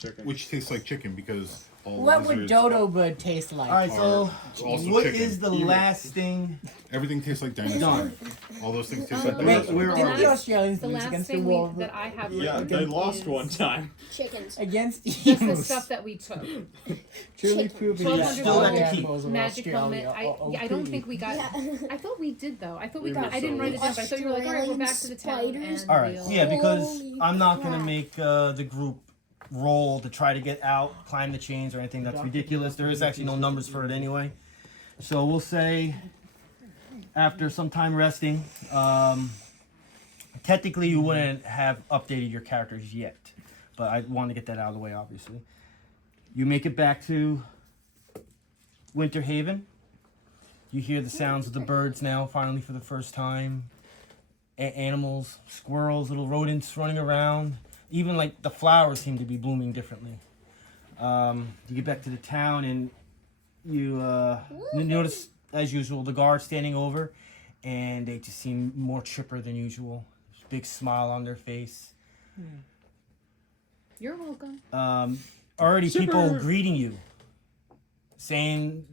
chicken. Which tastes like chicken because all What would lizards- dodo bird taste like? All right, so It's also what chicken. is the last thing? Everything tastes like dinosaur. Done. All those things taste like Where dinosaur. are Didn't the we? Australians The lose last against the thing wall? that I have Yeah, written they lost is one time. Chickens. Against just the emus. stuff that we took. Truly Chicken. proving Yeah, that still all have to keep animals of Magic helmet. Australia I don't think we got. Yeah. I thought we did though. I thought we We got. must I didn't have. write it down, but I thought you were like, all right, we're back to the town. Spiders. And All right, we'll- yeah, because Holy I'm not gonna crap. make the group roll to try to get out, climb the chains or anything. That's ridiculous. There is actually no numbers for it anyway. So we'll say after some time resting, technically you wouldn't have updated your characters yet, but I want to get that out of the way. Obviously, you make it back to Winter Haven. You hear the sounds of the birds now, finally for the first time. Animals, squirrels, little rodents running around. Even like the flowers seem to be blooming differently. You get back to the town and you notice, as usual, the guards standing over, and they just seem more chipper than usual. There's a big smile on their face. You're welcome. Already people Chipper. greeting you, saying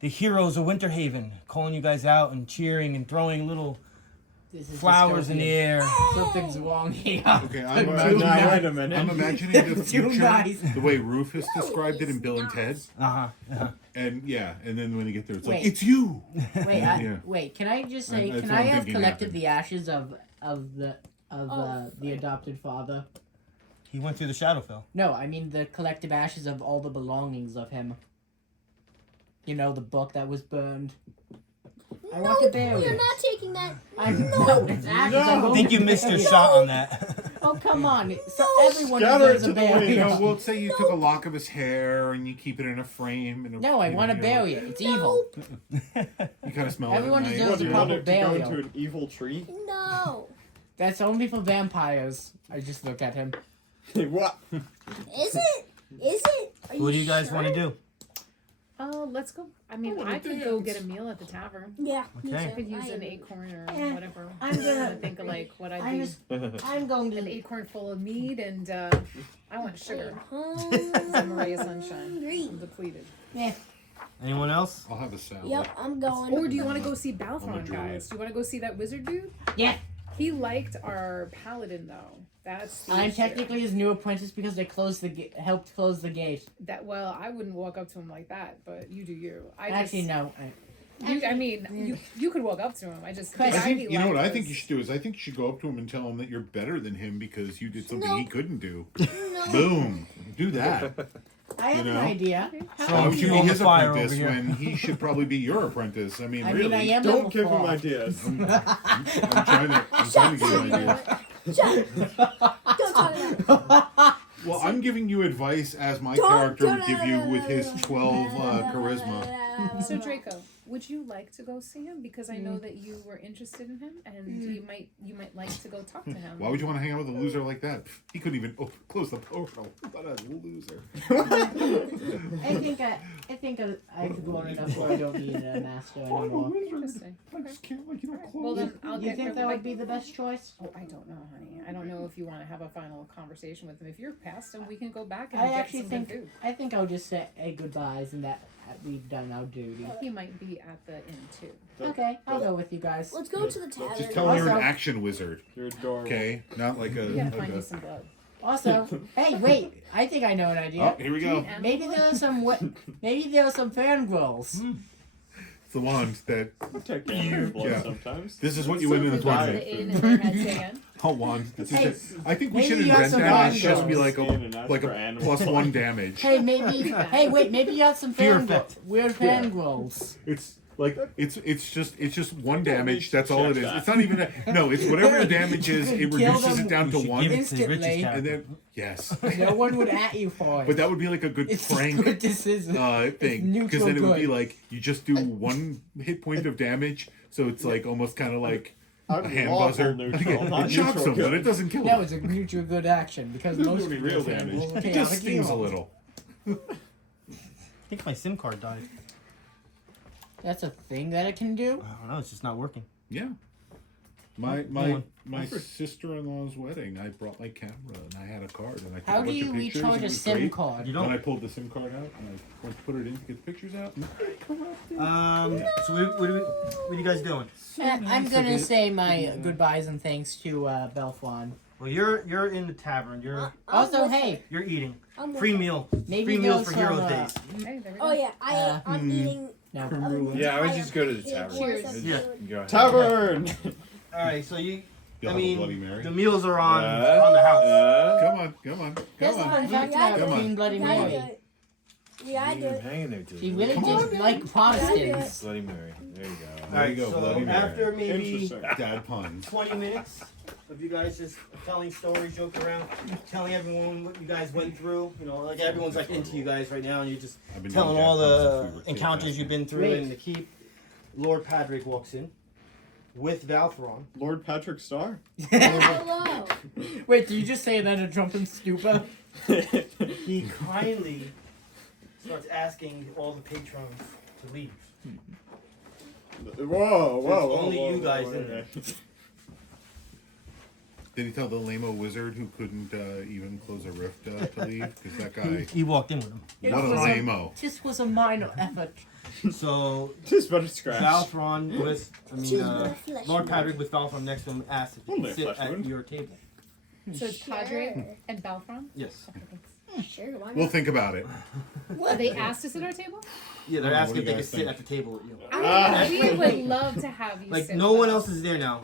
the heroes of Winter Haven, calling you guys out and cheering and throwing little This is flowers in the dystopian. air. Something's wrong here. Okay, Now, I'm wait a minute. imagining the Too future nice. the way Rufus described it in Bill and Ted. Uh-huh. And yeah, and then when you get there, it's like, Wait. it's you! Wait, Yeah. wait. Can I just say? That's Can what I I'm have thinking collected happened. the ashes of the adopted father? He went through the Shadowfell. No, I mean the collective ashes of all the belongings of him. You know, the book that was burned. I want to bury You're it. not taking that. No, it's ashes. No. I'm I think you going to missed your bury it. shot on that. Oh, come on. So everyone Scatter deserves it a to the wind. You know, burial. we'll say you took a lock of his hair and you keep it in a frame. And No, I want to bury it. It's evil. You kind of smell Everyone it at night. deserves What, a you proper wanted to go burial. into an evil tree? No. That's only for vampires. I just looked at him. What? Is it? Is it? Are What do you guys sure? want to do? Let's go. I mean, wanna I could go dance. get a meal at the tavern. Yeah. Okay. I Me could too. use I an am. acorn or Eh, whatever. I'm gonna- think of like what I'd I'm be. just- I'm going An to. acorn full of meat and I want sugar. Hungry. Some ray of sunshine. I'm depleted. Yeah. Anyone else? I'll have a salad. Yep, I'm going. Or do you want to go see I'm a Balthron, druid. guys? Do you want to go see that wizard dude? Yeah. He liked our paladin though. That's the I'm issue. technically his new apprentice because they closed the helped close the gate. That well, I wouldn't walk up to him like that, but you do you. Actually, no. I mean, you could walk up to him. I just the I guy I think, he you know what I liked think was- you should do is I think you should go up to him and tell him that you're better than him because you did something he Nope. couldn't do. No. Boom. Do that. I have You an know? idea. So Why would you you be on the his fire apprentice over here. when he should probably be your apprentice? I mean, I really. mean, I am Don't level give him 4. ideas. I'm trying to give you ideas. Shut. Don't talk about it. Well, I'm giving you advice as my Don't- character would don't- give you with his 12 charisma. So Draco, would you like to go see him? Because I know that you were interested in him, and you might like to go talk to him. Why would you want to hang out with a loser like that? He couldn't even close the portal. What a loser. I think I've grown enough where I don't need a master anymore. Interesting. I Okay. just can't, like, you know, close Well then, it. I'll You get. think that would be the best choice? Oh, I don't know, honey. I don't know if you want to have a final conversation with him. If you're past him, we can go back and I get actually some think good food. I think I'll just say goodbyes and that we've done our duty. He might be at the inn too. Okay, I'll go with you guys. Let's go to the tavern. Just tell him you're an Also- action wizard, You're adorable. okay? Not like a. You gotta like find a- you some blood. Also, hey, wait! I think I know an idea. Oh, here we go. Maybe there are some maybe there are some fangirls. It's the wand that. Take animal blood Yeah. sometimes. This is what you win in the We went to tournament. the inn and they had sand. Oh, wand. This is Hey, it. I think we maybe should you have invent some that. It should just be fangirls. like And a ask like for a animal plus blood. one damage. Hey, maybe. Hey, wait! Maybe you have some Fear fangirls. effect. Weird fangirls. It's like it's just one damage. That's all it is. Check It's not even no. It's whatever the damage is. It Kill reduces them. it down to You should one, give it to the richest Instantly. and character. then yes. No one would at you for it. But that would be like a good it's prank good decision. thing, neutral because then it would be good. like you just do one hit point of damage, so it's like almost kind of like a hand Unlawful buzzer. neutral, It not shocks neutral them, but good. it doesn't kill No, them. it's a neutral good action because most doing real damage. It just stings a little. I think my SIM card died. That's a thing that it can do. I don't know. It's just not working. Yeah. My on. sister-in-law's wedding, I brought my camera and I had a card and I took How a do bunch you of pictures. recharge and a it was SIM great. card? You Then don't. I pulled the SIM card out and I went to put it in to get the pictures out. So what are you guys doing? I'm gonna say my goodbyes and thanks to Belfon. Well, you're in the tavern. You're Also, hey, you're eating. I'm Free with meal. maybe Free meal those for from, Hero Days. Hey, there we go. Oh yeah, I'm eating. No. Yeah, I would just go to the tavern. Cheers. Yeah. Go ahead. Tavern! All right, so you. You'll I have a mean, Bloody Mary. the meals are on the house. Come on, come on, That's come the on. fun fact Yeah, about come on. Queen Bloody Yeah, I do Mary. it. Yeah, I do it. Hanging there, dude. She really Come did on. like Protestants. Bloody Mary. There you go. All There right, you go, so Bloody Mary. after maybe Interesting. Dad puns. 20 minutes of you guys just telling stories, joking around, telling everyone what you guys went through. You know, like everyone's like into you guys right now, and you're just I've been telling doing all dad puns the since we were kids, encounters actually. you've been through Great. in the keep. Lord Padrick walks in with Valthron. Lord Patrick Star. Hello. Wait, did you just say that to Drunken Stupa? He kindly starts asking all the patrons to leave. Whoa, whoa, only whoa, you whoa, guys whoa, in there. Did he tell the lame-o wizard who couldn't even close a rift to leave? Because that guy, He walked in with him. what a was lame-o. This was a minor effort. So Just better scratch. Valthron with, Choose my flesh. Lord Padrick with Valthron next to him asked if he Only could a sit flesh at wound. your table. So it's Padre and Balthron? Yes. Okay, thanks. Sure, why not? We'll think about it. Are they asked to sit at our table? Yeah, they're Oh, asking what if do they you could guys sit think? at the table with you. We would love to have you Like sit no with one us. else is there now,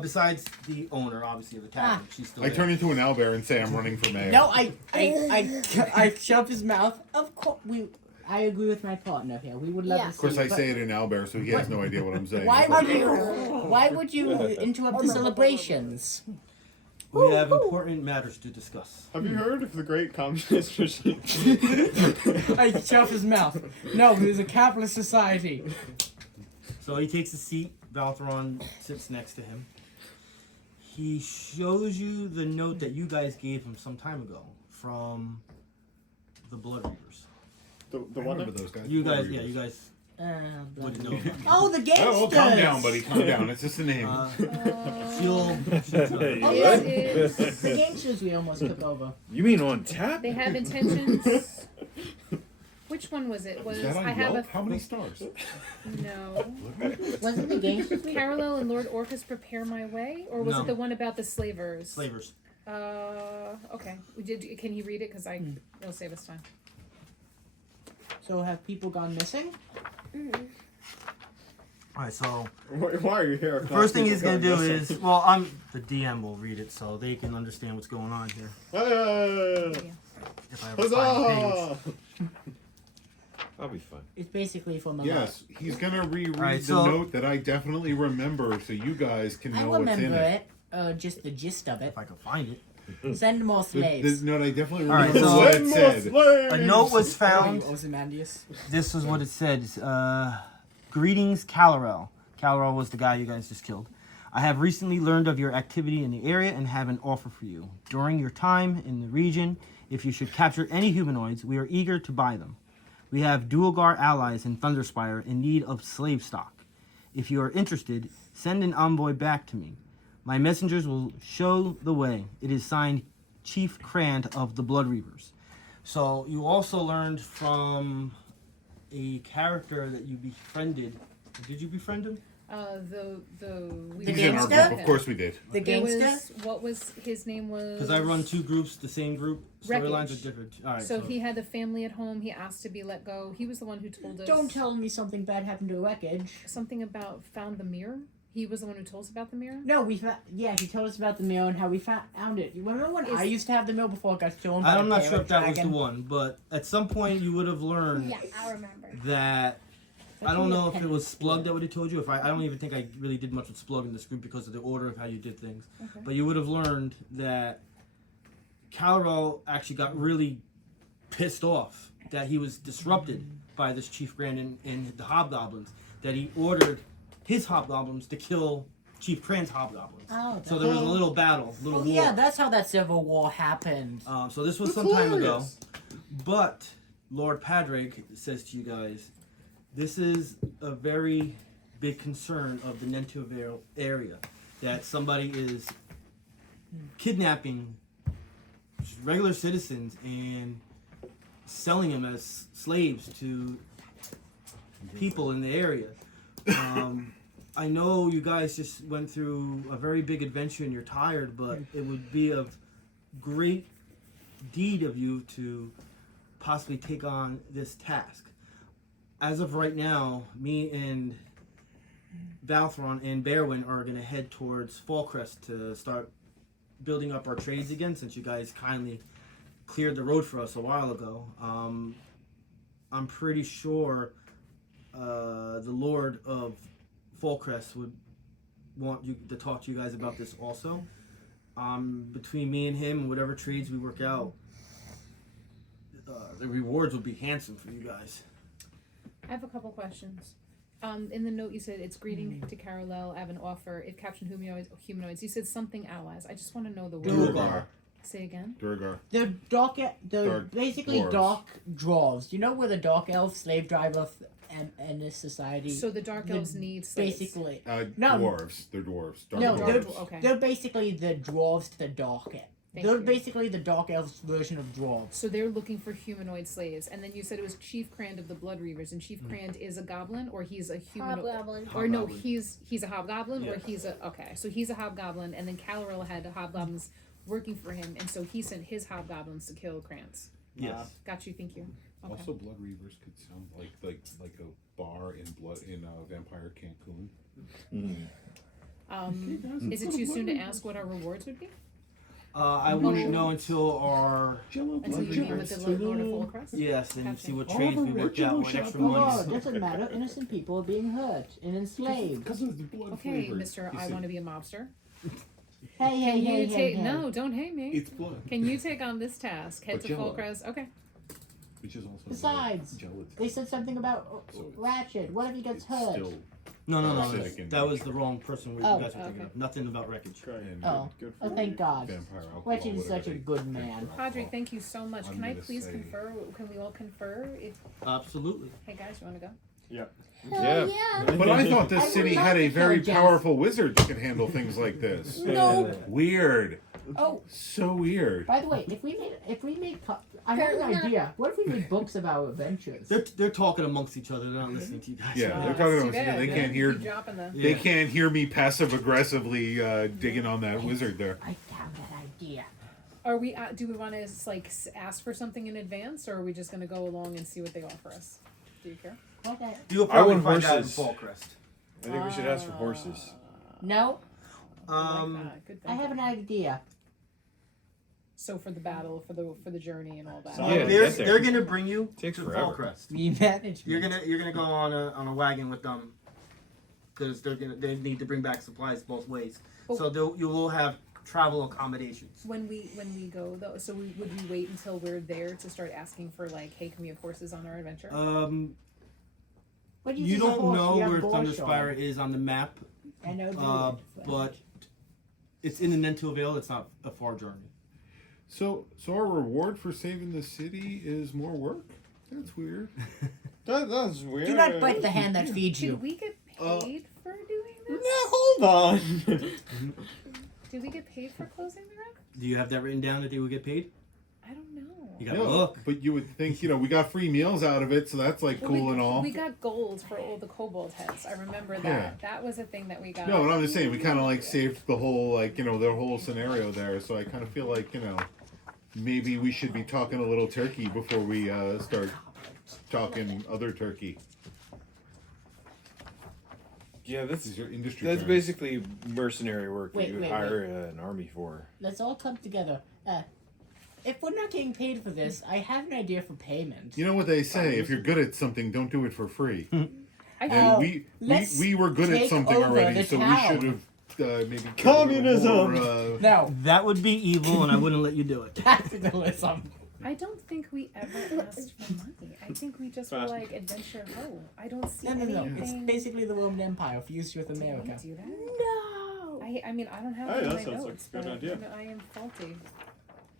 besides the owner, obviously, of the tavern. She's still I there. turn into an owlbear and say I'm running for mayor. No, I shove his mouth. Of course, I agree with my partner here. We would love Yeah. to Of course, see I but say it in owlbear, so he has no idea what I'm saying. Why would you interrupt the celebrations? We have important matters to discuss. Have you heard of the great communist machine? I shove his mouth. No, there's a capitalist society. So he takes a seat. Valthron sits next to him. He shows you the note that you guys gave him some time ago from the Blood Reapers. The I one remember that those guys. You guys, yeah, you guys Bloody- wouldn't know about it. Oh, the gangsters! Oh, well, calm down, buddy. Calm down. It's just a name. She'll Oh, Yes, yeah. it The is. gangsters we almost took over. You mean on tap? They have intentions. Which one was it? Was Is that on I have Yelp? a How many stars? no. Wasn't the gangsters we Parallel and Lord Orcus prepare my way, or was No. it the one about the slavers? Slavers. Okay. Can he read it? Because it'll save us time. So have people gone missing? Alright, so Why are you here? the first thing he's gonna do is, well, the DM will read it so they can understand what's going on here. Hey! If I ever find the page. Huzzah! That'll be fun. It's basically from a Yes, he's gonna reread Alright, the so- note that I definitely remember, so you guys can I know what's in remember it. it. Just the gist of it. If I can find it. Send more The slaves. note I definitely Alright, remember so- what it Send more said. slaves! A note was found. Ozymandias. This is what it said. Greetings, Calorel. Calorel was the guy you guys just killed. I have recently learned of your activity in the area and have an offer for you. During your time in the region, if you should capture any humanoids, we are eager to buy them. We have Dualgar allies in Thunderspire in need of slave stock. If you are interested, send an envoy back to me. My messengers will show the way. It is signed Chief Crand of the Blood Reapers. So you also learned from a character that you befriended. Did you befriend him? We He's in our gangster? group, of course we did. The There gangster? was, what was his name was? Because I run two groups, the same group. Storylines Wreckage. are different. All right. So he had a family at home. He asked to be let go. He was the one who told us. Don't tell me something bad happened to Wreckage. Something about found the mirror. He was the one who told us about the mirror. No, he told us about the mill and how we found it. You remember when I used to have the mill before it got stolen by I'm a not parent sure if that was the dragon? one, but at some point you would have learned Yeah, I remember. that. That's I don't when know the if it was pen- Splug that would have told you. I don't even think I really did much with Splug in this group because of the order of how you did things. Okay. But you would have learned that Calorel actually got really pissed off that he was disrupted by this Chief Grand and the Hobgoblins. That he ordered his Hobgoblins to kill Chief Cran's Hobgoblins. Oh, So there was a little battle, little war. yeah, that's how that civil war happened. So this was some time ago. But Lord Padrick says to you guys, this is a very big concern of the Nentu area. that somebody is kidnapping just regular citizens and selling them as slaves to people in the area. I know you guys just went through a very big adventure and you're tired, but it would be of great deed of you to possibly take on this task. As of right now, me and Valthron and Bearwin are going to head towards Fallcrest to start building up our trades again, since you guys kindly cleared the road for us a while ago. I'm pretty sure the Lord of Fallcrest would want you to talk to you guys about this also. Between me and him, whatever trades we work out, the rewards will be handsome for you guys. I have a couple questions. In the note you said it's greeting to Carolel. I have an offer if captured humanoids. You said something allies. I just want to know the word. Durgar. Say again. Durgar. The Dark basically dwarves. dark dwarves. You know where the dark elf slave driver and this society. So the dark elves need slaves. basically. Dwarves. They're dwarves. Dark No, dwarves. Okay. they're basically the dwarves to the dark elf. Thank They're you. basically the dark elf's version of dwarves. So they're looking for humanoid slaves, and then you said it was Chief Crand of the Blood Reavers, and Chief Crand is a goblin, or he's a humanoid. Hobgoblin. Or no, Hobgoblin. he's a hobgoblin, or Yeah. he's a okay. So he's a hobgoblin, and then Calarel had hobgoblins working for him, and so he sent his hobgoblins to kill Krantz. Yes. Got you. Thank you. Okay. Also, Blood Reavers could sound like a bar in Vampire Cancun. Is it too soon to ask what our rewards would be? I wouldn't know until our Until you meet with the Lord of Fallcrest? yes, and Gotcha. see what trades we worked out, what extra money. doesn't matter. Innocent people are being hurt and enslaved. Because of the blood Okay, flavor. Mister, You I see, want to be a mobster. Hey, Can hey, you hey, take? hey, No, don't hate me. It's blood. Can you take on this task? Head But to Jell-O. Fallcrest. Okay. Which is also Besides, gelatin. They said something about So it's- Ratchet. What if he gets It's hurt? still No, acidic in that was nature. the wrong person you Oh, guys were thinking okay. of. Nothing about wreckage. And Oh, Good oh, thank God. vampire alcohol, Ratchet is whatever such a they- good man. Padre, thank you so much. I'm Can I gonna please say- confer? Can we all confer? If Absolutely. hey guys, you want to go? Hell Yeah. yeah. But I thought this I would city love had to a very kill Jeff. powerful wizard that could handle things like this. No. Weird. Oh, So weird. by the way, I have an Apparently not. idea. What if we made books of our adventures? They're talking amongst each other. They're not listening to you guys. Yeah, Oh, they're that's talking too about bad. they Yeah. can't hear Keep dropping the. they can't hear me passive aggressively digging on that wizard there. I have that idea. Are we? Do we want to like ask for something in advance, or are we just going to go along and see what they offer us? Do you care? Okay. You'll I probably want find out in horses. Fallcrest. I think we should ask for horses. No, I like that. Good I have an idea. So for the battle, for the journey and all that. Yeah, they're get there. they're gonna bring you Takes to forever. Fallcrest. Me management. You're gonna go on a wagon with them because they need to bring back supplies both ways. Oh. So you will have travel accommodations. When we go though, so would we wait until we're there to start asking for like, hey, can we have horses on our adventure? What do You think of don't horse? know You have where Bolshoi. Thunderspire is on the map, I know. but it's in the Nentil Vale. It's not a far journey. So our reward for saving the city is more work? That's weird. That's weird. do not bite the hand that feeds Did you. we get paid for doing this? No, hold on. Did we get paid for closing the rock? Do you have that written down that they will get paid? I don't know. You gotta No, look. but you would think, we got free meals out of it, so that's like Well, cool and all. We got gold for all the kobold heads. I remember that. Yeah. That was a thing that we got. No, but I'm just saying we kind of like saved the whole the whole scenario there. So I kind of feel like maybe we should be talking a little turkey before we start talking other turkey. Yeah, This is your industry. that's term. basically mercenary work that Wait, you would wait, hire an army for. Let's all come together. If we're not getting paid for this, I have an idea for payment. You know what they say: if you're good at something, don't do it for free. I And Oh, we let's were good at take something over already, the so town. we should have maybe Communism! more, No, That would be evil, and I wouldn't let you do it. capitalism. I don't think we ever asked for money. I think we just were like adventure ho. I don't see No. anything. It's basically the Roman Empire fused with Did we America. do that? No. I mean I don't have Hey, it in that my sounds like notes, a good but idea. I am faulty.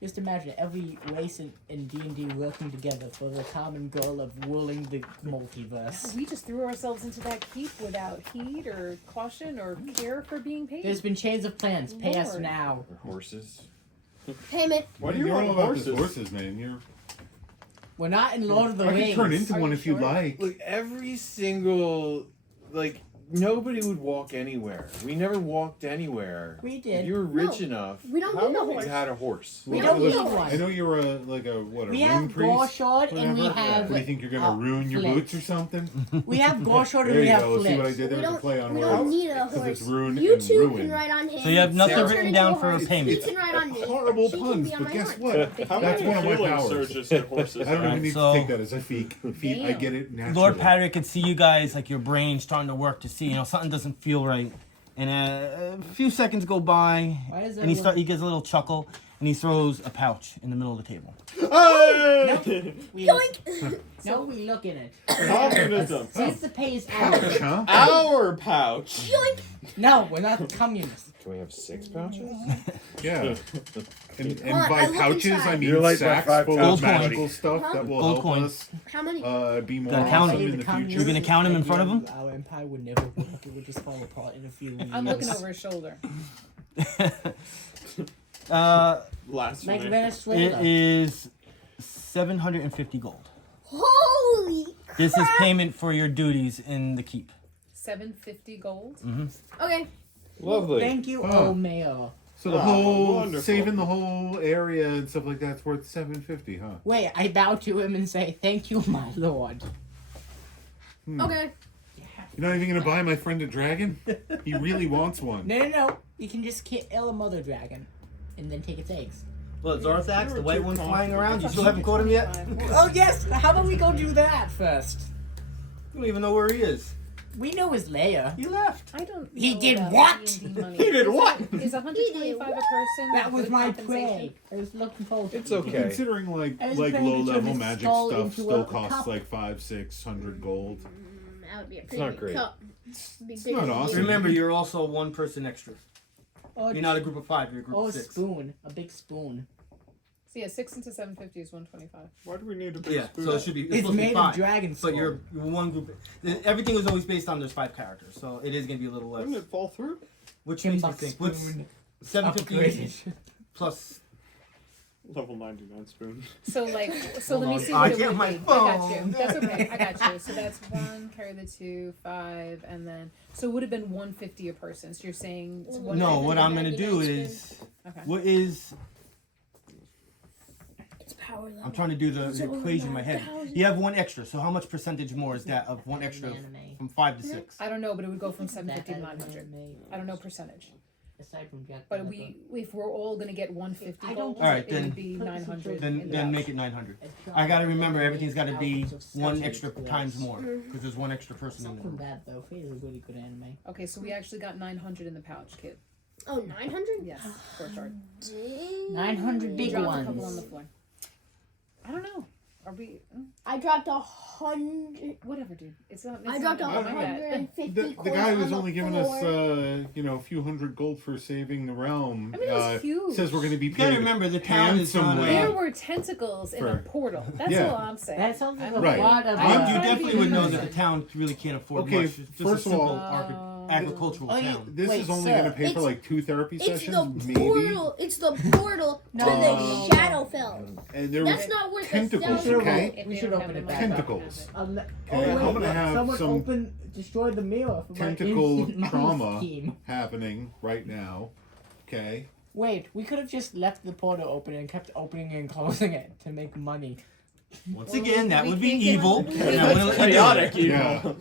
Just imagine every race in D&D working together for the common goal of ruling the multiverse. We just threw ourselves into that keep without heed or caution or care for being paid. There's been chains of plans. Pay us Lord. now. Or horses. Payment. Why do you You're all want about horses? these horses, man. You're. We're not in Lord of the I Rings. can turn into Are one you if you sure? like. Look, every single nobody would walk anywhere. We never walked anywhere. We If did. you were rich enough, We don't how need a many horse. had a horse? We Well, don't look, need one. I know you're a We rune have priest. Gorshard and we Whatever. have. What do you think you're gonna ruin your Flint. boots or something? We have Gorshard and There we you have go. See what I Flint. did there? We To don't, play on we words. don't need a 'Cause horse. it's rune You and two ruin. can ride on him. So you have nothing I'll written turn down into a for a horse. payment. He can ride on me. Horrible She can puns, be on but my guess horse. what? How That's many one of my healing powers. surges get horses? I don't even need So- to take that as a feat. I get it naturally. Lord Patrick could see you guys, like your brain starting to work to see, something doesn't feel right. And a few seconds go by, Why is and he everyone- gets a little chuckle, and he throws a pouch in the middle of the table. Hey! We, Yoink! no, we look in it. Communism. Since the pay is Ouch, ours. huh? Our pouch. Yoink! No, we're not communists. Can we have 6 pouches? Yeah. And Well, I by look pouches, inside. I mean You're like my sacks 5 full Gold of coin. magical stuff Huh? that will Gold help coin. us How many? be more Gotta count awesome it. in the communists future. You're gonna count 'em in front of him? Our empire would never work. It would just fall apart in a few years. I'm looking over his shoulder. Last Like night. Venezuela. It is 750 gold. Holy crap! This is payment for your duties in the keep. 750 gold. Okay. Lovely. Thank you, Oh. oh mayor. So the Ah, whole wonderful. saving the whole area and stuff like that's worth 750, huh? Wait, I bow to him and say, "Thank you, my lord." Okay. You're not even gonna buy my friend a dragon? He really wants one. No, no, no. You can just kill a mother dragon, and then take its eggs. Well, Zarthax, the white one flying around, you That's still haven't caught him yet? 125. Oh yes. How about we go do that first? You don't even know where he is. We know his lair. He left. I don't. He know did about what? D&D money. He did Is what? that- Is 125 a person? That was with my compensation? prey. I was looking forward to It's it. okay. Considering like I was low planning to turn level his magic skull stuff into still a costs cup. like 500-600 gold. That would be a pretty not big great. cup. Be It's bigger not than awesome. you. Remember, you're also one person extra. Oh, You're not a group of 5, you're a group oh, a of 6. spoon. A big spoon. So yeah, 6 into 750 is 125. Why do we need a big Yeah, spoon? so it should be. It's It's supposed to be made 5. of dragon skull. But you're one group. Everything was always based on there's 5 characters, so it is going to be a little less. Wouldn't it fall through? Which makes me Timbuk think. What's spoon 750 upgraded. plus? Level 99 spoon. So like, so Hold let me on. see I what it get would my be. I got phone. you. That's okay. I got you. So that's 1, carry the 2, 5, and then so it would have been 150 a person. So you're saying it's No, No, 150 what I'm going to 99 do spoon. is. Okay. What is. It's power level. I'm trying to do the So equation in my head. 9,000. You have 1 extra, so how much percentage more is that of 1 extra from 5 to 6? I don't know, but it would go from That 750 to has 900. anime. I don't know percentage. Aside from Jack But the if we're all gonna get 150 I don't- gold, Alright, it then- would be 900. in the Then pouch. make it 900. Ripper. I got to remember everything's got to be Thousands of 1 sketches extra for times us. more because there's 1 extra person in Aside from there. that, though, Fate is a really good anime. Okay, so we actually got 900 in the pouch, kid. Oh, 900? Yes, for sure. Dang. 900 We big dropped ones. a couple on the floor. I don't know. Are we? I dropped 100. Whatever, dude. It's not. It's I dropped not my bad. 150 The coins guy on who's the only giving floor. us, a few hundred gold for saving the realm. I mean, it was huge. Says we're going to be You got to paid remember the town is on handsomely. There a. were tentacles in a For- portal. That's Yeah. all I'm saying. That sounds like a Right. lot of. I'm You trying to definitely be would know innocent. that the town really can't afford Okay, much. It's just first a of all, simple agricultural Oh, town. This Wait, is only sir, going to pay for it's- like 2 therapy It's sessions, the maybe. portal. It's the portal No, to no, the no. Shadowfell. And there That's was not worth tentacles, a okay? If We they should don't open have it the back money, up. Tentacles. Okay, I'm gonna have someone some destroyed the mirror for my tentacle instant money trauma scheme. happening right now. Okay. Wait, we could have just left the portal open and kept opening and closing it to make money. Once again, that we would be can't get evil. one- and I wouldn't let you do it. Chaotic evil. Yeah.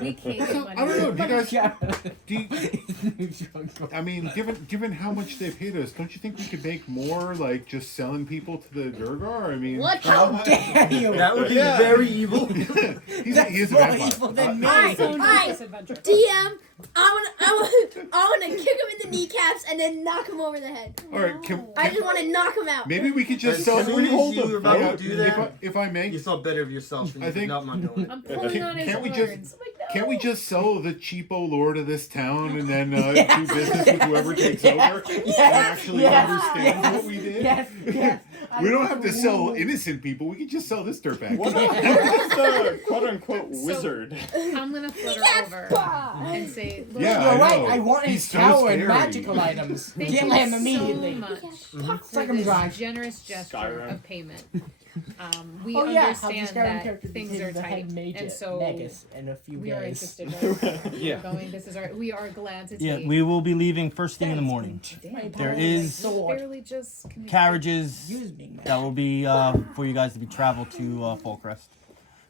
We can't get money. I don't know. Do you guys? Yeah. Do you, I mean, given how much they paid us, don't you think we could make more, like just selling people to the Durgar? I mean, What? How dare you? That would be Yeah. very evil. he's a more vampire. evil than me. Alright, So alright. this adventure. DM, I want to kick him in the kneecaps and then knock him over the head. All right, I just want to knock him out. maybe we could just As sell. soon as you were about Yeah, to do that, if I may, you thought better of yourself. And I you think- said, no, I'm not doing it. I'm pulling on his Can't we horns. just- I'm like, no. can't we just sell the cheapo lord of this town and then Yes. do business with whoever takes over and Yes. actually Yes. understands Yes. what we did? Yes, yes. We don't have to sell innocent people. We can just sell this dirtbag. What about the quote-unquote wizard? I'm gonna flutter over and say, look, Yeah, You're I right. know. I want his He's so tower and scary. magical items. thank Kill you him so immediately. much for Second this drive. generous gesture Skyrim. of payment. We Oh yeah, how understand Skyrim that character things became are the head tight, mage and at so Negus in a few we are days. interested. Right? Yeah. Going. This is our. We are glad to Yeah, take. we will be leaving first thing in the morning. Damn, There like, is sword. barely just connected. Carriages Use me, man. that will be for you guys to be traveled to Fallcrest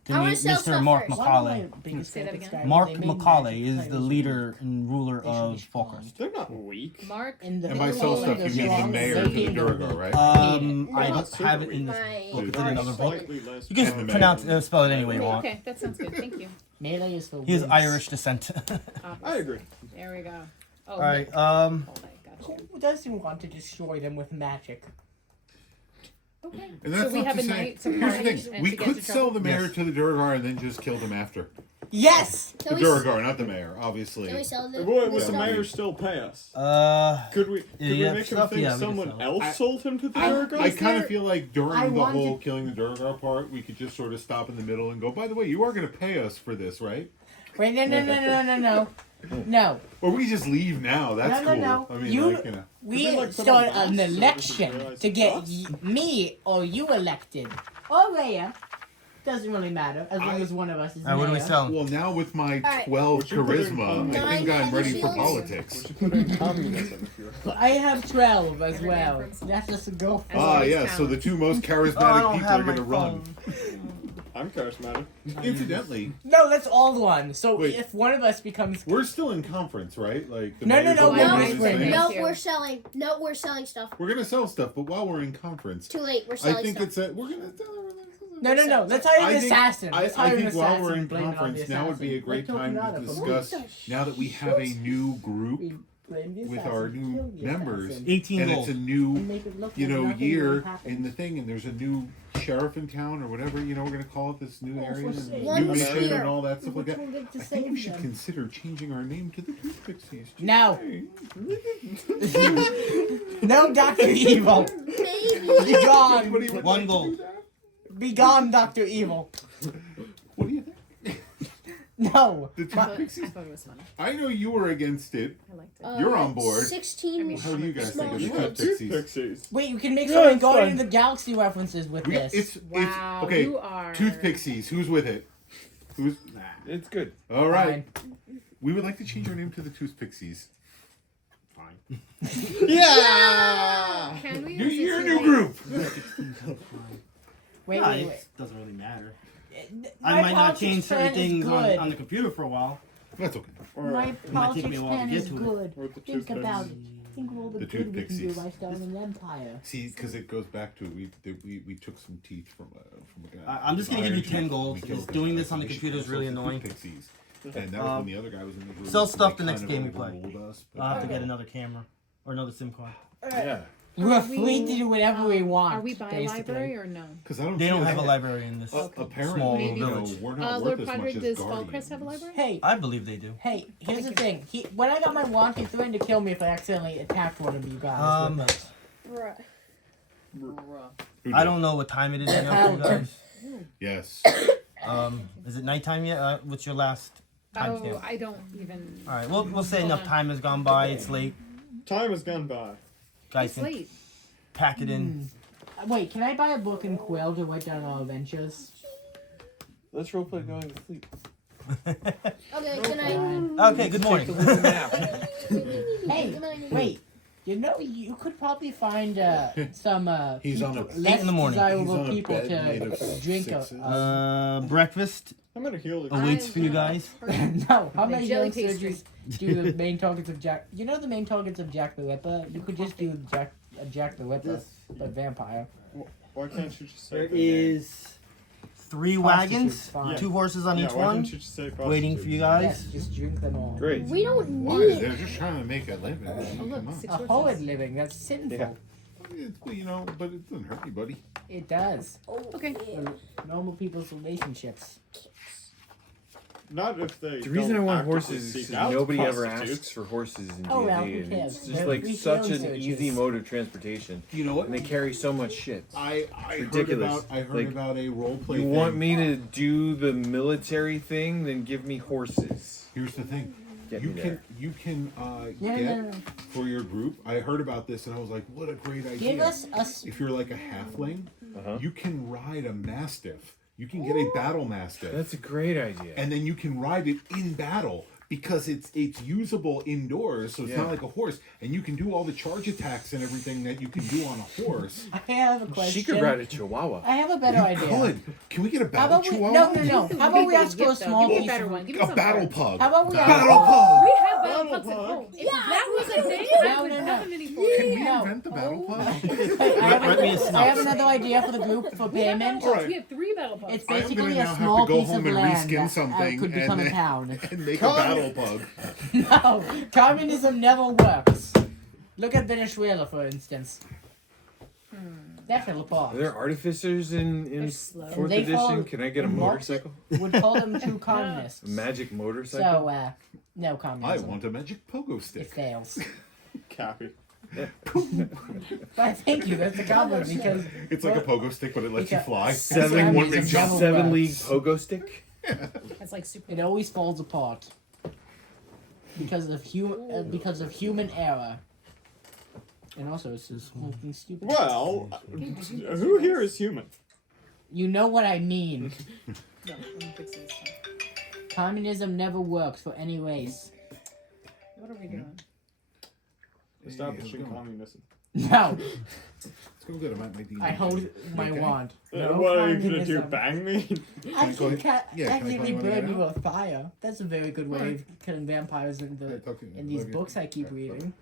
to I wanna meet sell Mr. stuff Mark first. Macaulay. Say that again? Mark Macaulay is the leader and ruler of Fallcrest. They're not weak. Mark. And by sell stuff, you mean the mayor for the Durgar, right? I don't have it in this book. It's in another book. Slightly less. You can And the pronounce spell it any way you want. Okay, that sounds good. Thank you. Melee is for He has wins. Irish descent. I agree. There we go. Oh, All right. hold on, got you. Who doesn't want to destroy them with magic? Okay. And that's So we not have to a say. night to Here's the punish thing: and we to get could into sell trouble. the mayor Yes. to the Durgar and then just kill them after. Yes. The Can we, Durgar, not the mayor, obviously. can we sell the Would the stuff? mayor still pay us? Could Could we yeah, make him stuff, think yeah, we could someone sell it. else sold him to the Durgar? I Is kind of there- feel like during I the wanted- whole killing the Durgar part, we could just sort of stop in the middle and go, by the way, you are going to pay us for this, right? Wait, no. No. Or we just leave now. That's No, cool. no. I mean, You- like, you know. We like, put start on an masks so election we realize to get it's us? me or you elected. Or Leia. Doesn't really matter as long as one of us is what do we mayor. sell? Well, now with my Alright. 12 Would you put in charisma, I think I'm ready for politics. We should put in communism if you're. I have 12 as Every well. man for That's just a go for As Ah, always yeah, so counts. the two most Oh, I charismatic don't people have are my going to run. I'm charismatic. Incidentally, No, that's all one. So Wait. if one of us becomes we're still in conference, right? Like the No, mayor's no, all we're doing not. his We're thing. not. No, we're selling. No, we're selling stuff. We're gonna sell stuff, but while we're in conference, Too late. We're I selling think stuff. it's we're gonna. No. Let's hire I an think- assassin. I, Let's I hire an think while assassin we're in and blame it on the conference, now would be a assassin. great Like time to Tokunada from discuss. Naruto. Now that we have a new group We blame the with assassin, our kill new the members, assassin, 18 and gold. it's a and new, make it look you like know, nothing year really happened. in the thing, and there's a new sheriff in town or whatever. You know, we're gonna call it this new Oh, area, for and sake. new One mission year. and all that stuff like Which that. one get to I think save we should them? consider changing our name to the Tooth Pixies. Just No. saying. No, Dr. Evil. Maybe. Be gone. Anybody would One like to gold. do that? Be gone, Dr. Evil. What do you think? No. The Tooth I Pixies? thought it was funny. I know you were against it. I liked it. You're on board. 16. I mean, How do you guys think of the Small Tooth Tooth Pixies? Pixies. Wait, you can make Yeah, someone it's Guardian fine. of the Galaxy references with this. It's Wow, okay. you are. Tooth Pixies. Who's with it? Who's? It's good. All right. Fine. We would like to change our name to the Tooth Pixies. Fine. Yeah. Can we? New or is it year, too new late? group. Wait. It doesn't really matter. My I might not politics change certain plan is things good. on the computer for a while. That's okay. My Or might take politics me a while to plan get is to it. good. Or the Think Tooth about it. Pixies. Think of all the The good Tooth we can do Pixies. by starting an empire. See, because it goes back to we took some teeth from a guy. I'm just gonna give you Iron 10 Tooth. gold, We because killed him. doing I this said on the we should computer is sell really some Tooth annoying. Pixies. And that was when the other guy was in the group. Sell and stuff they the next kind of game we play. overruled us, but I'll have to I get don't know. another camera or another SIM card. Yeah. We're Are free to do whatever we want. Are we by a basically. library or no? Because I don't. They see don't us- have a library in this Apparently, small Maybe. you know, village. we're not Lord worth as Podrick, much does as Fallcrest have a Guardians. library? Hey, I believe they do. hey, here's the thing. When I got my wand, he threatened to kill me if I accidentally attacked one of you guys. with it. Right. Who I did? don't know what time it is now for you guys. Yes. Is it nighttime yet? What's your last Oh, timestamp? I don't even. All right, we'll say Hold enough on. time has gone by. It's late. Time has gone by. Guys It's can late. pack it in. Wait, can I buy a book and quill to write down our adventures? Let's roleplay going to sleep. Okay, good night. Fine. Okay, good morning. Take a little nap. Hey, Good night. wait. You know, you could probably find some He's on a- people, less 8 in the morning. He's desirable on a people bed made to of drink sixes. Breakfast I'm gonna heal the. awaits for you guys. No, how The many jelly young pastry. surgeons do the main targets of Jack? You know the main targets of Jack the Ripper? You could just do Jack the Ripper, but vampire. Why can't you just say There the name? is 3 Prostitutes, wagons, fine. 2 horses on Yeah, each why one, didn't you just say waiting for you prostitutes? Yes, guys. just drink them all. Great. We don't Why? need. They're just trying to make a living. Oh, look, Come on. six A horses. horrid living, that's sinful. Yeah. It's, you know, but it doesn't hurt anybody. It does. Oh, Okay. yeah. Normal people's relationships. Not if they. The reason I don't want actively horses is seek because out nobody ever prostitutes. asks for horses in Oh, well, D&D, who and cares? it's just They're like free such field an easy searches. mode of transportation. You know what? And they carry so much shit. I ridiculous. heard Like, about a role play. You thing. want me to do the military thing? Then give me horses. Here's the thing. Get You me can there. you can Yeah, get no. for your group. I heard about this and I was like, what a great idea. Give us a. If you're like a halfling, Uh-huh. you can ride a mastiff. You can get a battle mastiff. That's a great idea. And then you can ride it in battle because it's usable indoors, so it's Yeah. not like a horse. And you can do all the charge attacks and everything that you can do on a horse. I have a question. She could ride a chihuahua. I have a better idea. Good. Can we get a How battle about we? chihuahua? No. How about we ask for a small Give me a piece? better one. Give me A some battle birds. pug. How about we ask? Battle pug. We have battle pugs at pug. home. If Yeah, that was a thing, No, I would no, have no. a mini Can for you. we No. invent the battle pug? Let me a I have another idea for the group for We have battle payment. pugs. Alright. We have 3 battle pugs. It's I am basically gonna a now have small to go piece of home and land reskin that something could become a and town. and make a battle pug. No, communism never works. Look at Venezuela, for instance. That fell Are apart. there artificers in They're slow. 4th They fall- edition? Can I get a what? motorcycle? Would call them true communists. A magic So, motorcycle? no I communism. want a magic pogo It stick. fails. Cappy. But thank you, that's a compliment because It's like a pogo stick, but it lets you Because- fly. Seven, One big jump. Never 7 works. league pogo stick? That's like super. it always falls apart. Because of human error. And also, it's just fucking stupid. Well, who here is human? You know what I mean. No, I'm gonna fix this. Communism never works for any race. What are we doing? Establishing Hey, communism. No, Let's go get him at my D&D. I hold my Okay. wand. No What are you gonna do? communism. Bang me? I go can ahead? Yeah, can I technically call you when I burn get you with fire. That's a very good way of killing vampires in Hey, talk to you. in these Love you. books I keep Okay, reading.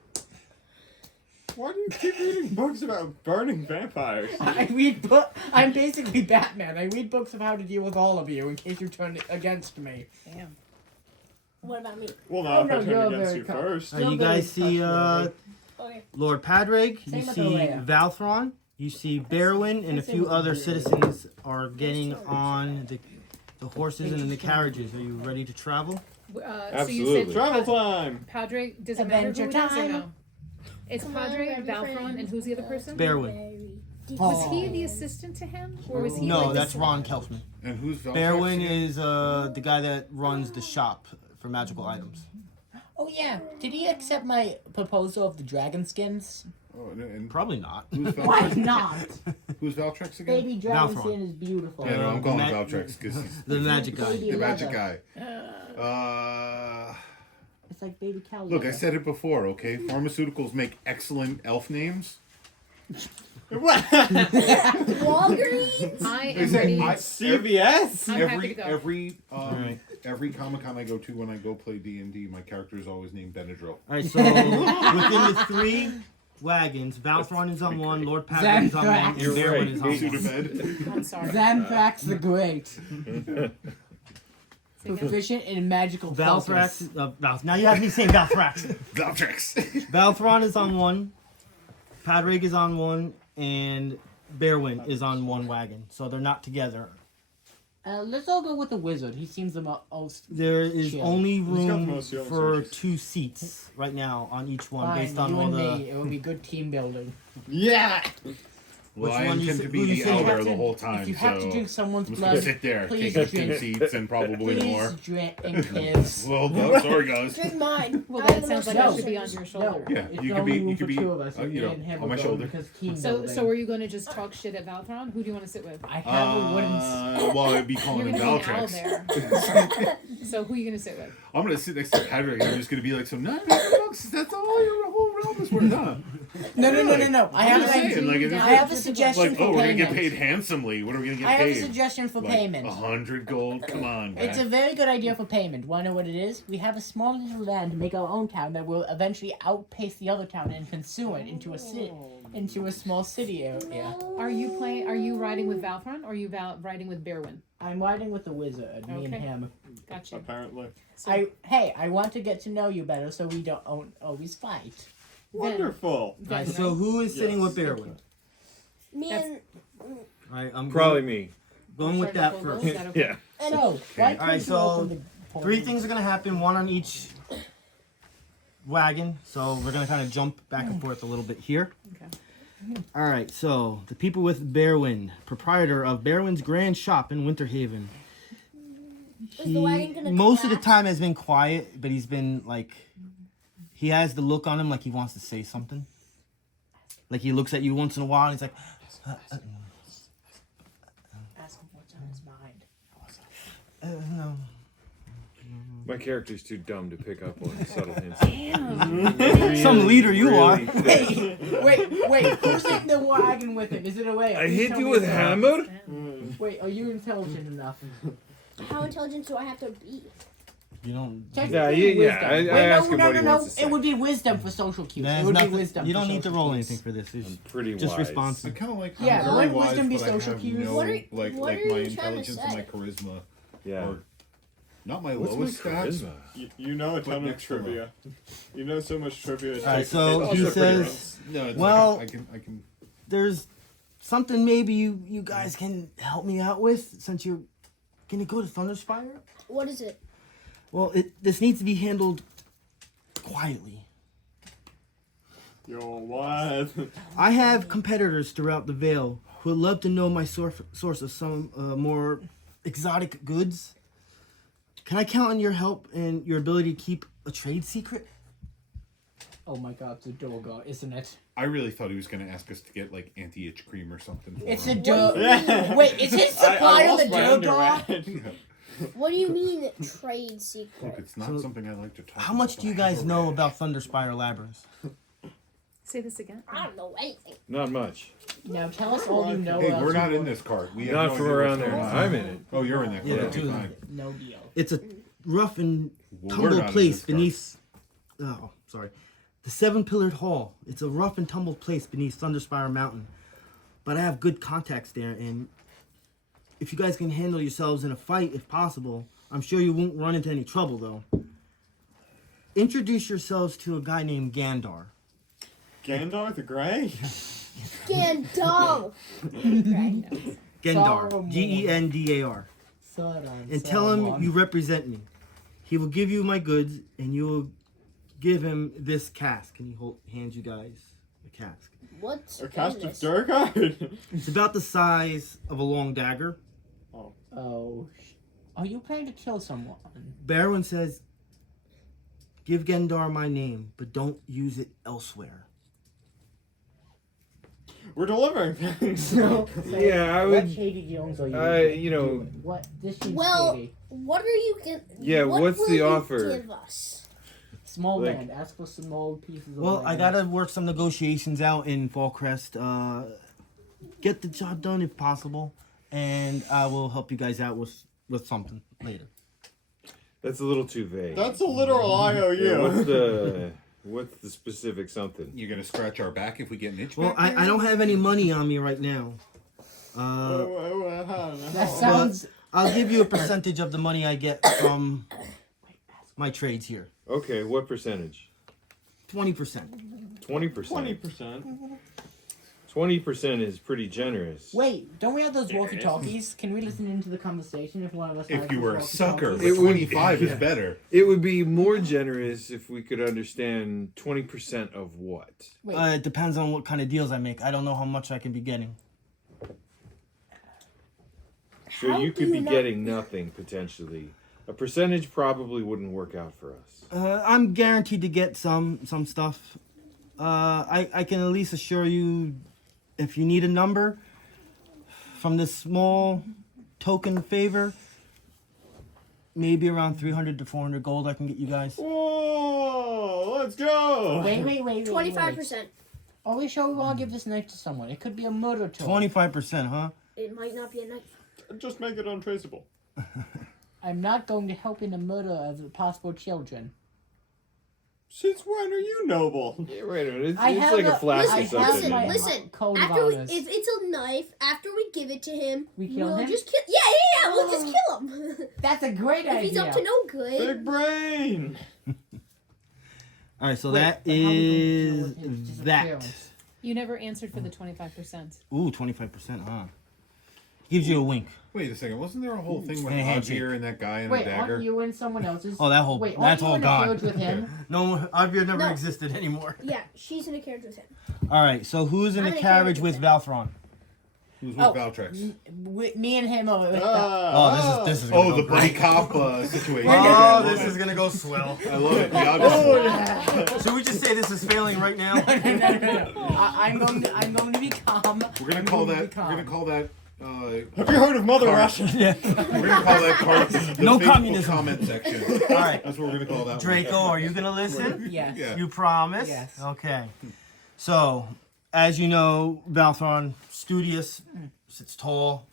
Why do you keep reading books about burning vampires? I read I'm basically Batman. I read books of how to deal with all of you in case you turn against me. Damn. What about me? Well, Oh, not no, if I you're turn against very you calm. first. Still you very guys see trustworthy. Okay. Lord Padraig, you Same with see Alea. Valthron, you see Berwyn, and a Same few with other Alea. citizens are getting on the horses and in the carriages. Are you ready to travel? So you Absolutely. said Travel time! Padre, does it matter who Adventure it is or time. no? It's Come on, Padre, grab your Valthron, friends. and who's the other person? Berwyn. Was he the assistant to him? Or was he No, like that's the Ron Kelfman. And who's Valtrax Berwyn again? is the guy that runs the shop for magical items. Oh yeah, did he accept my proposal of the dragon skins? Oh, and Probably not. who's Why Valtrax? not? Who's Valtrax again? Baby dragon Valthron. skin is beautiful. Yeah, no, I'm calling him Ma- Valtrax because he's The magic guy. Baby the magic leather. guy. It's like baby cow. Look, I leather. said it before, okay? Pharmaceuticals make excellent elf names. What? Walgreens? I They am say ready. CVS? I'm happy to go. Alright. Every Comic-Con I go to when I go play D&D, my character is always named Benadryl. Alright, so within the 3 wagons, Valthron is on one, Lord Padraig is on one, and You're Berwyn right. is on one. Sudafed. I'm sorry. Xanthrax the Great, Say again. proficient in magical focus. Valthrax. Now you have me saying Valthrax. Valtrax. Valthron is on one, Padraig is on one, and Berwyn is on one wagon. So they're not together. Let's all go with the wizard. He seems the most. There is Chill. only got the room most healing for surges. 2 seats right now on each one, Fine, based on you all and the. me. It will be good team building. Yeah! Well, Which I one you intend say- to who be you the say you elder have the to- whole time, If you so have to drink someone's I'm just gonna blood, sit there, please take up 2 drink. seats and probably more. Please drink, kids. Well, no, sorry guys. Drink mine. Well, I that have the sounds most like I No. should be on your shoulder. Yeah, it's you could only be- room you for could be, 2 of us, and you me know, and him on will my go shoulder. because team So building. are you going to just talk shit at Valthron? Who do you want to sit with? I have a wooden. Well, I'd be You're calling going him to be an owl Valtrax. there. So who are you going to sit with? I'm gonna sit next to Patrick and I'm just gonna be like, so $900, that's all your whole realm is worth, huh? No. I I'm have just saying, an like, it's I have a suggestion like, for oh, we're gonna payment. get paid handsomely. What are we gonna get I have a paid? suggestion for Like, payment. 100 gold? Come on, It's a guys. very good idea for payment. Wanna know what it is? We have a small little land to make our own town that will eventually outpace the other town and consume it into a city, into a small city area. Are you riding with Valthron or are you riding with Berwyn? I'm riding with the wizard, me and Okay. him. Gotcha. Apparently. So, I want to get to know you better so we don't always fight. Wonderful. Alright, so who is sitting Yes. with Berwyn? Me and Alright, I'm Probably me. going with that Sure, first. is that okay? Yeah. and So, why Alright, can't you so open the 3 things are gonna happen, 1 on each wagon. So we're gonna kind of jump back and forth a little bit here. Okay. All right. So the people with Bearwind, proprietor of Bearwind's Grand Shop in Winter Haven. Is the wagon gonna Most of the collapse? time has been quiet, but he's been like, he has the look on him like he wants to say something. Like he looks at you once in a while and he's like, Ask him what's on his mind. no. My character's too dumb to pick up on subtle hints. Some leader you are. Wait, who's in the wagon with him? Is it away? I hit you with hammer? Wait, are you intelligent enough? How intelligent do I have to be? You don't. Technically, yeah, wisdom. I Wait, asked him what he wants to say. It would be wisdom for social cues. There's It would nothing- be wisdom. you for don't need to social roll cues. anything for this. It's I'm pretty just wise. I responsive. kind of like. Yeah, I'm very wouldn't wise, wisdom be but I social have cues? no What are- like what my are you trying to intelligence and say? my charisma, Yeah. or not my What's my lowest stats. charisma? You know a But ton of next to trivia. You know so much trivia. It's All right, like- so it's he also pretty says, No, it's Well- like I can. there's something maybe you guys can help me out with since you're gonna go to Thunderspire. What is it? Well, this needs to be handled quietly. Yo, what? I have competitors throughout the Vale who would love to know my source of some more exotic goods. Can I count on your help and your ability to keep a trade secret? Oh my god, it's a Doga, isn't it? I really thought he was going to ask us to get like anti-itch cream or something. For It's a him. Doga. Wait, is his supply on the Doga? What do you mean trade Look, secret? it's not So, something I like to talk. How much about, do you but I have guys a know rash. about Thunderspire Labyrinth? Say this again. I don't know anything. Not much. Now tell us all you know. Hey, else we're you not in want. this cart. We have Not no from idea around what's there. going No, on. I'm in it. Oh, you're in there. Yeah, Okay, two. fine. No deal. It's a rough and Well, we're tumble not in place this cart. beneath. Oh, sorry. The 7-pillared hall. It's a rough and tumbled place beneath Thunderspire Mountain. But I have good contacts there, and if you guys can handle yourselves in a fight, if possible, I'm sure you won't run into any trouble, though. Introduce yourselves to a guy named Gandar. Gandalf the Grey? Gandalf! Gendar. Saruman. Gendar. And tell him you represent me. He will give you my goods, and you will give him this cask. And he hands you guys a cask. What's A cast in of this? Durgard? It's about the size of a long dagger. Oh, are you planning to kill someone? Barwin says, give Gendar my name, but don't use it elsewhere. We're delivering things. Yeah, I What would. shady Jones are you? You know. doing? What? This seems Well, shady. what are you gonna? Yeah, what what's will the you offer? Give us? Small like- land. Ask for small pieces of Well, land. I gotta work some negotiations out in Fallcrest. Get the job done if possible, and I will help you guys out with something later. That's a little too vague. That's a literal IOU. What's the specific something? You're gonna scratch our back if we get an itch. Well, back I don't have any money on me right now. That sounds. I'll give you a percentage of the money I get from my trades here. Okay, what percentage? 20%. 20%. 20%. 20% is pretty generous. Wait, don't we have those walkie-talkies? Can we listen into the conversation if one of us? has If you those were a sucker, walkie-talkies? It would- 25 is better. It would be more generous if we could understand 20% of what. Wait, It depends on what kind of deals I make. I don't know how much I can be getting. So How you do could be not- getting nothing potentially. A percentage probably wouldn't work out for us. I'm guaranteed to get some stuff. I can at least assure you, if you need a number from this small token favor, maybe around 300 to 400 gold I can get you guys. Whoa, let's go! wait. 25%. Are we sure we want to give this knife to someone? It could be a murder tool. 25%, huh? It might not be a knife. Just make it untraceable. I'm not going to help in the murder of possible children. Since when are you noble? Yeah, wait a minute. It's, I it's have like a a- flask I or have something. my- man. Listen. Code of After we, honors. if it's a knife, after we give it to him, We kill we'll him? just kill. Yeah. We'll just kill him. That's a great if idea. he's up to no good. Big brain! All right, so Wait, that but how we gonna deal is with his that. disappearance? You never answered for the 25%. Ooh, 25%, huh? Gives you a wink. Wait a second. Wasn't there a whole thing with And a handshake. Advir and that guy and a Wait, dagger? aren't you in someone else's? Oh, that whole Wait, that's aren't you all in a gone. carriage with him? No, Advir never No. existed anymore. Yeah, she's in a carriage with him. All right, so who's in I'm the in a carriage carriage with with Valthron? Who's with Oh, Valtrex? Me and him are with Oh, this is gonna Oh, go the buddy great. cop situation. Oh, this is gonna go swell. I love it. The Oh, August. yeah. Should we just say this is failing right now? no. I'm going to be calm. We're gonna I'm call going to be that. We're calm. gonna call that. Have you heard of Mother Car- Russia? Yeah. We're gonna call that part of the No Facebook communism. comment section. All right, That's what we're gonna call that. Draco, are you gonna listen? Yes. Yeah. You promise? Yes. Okay. So, as you know, Valthron, studious, sits tall,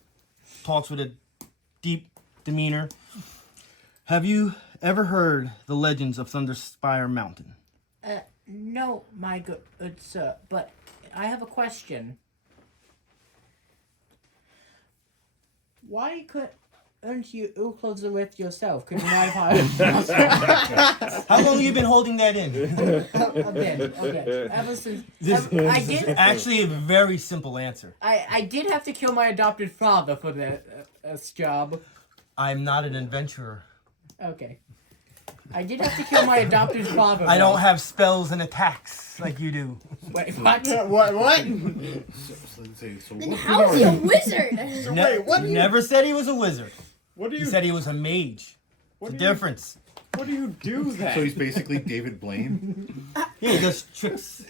talks with a deep demeanor. Have you ever heard the legends of Thunderspire Mountain? No, my good sir, but I have a question. Why couldn't you close the lift yourself? Could you not have hired How long have you been holding that in? a bit? Ever since I did. Actually, a very simple answer. I did have to kill my adopted father for this job. I'm not an adventurer. Okay. I did have to kill my adopted father. I don't though. have spells and attacks like you do. Wait, what? What? Lindsay, so Then what how is he a wizard? Wait, what do you- Never said he was a wizard. What do He you? said he was a mage. What It's a do you? difference. What do you do then? So he's basically David Blaine. Yeah, he does tricks.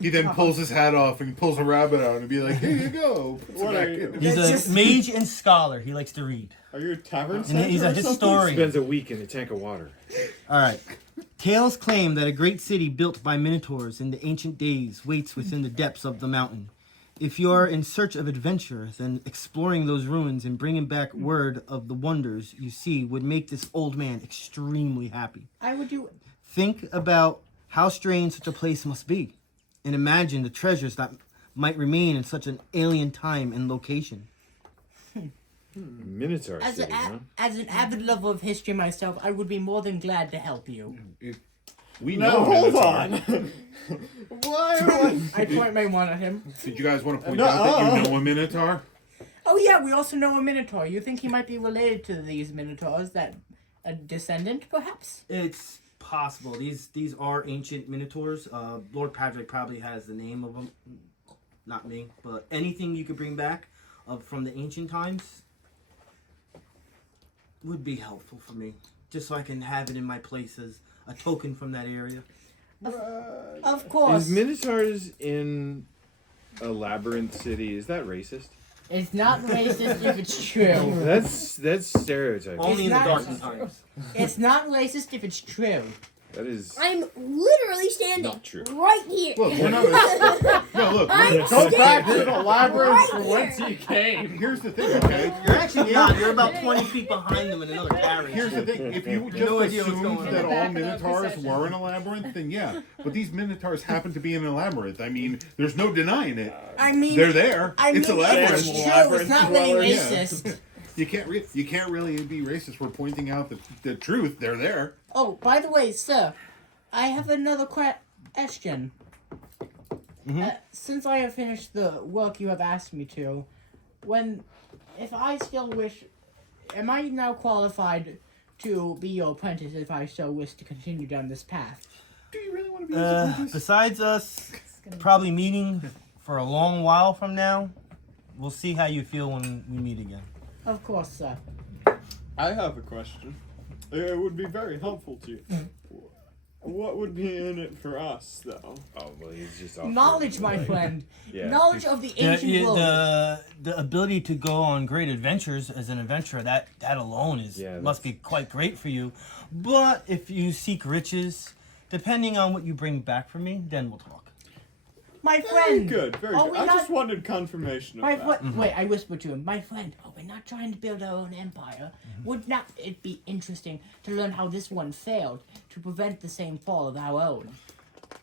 He then pulls his hat off and pulls a rabbit out and be like, "Here you go." Puts it What back are you- in. He's That's a just- mage and scholar. He likes to read. Are you a tavern And center he's a or something? historian. Spends a week in a tank of water. All right. Tales claim that a great city built by minotaurs in the ancient days waits within the depths of the mountain. If you are in search of adventure, then exploring those ruins and bringing back word of the wonders you see would make this old man extremely happy. I would do. Think about how strange such a place must be, and imagine the treasures that might remain in such an alien time and location. Minotaur As City, huh? as an avid lover of history myself, I would be more than glad to help you. We No, know. hold Minotaur. on. Why? I point my one at him. Did you guys want to point No, out that you know a Minotaur? Oh yeah, we also know a Minotaur. You think he might be related to these Minotaurs? That a descendant, perhaps? It's possible. These are ancient minotaurs. Lord Patrick probably has the name of them. Not me, but anything you could bring back from the ancient times would be helpful for me, just so I can have it in my place as a token from that area. Of course. Is Minotaurs in a labyrinth city? Is that racist? It's not racist if it's true. That's stereotyping. Only in the not- dark times. It's not racist if it's true. That is I'm literally standing not true. right here. Look, we're not. No, look. I'm we're- Go back to standing the labyrinth right from whence here. he came. Here's the thing, okay? You're actually not. You're about 20 feet behind them in another carriage. Here's the thing. If you just No idea what's assumed going on. that In the all back of the Minotaurs procession. were in a labyrinth, then yeah. But these Minotaurs happen to be in a labyrinth. I mean, there's no denying it. I mean, They're there. I mean, It's a if labyrinth. it's true, it's Labyrinth not really dwellers. racist. You can't really be racist. We're pointing out the truth. They're there. Oh, by the way, sir, I have another question. Since I have finished the work you have asked me to, if I still wish, am I now qualified to be your apprentice if I so wish to continue down this path? Do you really want to be his apprentice? Besides us probably meeting for a long while from now, we'll see how you feel when we meet again. Of course, sir. I have a question. It would be very helpful to you. What would be in it for us, though? Oh well, he's just off Knowledge, the- my friend. Yeah. Knowledge of the ancient world. The ability to go on great adventures as an adventurer, that alone must be quite great for you. But if you seek riches, depending on what you bring back for me, then we'll talk. My Very friend. good, very Are good. we I not- just wanted confirmation of My that. friend, wait, I whispered to him, my friend, we're not trying to build our own empire. Would not it be interesting to learn how this one failed to prevent the same fall of our own?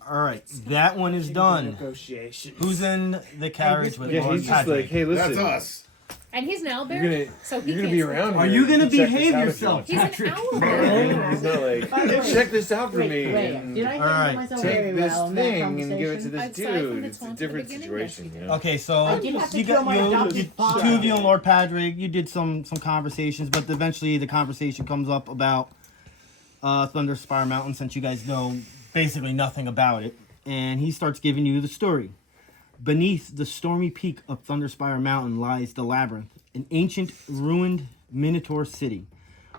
All right, that one is done. Negotiation. Who's in the carriage with Yeah, Lord he's just Patrick? like, hey, listen. That's us. And he's an You're owlbear, gonna so he you're gonna can't be sleep. around. Are here you gonna to check this behave out if you yourself, want. He's an Patrick? owlbear. He's not like, check this out for me. Wait, and did I All handle right, myself very take this well in that thing and give it to conversation? this Aside from dude. the It's a taunt at the different beginning, situation, yes, you you know. Okay, so I did have to you kill my adopted you father. two of you and Lord Patrick, you did some conversations, but eventually the conversation comes up about Thunderspire Mountain, since you guys know basically nothing about it, and he starts giving you the story. Beneath the stormy peak of Thunderspire Mountain lies the Labyrinth, an ancient, ruined Minotaur city.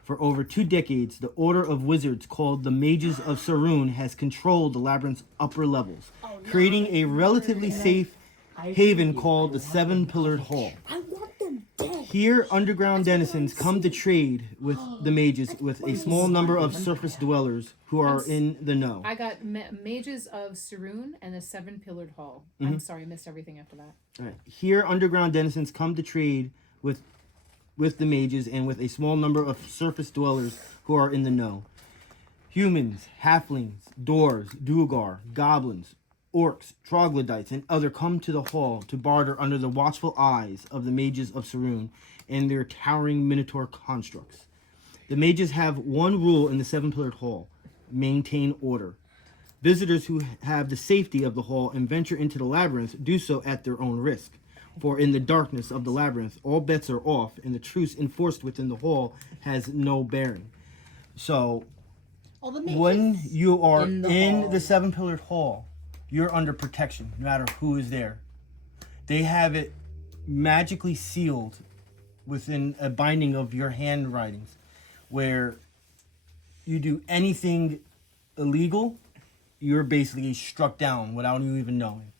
For over 2 decades, the Order of Wizards, called the Mages of Sarun, has controlled the Labyrinth's upper levels, creating a relatively safe haven called the Seven-Pillared Hall. I want them dead. Here, underground denizens come to trade with the mages, with a small number of surface dwellers who are in the know. I got Mages of Sarun and the Seven-Pillared Hall. Mm-hmm. I'm sorry, I missed everything after that. Right. Here, underground denizens come to trade with the mages and with a small number of surface dwellers who are in the know. Humans, halflings, dwarves, duergar, goblins, orcs, troglodytes, and other come to the hall to barter under the watchful eyes of the mages of Sarun and their towering minotaur constructs. The mages have one rule in the Seven-Pillared Hall: maintain order. Visitors who have the safety of the hall and venture into the labyrinth do so at their own risk. For in the darkness of the labyrinth, all bets are off, and the truce enforced within the hall has no bearing. So, All the mages when you are in in the the hall. Seven-Pillared Hall, you're under protection, no matter who is there. They have it magically sealed within a binding of your handwritings, where you do anything illegal, you're basically struck down without you even knowing.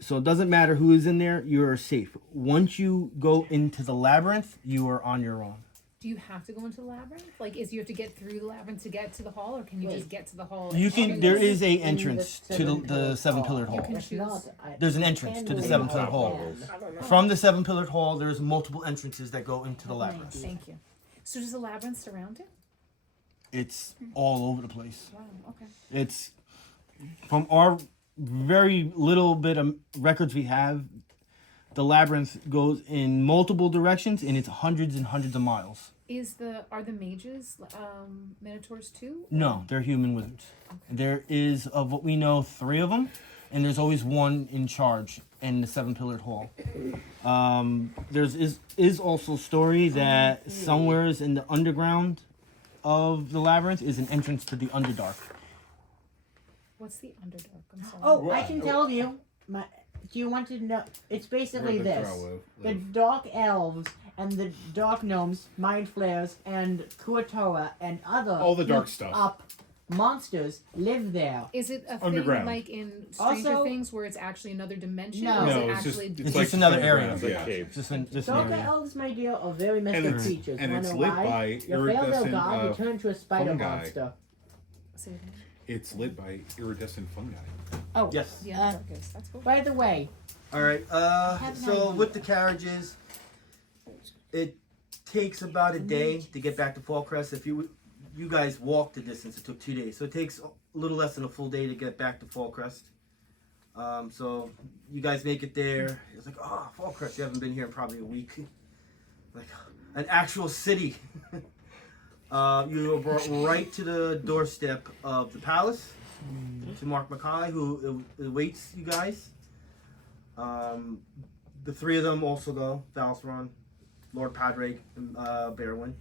So it doesn't matter who is in there, you're safe. Once you go into the labyrinth, you are on your own. Do you have to go into the labyrinth? Like, you have to get through the labyrinth to get to the hall, or can you Wait. just get to the hall? You and can. choose? There is a in entrance to the Seven-Pillared You Hall. can It's choose. not, There's an entrance to the Seven-Pillared Hall. From the Seven-Pillared Hall, there's multiple entrances that go into the labyrinth. Thank you. So does the labyrinth surround it? It's all over the place. Wow. Okay. It's from our very little bit of records we have. The labyrinth goes in multiple directions, and it's hundreds and hundreds of miles. Are the mages minotaurs too? No, they're human wizards. There is, of what we know, 3 of them, and there's always one in charge in the Seven-Pillared Hall. There's is also a story that somewheres in the underground of the labyrinth is an entrance to the Underdark. What's the Underdark? I'm sorry. Oh, I can tell you. Do you want to know? It's basically Where the this: drow the live. dark elves and the dark gnomes, mind flayers, and Kuatoa and other All the dark heaped stuff. up monsters live there. Is it a Underground. thing like in Stranger Also- Things where it's actually another dimension? No. Or is No, it it's just actually It's just another area. It's like Yeah. caves. Just an Dark area. elves, my dear, are very messed And up it's- creatures. and Wanna it's know lit why? by You fail their iridescent, god, you turn into a spider fungi. monster. Say it again. It's lit by iridescent fungi. Oh, Yes. Yeah, darkest. That's cool. by the way, All right. have an So idea. with the carriages, it takes about a day to get back to Fallcrest. If you guys walked the distance, it took 2 days. So it takes a little less than a full day to get back to Fallcrest. So you guys make it there. It's like, oh, Fallcrest, you haven't been here in probably a week. Like an actual city. You are brought right to the doorstep of the palace, to Mark Mackay, who awaits you guys. The 3 of them also go: Valsron, Lord Padraig, and Bearwin.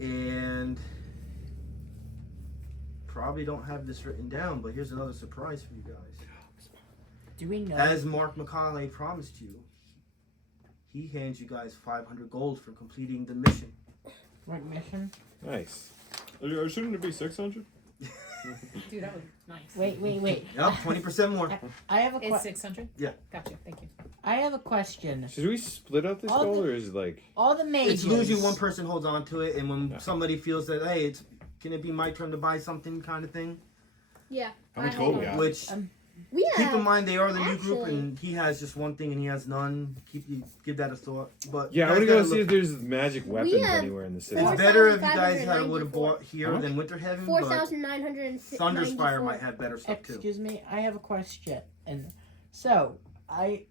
And probably don't have this written down, but here's another surprise for you guys. do we know? As Mark Macaulay promised you, he hands you guys 500 gold for completing the mission. What mission? Nice. Shouldn't it be 600? Dude, that was nice. Wait. Yep, 20% more. I have a It's question. 600? Yeah. Gotcha. Thank you. I have a question. Should we split up this All gold, the- or is it like? All the mages. It's usually one person holds on to it, and when Yeah. somebody feels that, hey, can it be my turn to buy something, kind of thing. Yeah. How much I gold hold we on. got? Which We keep in have. mind they are the new group, Actually- and he has just one thing and he has none. Give that a thought. But Yeah, I you want to guys go gotta see look- if there's magic weapons have anywhere in the city. It's 4,000 better if you guys would have 594. bought here How than Winterhaven, Four but thousand nine hundred. Thunderspire might have better stuff too. Excuse me, I have a question. And so, I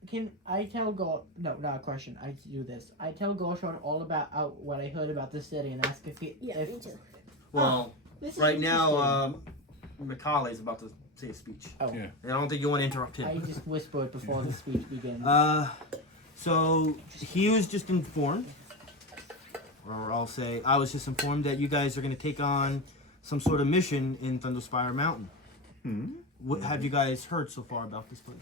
tell no, not a question. I do this. I tell Gorshon all about what I heard about the city and ask if he. Yeah, if, me too. Well, this is right now, interesting. Macaulay's about to say a speech. Oh. Yeah. And I don't think you want to interrupt him. I just whispered before the speech begins. So he was just informed, or I'll say I was just informed that you guys are going to take on some sort of mission in Thunderspire Mountain. What have you guys heard so far about this place?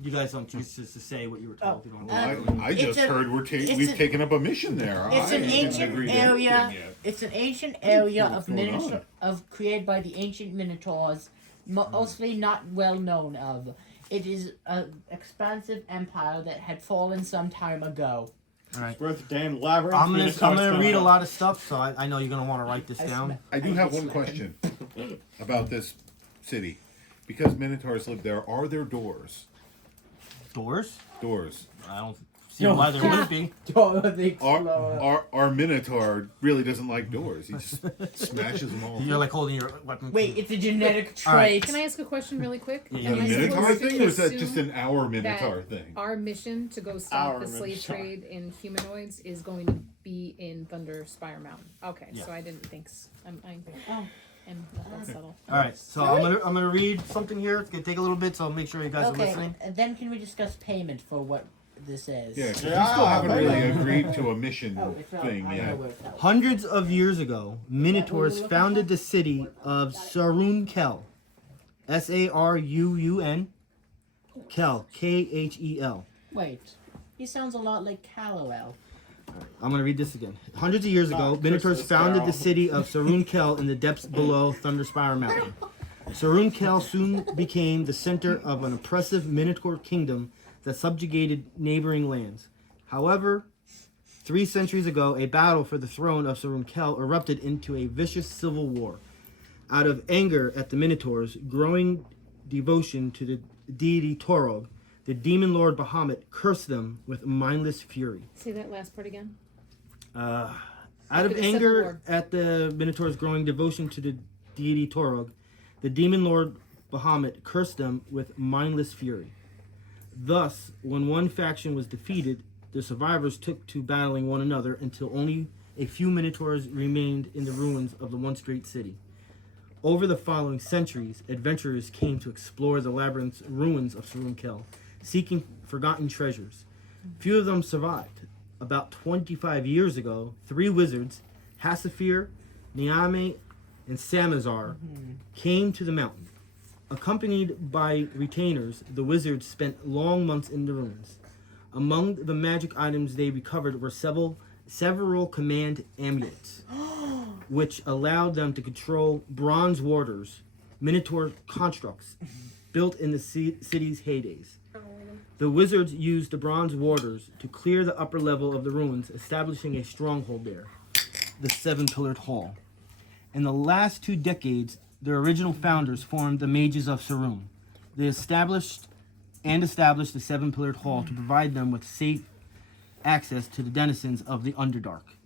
You guys don't just to say what you were told. You don't Well, I just heard we've taken up a mission there. It's I an didn't ancient agree to area. anything yet. It's an ancient area What's of going on? created by the ancient Minotaurs, mostly not well known of. It is an expansive empire that had fallen some time ago. All right. It's worth a damn labyrinth. I'm Minotaur's gonna coming read a up. lot of stuff, so I know you're gonna want to write this down. I do have one question about this city. Because Minotaurs live there, are there doors? Doors? Doors. I don't see why there wouldn't be. Our Minotaur really doesn't like doors. He just smashes them all. You're like holding your weapon. Wait, it's a genetic All right. trait. Can I ask a question really quick? Yeah, Is Am that a I Minotaur supposed thing, to or is that just assume an our Minotaur that thing? Our mission to go stop Our the slave Minotaur. trade in humanoids is going to be in Thunderspire Mountain. Okay, Yeah. so I didn't think. I'm Oh. not that subtle. All right, so I'm gonna read something here. It's gonna take a little bit, so I'll make sure you guys are Okay, listening. and then can we discuss payment for what this is? Yeah, 'cause Yeah, we still haven't hold really on. agreed to a mission Oh, it's out. thing I yet. know where it's out. Hundreds of years ago, Minotaurs looking founded for? the city of Sarunkel. Sarun Kel. Khel. Wait, he sounds a lot like Callowell. I'm gonna read this again. Hundreds of years ago, Not Minotaurs Christmas founded Carol. the city of Sarunkel in the depths below Thunderspire Mountain. Sarunkel soon became the center of an oppressive Minotaur kingdom that subjugated neighboring lands. However, 3 centuries ago, a battle for the throne of Sarunkel erupted into a vicious civil war. Out of anger at the Minotaurs' growing devotion to the deity Torog, the demon lord Bahamut cursed them with mindless fury. Say that last part again. Out After of the Civil anger War. at the Minotaur's growing devotion to the deity Torog, the demon lord Bahamut cursed them with mindless fury. Thus, when one faction was defeated, the survivors took to battling one another until only a few Minotaurs remained in the ruins of the once great city. Over the following centuries, adventurers came to explore the labyrinth's ruins of Sarunkel, seeking forgotten treasures. Few of them survived. About 25 years ago, 3 wizards, Hassafir, Niame, and Samazar, came to the mountain. Accompanied by retainers, the wizards spent long months in the ruins. Among the magic items they recovered were several command amulets, which allowed them to control bronze warders, Minotaur constructs, built in the city's heydays. The wizards used the bronze warders to clear the upper level of the ruins, establishing a stronghold there, the 7-pillared hall. In the last 2 decades, their original founders formed the Mages of Sarun. They established the 7-pillared hall to provide them with safe access to the denizens of the Underdark.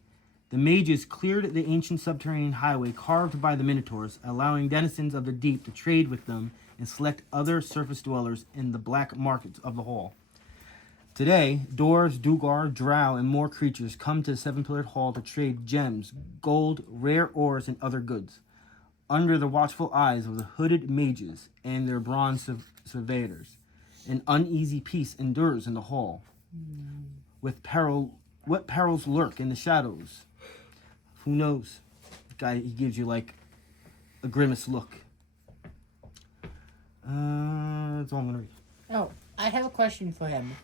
The mages cleared the ancient subterranean highway carved by the Minotaurs, allowing denizens of the deep to trade with them and select other surface dwellers in the black markets of the hall. Today, dwarves, dugar, drow, and more creatures come to the 7-pillared hall to trade gems, gold, rare ores, and other goods. Under the watchful eyes of the hooded mages and their bronze surveyors, an uneasy peace endures in the hall. What perils lurk in the shadows? Who knows? The guy, he gives you like a grimace look. That's all I'm gonna read. Oh, I have a question for him.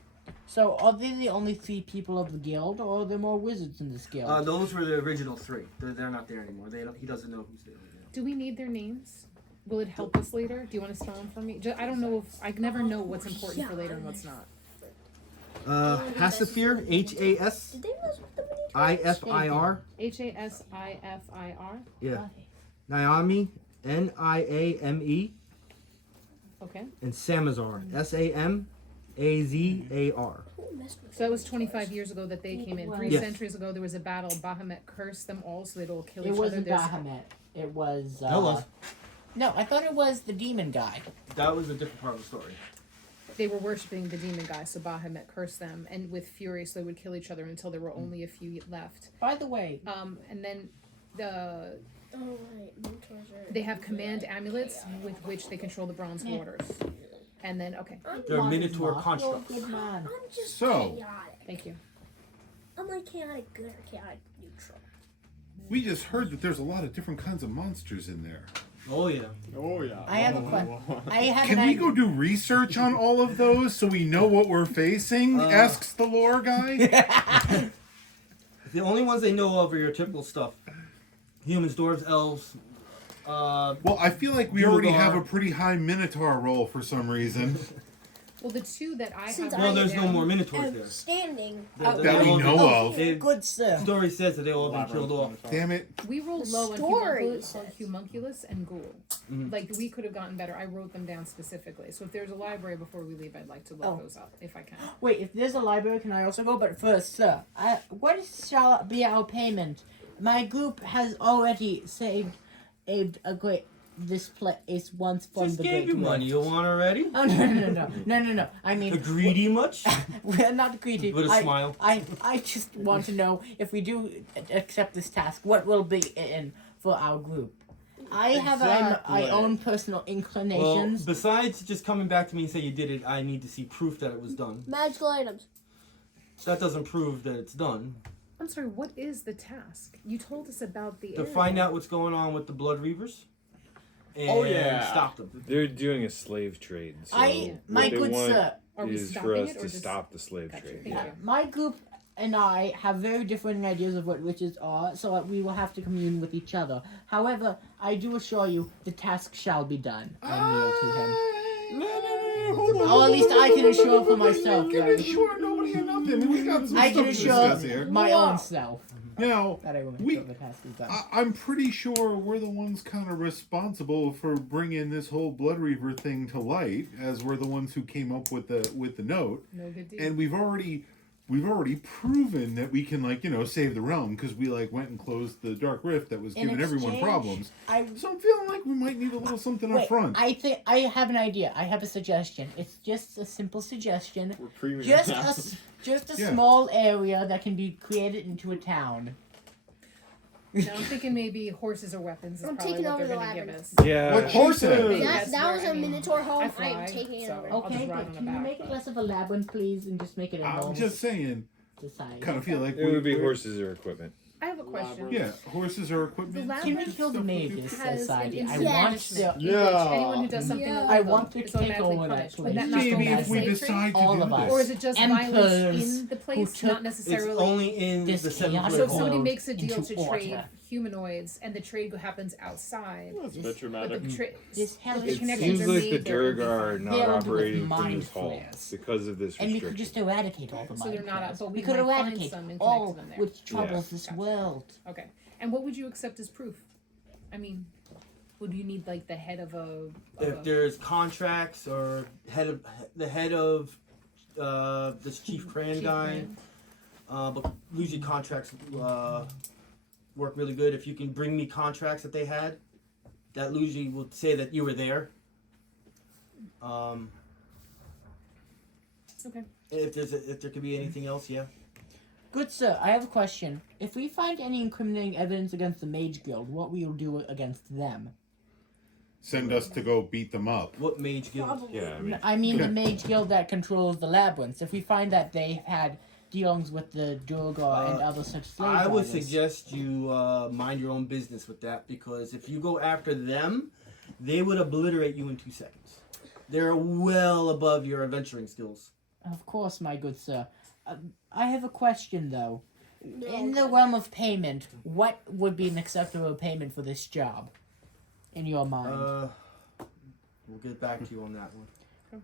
So, are they the only 3 people of the guild, or are there more wizards in this guild? Those were the original 3. They're not there anymore. He doesn't know who's there. Do we need their names? Will it help us later? Do you want to spell them for me? I don't know if I never know what's important for later and what's not. Hassafir, Hasifir. Did they mess with the mini Hasifir. Hasifir. Yeah. Naomi, Niame, Okay. and Samazar, Samazar. Who messed with So that was 25 years ago that they came in. 3 Yes. centuries ago, there was a battle. Bahamut cursed them all, so they'd all kill It each other. wasn't There's- Bahamut. It was. That was. No, I thought it was the demon guy. That was a different part of the story. they were worshiping the demon guy, so Bahamut cursed them, and with fury, so they would kill each other until there were only a few left. By the way, And then Oh right, mentors are. they have command amulets with which they control the bronze waters. And then They're Mark is Minotaur Mark. constructs. You're a good man. I'm just So- chaotic. thank you. I'm like chaotic good or chaotic neutral. We just heard that there's a lot of different kinds of monsters in there. Oh yeah. Oh yeah. I have a question. I have Can an we idea. go do research on all of those so we know what we're facing? Asks the lore guy. The only ones they know of are your typical stuff: humans, dwarves, elves. Well, I feel like we already Duergar. have a pretty high Minotaur roll for some reason. Well, the two that I Since have. Well, I there's no down- more minotaurs I'm there. standing. That we know of. They, Good sir. story says that they all been killed off. Damn it. We rolled The low on story homunculus and ghoul. Mhm. Like we could have gotten better. I wrote them down specifically. So if there's a library before we leave, I'd like to look those up if I can. Wait, if there's a library, can I also go? But first, sir, what shall be our payment? My group has already saved a great. This place once from Just the gave great you money. Rift. You want already? Oh no! I mean, Greedy much? we're not greedy. With a I- smile. I just want to know if we do accept this task, what will be in for our group. I have my Exactly. own personal Well, inclinations. besides just coming back to me and saying you did it, I need to see proof that it was done. Magical items. That doesn't prove that it's done. I'm sorry. What is the task? You told us about the. To area. find out what's going on with the Blood Reavers. And Oh, yeah. stop them. They're doing a slave trade. So my what they good want sir, Are we is stopping for us it or to just- stop the slave Gotcha, trade. thank you. my group and I have very different ideas of what witches are, so we will have to commune with each other. However, I do assure you, the task shall be done. I kneel to him. Hold on. Or at least I can assure for myself. You can Right? assure nobody or nothing. We got some I stuff can to assure discuss here. my own self Now, that I will We- make sure the task is done. I'm pretty sure we're the ones kind of responsible for bringing this whole Blood Reaver thing to light, as we're the ones who came up with the note. No good deal. And we've already proven that we can save the realm because we went and closed the Dark Rift that was In giving everyone exchange, problems. I So I'm feeling like we might need a little something up wait. front. I think I have an idea. I have a suggestion. It's just a simple suggestion. We're premium. Just now. just a Yeah. small area that can be created into a town. No, I'm thinking maybe horses or weapons is I'm probably taking what over they're the going to give Labyrinth. us. Yeah. What she said. Maybe That, that's that where, was I a mean, Minotaur I home. I fly, am taking it so over. I'll just Okay, ride but on can the you back, make it but- less of a labyrinth, please, and just make it a I'm normal just saying, society? kind of feel like It would be we're- horses or equipment. I have a question. Yeah, horses are equipment. The Can we Labyrinth kill the stuff we mage do. in has society? an I instant want punishment. to. Yeah. Anyone who does something Yeah. illegal I want to is take automatically over that punished. place. Would that not Maybe go if with we slave decide trade? to All do of us. this. Or is it just violence Emperors in the place, who not took- It's necessarily? only in this the seventh chaotic So if grade. somebody world makes a deal into to trade order. humanoids and the trade happens outside, That's a bit but dramatic. the This hell the is It connections seems are like the made, there would be Durgar are fine. not Filled with operating from mind this hall flayers. because of this And we could restriction. just eradicate all the So mind they're not flayers. out, but We we could might find eradicate some and connect all them there. which troubles Yeah. this Gotcha. world. Okay. And what would you accept as proof? I mean, would you need like the head of a? If there's contracts or the head of this Chief Cran Chief guy, Cran? but usually contracts work really good. If you can bring me contracts that they had, that usually will say that you were there. Okay. If there could be anything else, yeah. Good sir, I have a question. If we find any incriminating evidence against the Mage Guild, what will you do against them? Send us to go beat them up. What mage guild? Probably. Yeah, I mean, I mean Okay. the Mage Guild that controls the labyrinths. If we find that they had dealings with the Durgar and other such slave I would drivers, suggest you mind your own business with that, because if you go after them, they would obliterate you in 2 seconds. They're well above your adventuring skills. Of course, my good sir. I have a question though. No. In the realm of payment, what would be an acceptable payment for this job? In your mind? We'll get back to you on that one.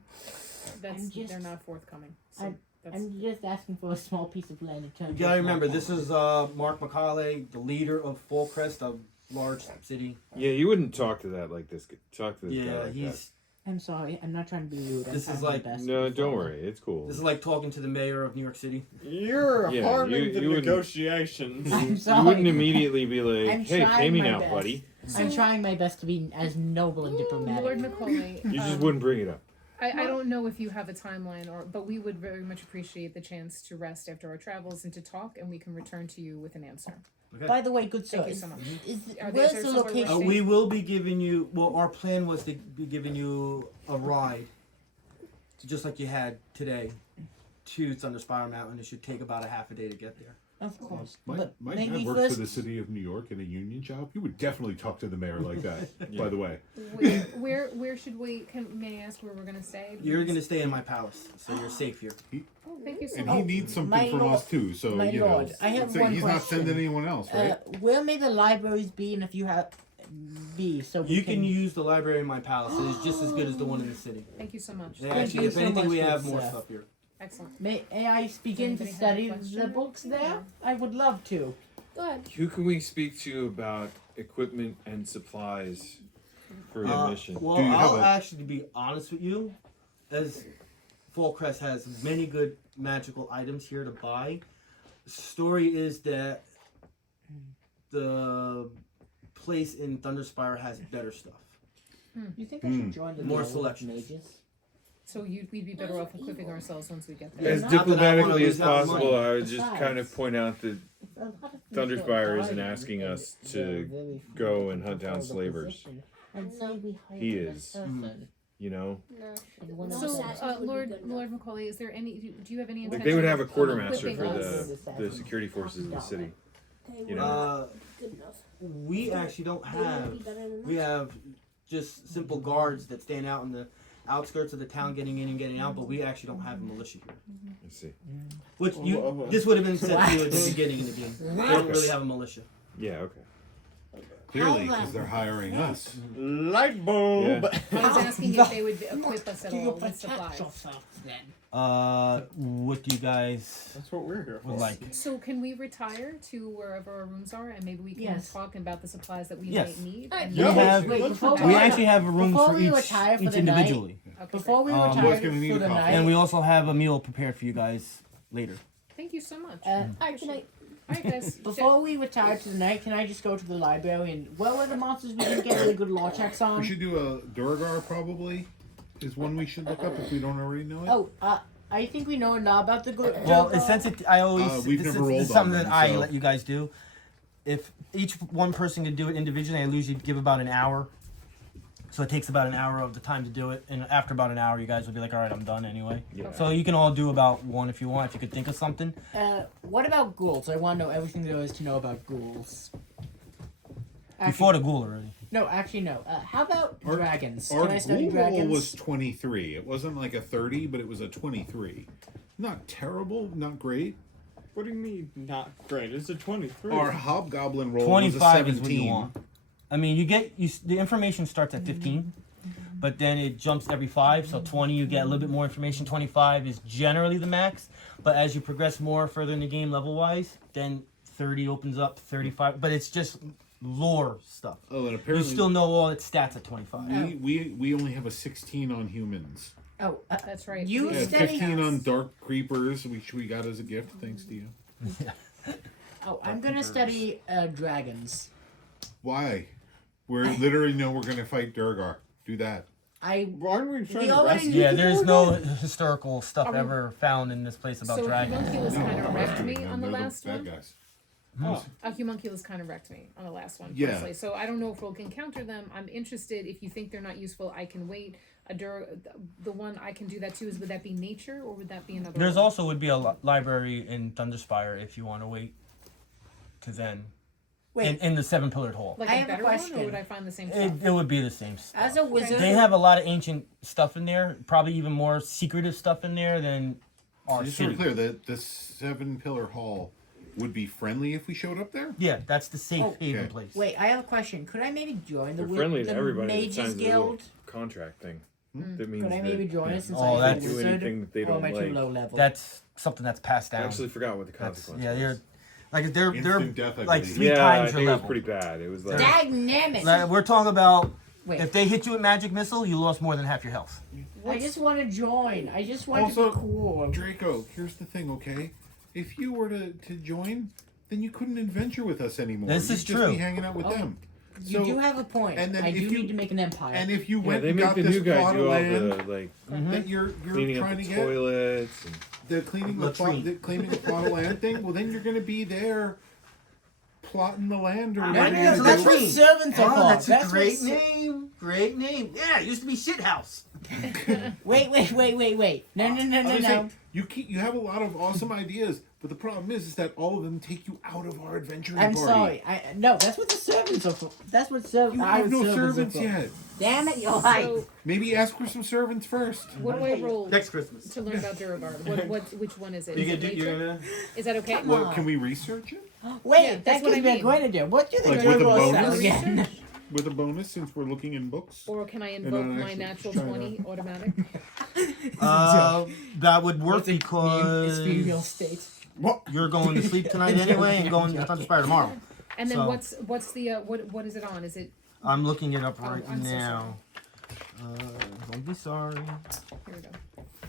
That's I'm just- they're not forthcoming. So I'm- that's I'm just asking for a small piece of land in terms You gotta of remember, my this taxes. is Mark McCauley, the leader of Fullcrest, a large city. yeah, you wouldn't talk to that like this. Talk to this guy Yeah, like he's. I'm sorry, I'm not trying to be rude. I'm This is trying my like- best that. No, to be don't forward. worry. It's cool. This is like talking to the mayor of New York City. You're Yeah, harming you the wouldn't- negotiations. I'm You sorry. wouldn't immediately be like, I'm "Hey, pay trying me my now, best. buddy." I'm trying my best to be as noble and diplomatic. Lord Macaulay. You just wouldn't bring it up. I don't know if you have a timeline, but we would very much appreciate the chance to rest after our travels and to talk, and we can return to you with an answer. By the way, good sir, Thank you so much. Are where's there the somewhere we're location? We will be giving you. Well, our plan was to be giving you a ride, just like you had today, to Thunderspire Mountain. It should take about a half a day to get there. Of course. My But dad maybe works first, for the city of New York in a union job. He would definitely talk to the mayor like that. By the way, Where should we? May I ask where we're gonna stay? You're gonna stay in my palace, so you're safe here. Oh, thank you so and much. he needs my something from lord- us too. So my you know, lord, I have let's say one he's not question. sending anyone else, right? where may the libraries be, and if you have so we You can use the library in my palace. It is just as good as the one in the city. Thank you so much. Yeah, Thank actually, you if so anything, much, we good have more sir. stuff here. Excellent. May I begin to Anybody have a study question? the books there? Yeah. I would love to. Go ahead. Who can we speak to about equipment and supplies for the mission? Well, Do you have I'll a- actually be honest with you, as Fallcrest has many good magical items here to buy. Story is that the place in Thunderspire has better stuff. You think I should join the More Guild of selections. Mages? So we'd be better off equipping ourselves once we get there. As Not that I diplomatically wanna as lose out possible, money. I would just Besides, kind of point out that a lot of things Thunderspire got isn't died asking and us they're to very go few and hunt down control the slavers. position. And say we hire He one is. person. You know, No. And one No, So, assassins would be Lord good enough. Lord Macaulay, is there any? Do you have any like intention they would have a of quartermaster for equipping us? the security forces in the city. They You were know. not good enough. We actually don't They wouldn't have. be better than We us. have just simple guards that stand out in the outskirts of the town, getting in and getting out. But we actually don't have a militia here. Let's see. Which this would have been said to you at the beginning of the game. We don't really have a militia. Yeah. Okay. Clearly, How because they're hiring us. Light bulb. Yeah. I was asking if they would equip us at Do you all with protect supplies. yourself then? What do you guys That's what we're here for. would like? So can we retire to wherever our rooms are, and maybe we can Yes. talk about the supplies that we Yes. might need? Alright, and Yeah, then- we have- wait, before Okay. We actually have a room Before for we each retire for the night- individually, Okay, Before we Um, retire Boys gonna need for a the coffee. night, and we also have a meal prepared for you guys later. thank you so much. Alright, good night. All right, guys. before we retire to the night, can I just go to the library and what were the monsters we didn't get really good law checks on? We should do a Durgar probably. Is one we should look up if we don't already know it. Oh, I think we know a lot about the good. Well, since I always We've this never is rolled something on that them, I so- let you guys do. If each one person can do it individually, I usually give about an hour. So it takes about an hour of the time to do it, and after about an hour, you guys will be like, "All right, I'm done anyway." Yeah. So you can all do about one if you want, if you could think of something. What about ghouls? I want to know everything there is to know about ghouls. You fought a ghoul already. No, actually no. How about Our- dragons? Our Can I study ghoul roll dragons? was 23. It wasn't like a 30, but it was a 23. Not terrible, not great. What do you mean not great? It's a 23. Our hobgoblin roll was a 25 is what you 17. want. I mean, the information starts at 15, but then it jumps every 5. So 20, you get a little bit more information. 25 is generally the max, but as you progress more further in the game level wise, then 30 opens up, 35. But it's just lore stuff. Oh, and You apparently still know all its stats at 25. we only have a 16 on humans. Oh, That's right. You Yeah, study- 15 on dark creepers, which we got as a gift, thanks to you. I'm gonna study dragons. Why? We literally know we're gonna fight Durgar. Do that. Aren't we trying We to already rescue? knew- Yeah, there's no historical stuff Are we- ever found in this place about So dragons. Homunculus kind of wrecked me They're on the the last bad one. guys. Homunculus kind of wrecked me on the last one. Yeah. Personally. So I don't know if we'll encounter them. I'm interested. If you think they're not useful, I can wait. The one I can do that too is, would that be nature or would that be another? There's one? also would be a library in Thunderspire if you want to wait to then. Wait, In the 7-pillared hall. like I a have a better one, question. or would I find the same stuff? It would be the same. as a wizard, They have a lot of ancient stuff in there, probably even more secretive stuff in there than our Just so we're city. clear, the 7-pillar hall would be friendly if we showed up there? Yeah, that's the safe Oh, haven okay. place. wait, I have a question. Could I maybe join the They're friendly the to everybody that Mages signs a little Guild? contract thing. That means Could I maybe that join it since Oh, I'm a that's- do wizard? anything that they Or am I don't too like. low level? That's something that's passed I down. actually forgot what the That's, consequence yeah, was. you're like they're Instant death, I like believe. 3 yeah, I times think your it was level. pretty bad. It was like Dynamic. Like, we're talking about Wait, if they hit you with magic missile, you lost more than half your health. I just want to join. I just want Also, to be cool. Draco, here's the thing, okay? If you were to join, then you couldn't adventure with us anymore. This You'd is just true. be hanging out with them. You do have a point. and then I if do you- need to make an empire. And if you Yeah, went they and make got the this new guy plot do of all land the like that you're cleaning trying up to the get, toilets. And, the cleaning the plot of land thing, well then you're gonna be there plotting the land or Why whatever not? you're So gonna that's do. what servants are Oh, for. that's a what great ser- name. Great name. Yeah, it used to be Shit House. Wait. No. I was saying, you have a lot of awesome ideas, but the problem is that all of them take you out of our adventuring I'm party. sorry. No, that's what the servants are for. That's what servants. You have no servants are for. yet. Damn it, you're right. So, Maybe ask for some servants first. what do I roll Next Christmas. to learn about Duragard? Which one is it? You Is can it do. You're nature? gonna. Is that okay? What can we research it Wait, Yeah, that's that's what what I we're mean. going to do. What do the Like with a Duragars bonus? sound again? with a bonus since we're looking in books? Or can I And invoke then my actually natural try to- 20 automatic? That would work It's because female state. you're going to sleep tonight anyway and going to Thunderspire tomorrow. And then So- what's the what is it on? Is it I'm looking it up Oh, right I'm so now. Don't be sorry. here we go.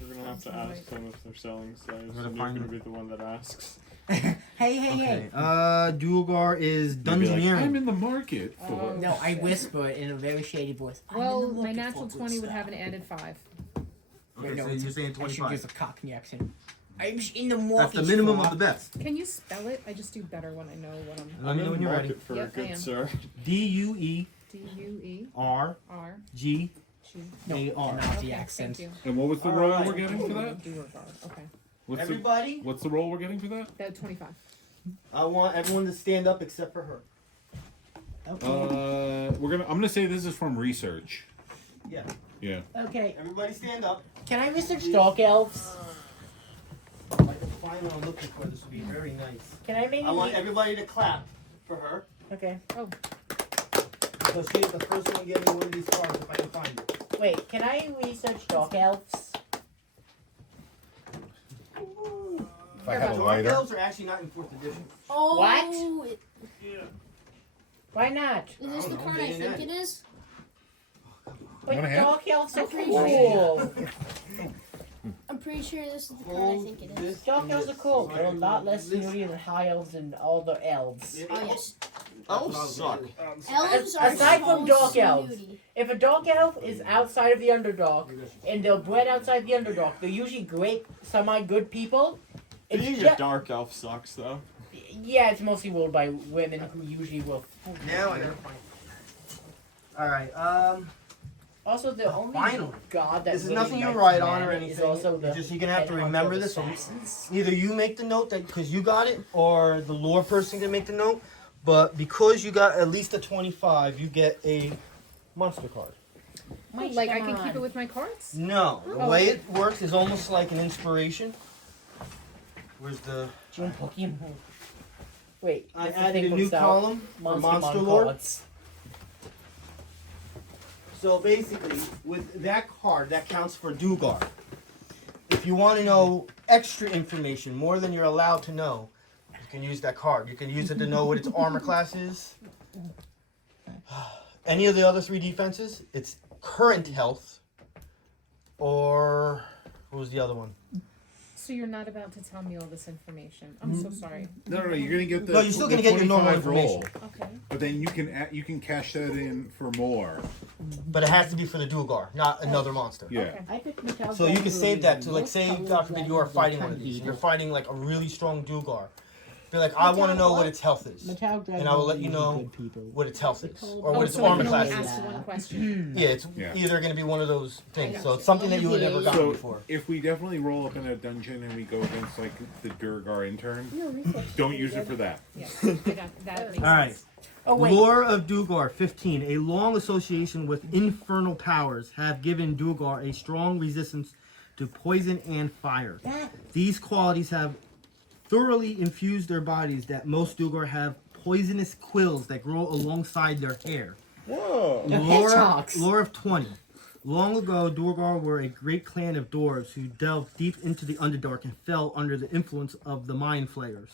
We're gonna have to ask them if they're selling slaves. Gotta And you're find gonna it. be the one that asks. Hey. Okay. Dualgar is You'd be like, I'm Dungeoneering. in the market for. No, I whisper it in a very shady voice. I'm in Well, the my market natural for 20 would good have an stuff. added 5. Okay, No, so you're saying I should use 25. a Cockney accent. I'm in the That's market. the minimum for- of the best. Can you spell it? I just do better when I know what I'm. Let me know when you're ready. Market for Yep, a I good am. sir. DUERGAR. D-U-E-R-G. No, not the accent. Thank you. And what was the roll we're getting for that? Duragard. Okay. Everybody, What's the roll we're getting for that? That 25. I want everyone to stand up except for her. Okay. I'm gonna say this is from research. Yeah. Yeah. Okay. Everybody stand up. Can I research dark elves? If I can find what I'm looking for, this would be very nice. Can I maybe? I want everybody to clap for her. Okay. So she is the first one getting one of these cards if I can find it. Wait. Can I research dark elves? If I had a Dark lighter. elves are actually not in 4th edition. Oh, What? Why not? Is this the know, card day I and think night. it is? But Wanna have? dark elves are I'm pretty cool. I'm pretty sure this is the card I think it is. Dark elves are cool. They're a lot less snooty than high elves and all the elves. Oh yes. Elves suck. Elves are Aside from so dark elves. snooty. If a dark elf is outside of the Underdark, and they're bred outside the Underdark, they're usually great, semi-good people. It's Being ju- a dark elf sucks though. yeah, it's mostly ruled by women who usually will. Now I gotta find it. Alright, Also, the only Finally. god that this is really nothing you likes write on men or is anything. also the You're gonna have to head honcho remember of this one. assassins. Either you make the note that because you got it, or the lore person can make the note. But because you got at least a 25, you get a monster card. Mike, Like I come can keep it on. with my cards? No, the Oh, way okay. it works is almost like an inspiration. Where's the? June Pokemon. Wait, I that's the added thing a new puts out column for Monster Mon Lord. cards. So basically, with that card, that counts for Dugar. If you want to know extra information, more than you're allowed to know, you can use that card. You can use it to know what its armor class is. Any of the other 3 defenses, its current health, or what was the other one? So you're not about to tell me all this information. I'm so sorry. No, you're gonna get the. No, you're still the gonna get your normal 25 roll, information. Okay. but then you can cash that in for more. But it has to be for the Dugar, not another monster. Yeah. Okay. I picked Metal So you can Dragon save that to Ruby. like What say color God forbid you are dragon fighting can one of these. be? You're fighting like a really strong Dugar. Be like, I want to know what its health is, Metal Dragon and I will let Ruby you is know good people. what its health is, or Oh, what its so I armor can class only is. ask one question. Yeah, it's Yeah. either going to be one of those I things. got So you. it's something that you would never gotten So before. if we definitely roll up in a dungeon and we go against like the Durgar intern, No, reflex. don't use it for that. Yes, I got that. Makes All right. sense. Oh wait. Lore of Dugar 15. A long association with infernal powers have given Dugar a strong resistance to poison and fire. These qualities have thoroughly infused their bodies that most Dugar have poisonous quills that grow alongside their hair. Whoa. They're hedgehogs. Lore of 20. Long ago, Duergar were a great clan of dwarves who delved deep into the Underdark and fell under the influence of the Mind Flayers.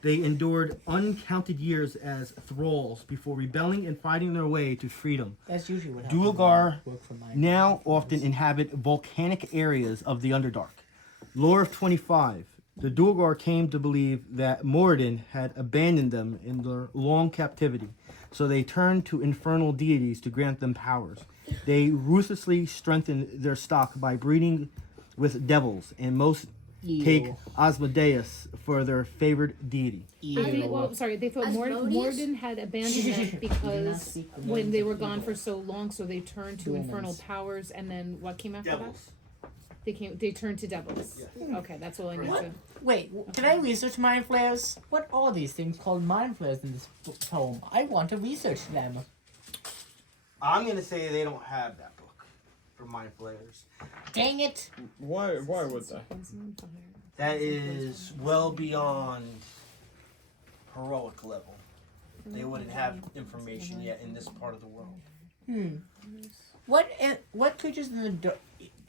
They endured uncounted years as thralls before rebelling and fighting their way to freedom. That's usually what Duergar happens. Work for mine. now often inhabit volcanic areas of the Underdark. Lore of 25. The Duergar came to believe that Moradin had abandoned them in their long captivity, so they turned to infernal deities to grant them powers. They ruthlessly strengthened their stock by breeding with devils, and most take Asmodeus for their favored deity. They thought Asmodeus? Morden had abandoned them because speak the when names they of were gone evil. for so long, so they turned to Demons. infernal powers, and then what came after Devils. that? They turned to devils. Okay, that's all I need What? to. Wait, can I research mind flares? What are these things called mind flares in this poem? I want to research them. I'm gonna say they don't have that book for mind flayers. Dang it! Why would they? That is well beyond heroic level. They wouldn't have information yet in this part of the world. What creatures in the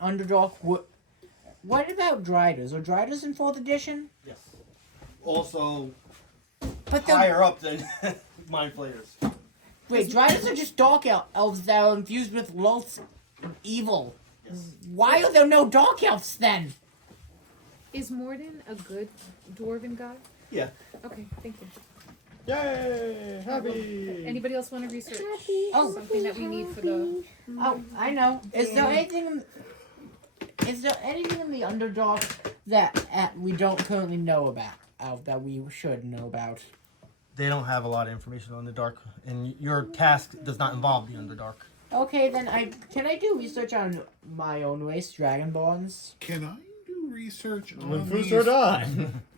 Underdark what about Driders? Are Driders in 4th edition? Yes. Also But they're higher up than mind flayers. wait, Driders are just dark elves that are infused with loath evil. Yes. Why are there no dark elves then? Is Morden a good dwarven god? Yeah. Okay, thank you. Yay! Happy! Anybody else want to research Oh. something that we need for the? Oh, I know. Is there anything in the Underdark that we don't currently know about that we should know about? They don't have a lot of information on the dark, and your task does not involve the Underdark. Okay, then can I do research on my own race, Dragonborns? Can I do research When on first these, or die.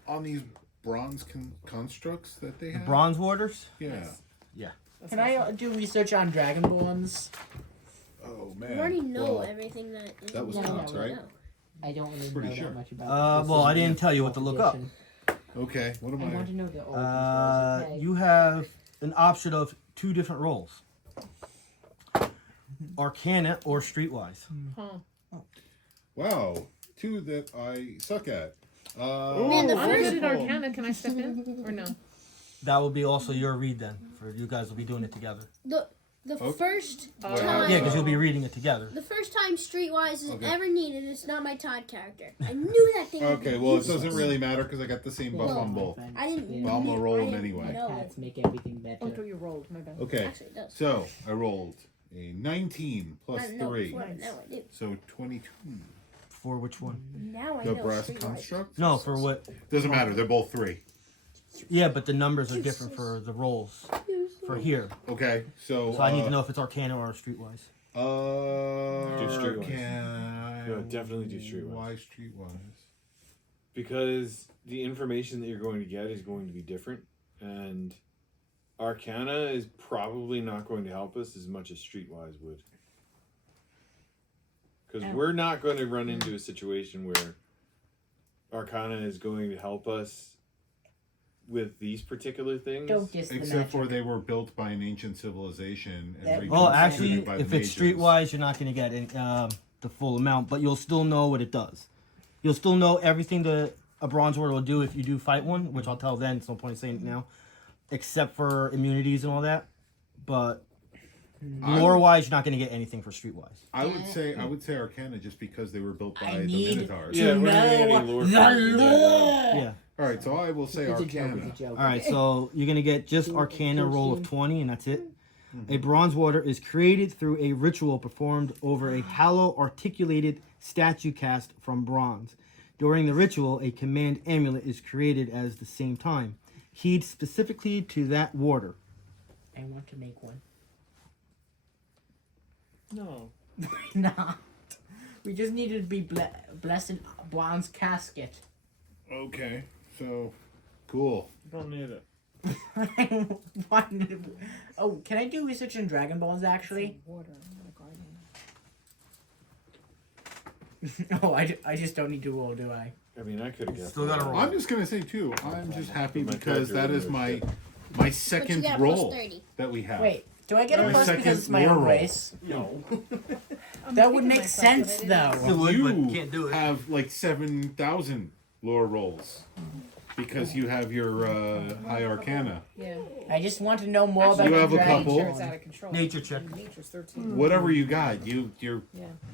on these bronze constructs that they have? Bronze warders? Yeah. Can I do research on Dragonborns? Oh You man. already know Well, everything that is. that was Yeah, Cox, no, right? No. I don't really Pretty know sure. that much about this. Well, I This is didn't tell you what to look up. edition. Okay. What am I want I? to know the origin stories. You have an option of 2 different roles. Arcana or Streetwise. Huh. Wow. 2 that I suck at. Man, the I'm first- good at Arcana. Can I step in or no? That will be also your read then. For you guys will be doing it together. The Oh. first Wait, time. Yeah, because you'll be reading it together. The first time Streetwise is Okay. ever needed, it's not my Todd character. I knew that thing. would be Okay. Well, it useless. doesn't really matter because I got the same buff Well, on both. I didn't. Well, I'm gonna roll I them didn't anyway. know. Cats make everything better. Oh, you rolled. My bad. Okay. Actually, it does. So I rolled a 19 plus I didn't know 3, before, but now I do. so 22. For which one? Now I The know. brass Streetwise. construct. No, for what? Doesn't matter. They're both 3. Yeah, but the numbers are different for the rolls. For here. Okay. So. So I need to know if it's Arcana or Streetwise. Do Streetwise. Yeah, definitely do Streetwise. Why Streetwise? Because the information that you're going to get is going to be different, and Arcana is probably not going to help us as much as Streetwise would. Because we're not going to run into a situation where Arcana is going to help us with these particular things. Don't diss the Except for magic. they were built by an ancient civilization. That- And Well, reconstituted actually, by the if it's mages. Streetwise, you're not going to get the full amount, but you'll still know what it does. You'll still know everything that a Bronze Warrior will do if you do fight one, which I'll tell then, it's no point in saying it now, except for immunities and all that. But lore-wise, you're not going to get anything for Streetwise. I would say Arcana just because they were built by I the need Minotaurs. Yeah, to we're not getting know any lore the for it. lore. Yeah. All right, so I will say It's a joke. Arcana. It's a joke. All right, so you're going to get just Arcana roll of 20, and that's it. A Bronze Warrior is created through a ritual performed over a hollow articulated statue cast from bronze. During the ritual, a command amulet is created at the same time. Heed specifically to that warder. I want to make one. No. Not. We just needed to be blessed bronze casket. Okay, so cool. Don't need it. I wanted to- Oh, can I do research on Dragon Balls actually? Water. I'm a guardian. Oh, I just don't need to roll, do I? I mean, I could have guessed. Still gotta that. roll. I'm just gonna say too. I'm just happy My because character that is was my good. my But you second got a roll plus 30. that we have. Wait, do I get a My plus second because it's my lore own roll. race? No. I'm That would thinking make myself, sense but I didn't- though. would, you but can't do it. have like 7,000 lore rolls because you have your high Arcana. Yeah. I just want to know more Actually, about you have a Dragon couple. Nature is out of control. Nature check. Nature's 13. Whatever you got, you're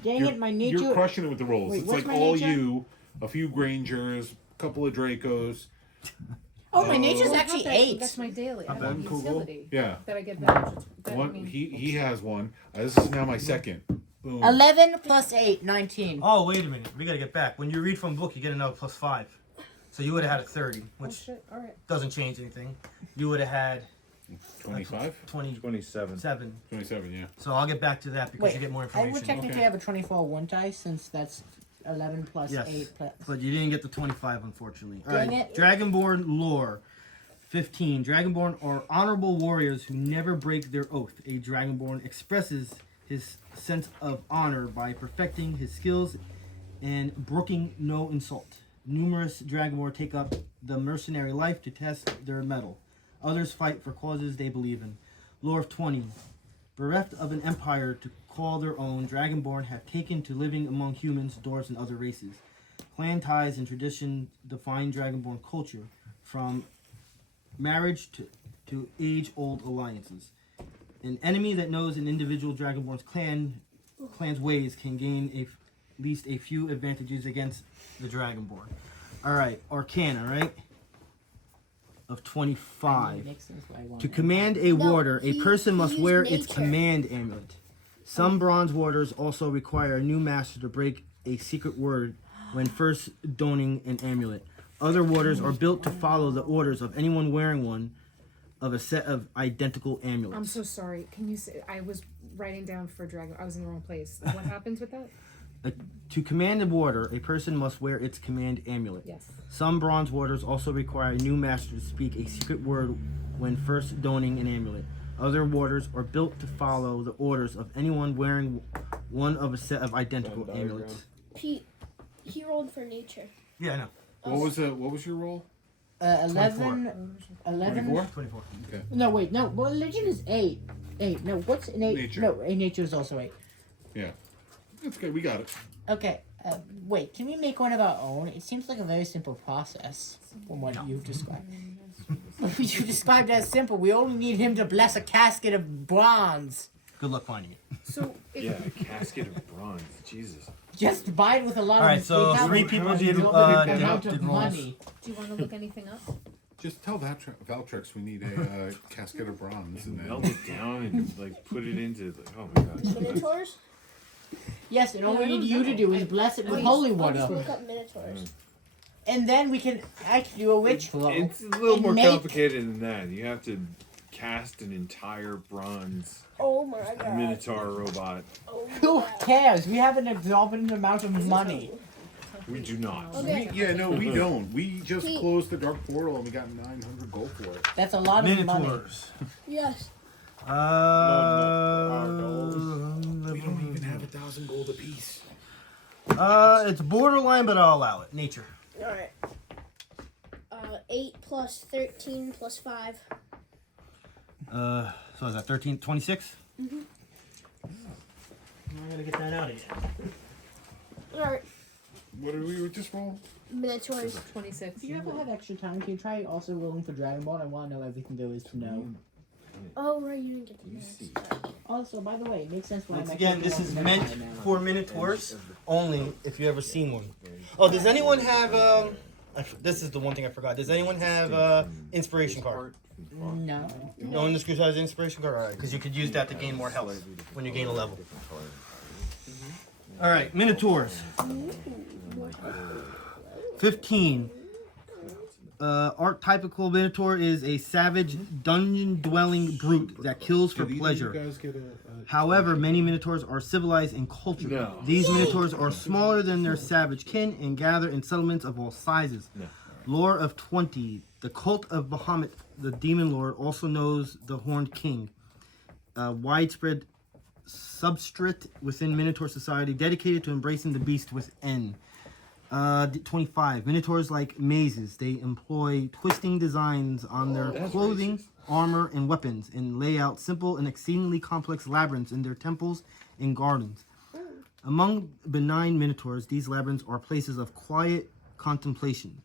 Dang it, my nature. you're crushing it with the rolls. Wait, it's what's like my all nature? you, a few Grangers, couple of Dracos. Oh, my nature's Well, actually that's 8. That's my daily. I have One the Kugel? utility. Yeah. That I get better. That, I One. mean, He has one. This is now my second. Boom. 11 plus 8, 19. Oh, wait a minute. We gotta get back. When you read from book, you get another +5. So you would have had a 30, oh which shit! All right. doesn't change anything. You would have had 25? 27. 27, yeah. So I'll get back to that because Wait, you get more I information. would technically Okay. have a 24 one dice since that's 11 plus Yes. 8 plus. But you didn't get the 25, unfortunately. All Dang right. it. Dragonborn lore. 15. Dragonborn are honorable warriors who never break their oath. A Dragonborn expresses his sense of honor by perfecting his skills and brooking no insult. Numerous Dragonborn take up the mercenary life to test their mettle. Others fight for causes they believe in. Lore of 20. Bereft of an empire to call their own, Dragonborn have taken to living among humans, dwarves, and other races. Clan ties and tradition define Dragonborn culture, from marriage to age-old alliances. An enemy that knows an individual Dragonborn's clan's ways can gain at least a few advantages against the Dragonborn. All right, Arcana, right? Of I mean, 25. it makes sense why I want To it. command a No, warder, a he- person he must used wear its nature. command amulet. Some bronze warders also require a new master to break a secret word when first donning an amulet. Other warders are built to follow the orders of anyone wearing one of a set of identical amulets. I'm so sorry. Can you say? I was writing down for dragon. I was in the wrong place. What happens with that? To command a warder, a person must wear its command amulet. Yes. Some bronze warders also require a new master to speak a secret word when first donning an amulet. Other warders are built to follow the orders of anyone wearing one of a set of identical Venn diagram. amulets. Pete, he rolled for nature. Yeah, I know. What was your roll? 11. 11. 24? 24. No, wait, no. Well, religion is 8. 8. No, what's innate? Nature. No, nature is also 8. Yeah. That's good. We got it. Okay, wait, can we make one of our own? It seems like a very simple process from what you've described. You described it as simple. We only need him to bless a casket of bronze. Good luck finding it. So if, Yeah, a casket of bronze. Jesus. Just buy it with a lot All of. right, so we have 3 a- people a did, limited did amount of rolls. money. do you want to look anything up? Just tell Valtrex we need a casket of bronze. And Melt then... it down and like put it into. Like, oh my god. Minotaurs? Yes, and all Yeah, we I need don't you to know. do is bless it with holy I'll water, just look up minotaurs. and then we can actually do a witch flow. It's a little And more make- complicated than that. You have to cast an entire bronze Oh my god. minotaur robot. Oh my Who god. cares? We have an exorbitant amount of money. We do not. Okay. Yeah, no, we don't. We just Pete. closed the dark portal and we got 900 gold for it. That's a lot of money. Minotaurs. Yes. We don't even have 1,000 gold apiece. It's borderline, but I'll allow it. Nature. Alright. 8 plus 13 plus 5. So is that 13, 26? Mm-hmm. I gotta get that out again. Alright. What did we just roll? Minotaurs. 26. If you ever have extra time, can you try also rolling for Dragon Ball? I want to know everything there is to know. Oh, right, you didn't get the You minutes. see. Also, by the way, it makes sense why Once my again, character this wants is to meant die now. for Minotaurs only if you ever seen one. Oh, does anyone have this is the one thing I forgot. Does anyone have inspiration card? No. No one in this group has inspiration card? Alright, because you could use that to gain more health when you gain a level. Alright, Minotaurs. 15. Archetypical Minotaur is a savage, dungeon-dwelling brute that kills for Did either pleasure. You guys get a However, many Minotaurs are civilized and cultured. No. These Minotaurs are smaller than their savage kin and gather in settlements of all sizes. No. Lore of 20. The cult of Bahamut, the demon lord, also knows the Horned King. A widespread substrate within Minotaur society dedicated to embracing the beast within. 25. Minotaurs like mazes. They employ twisting designs on their That's clothing, racist. armor, and weapons, and lay out simple and exceedingly complex labyrinths in their temples and gardens. Among benign Minotaurs, these labyrinths are places of quiet contemplation.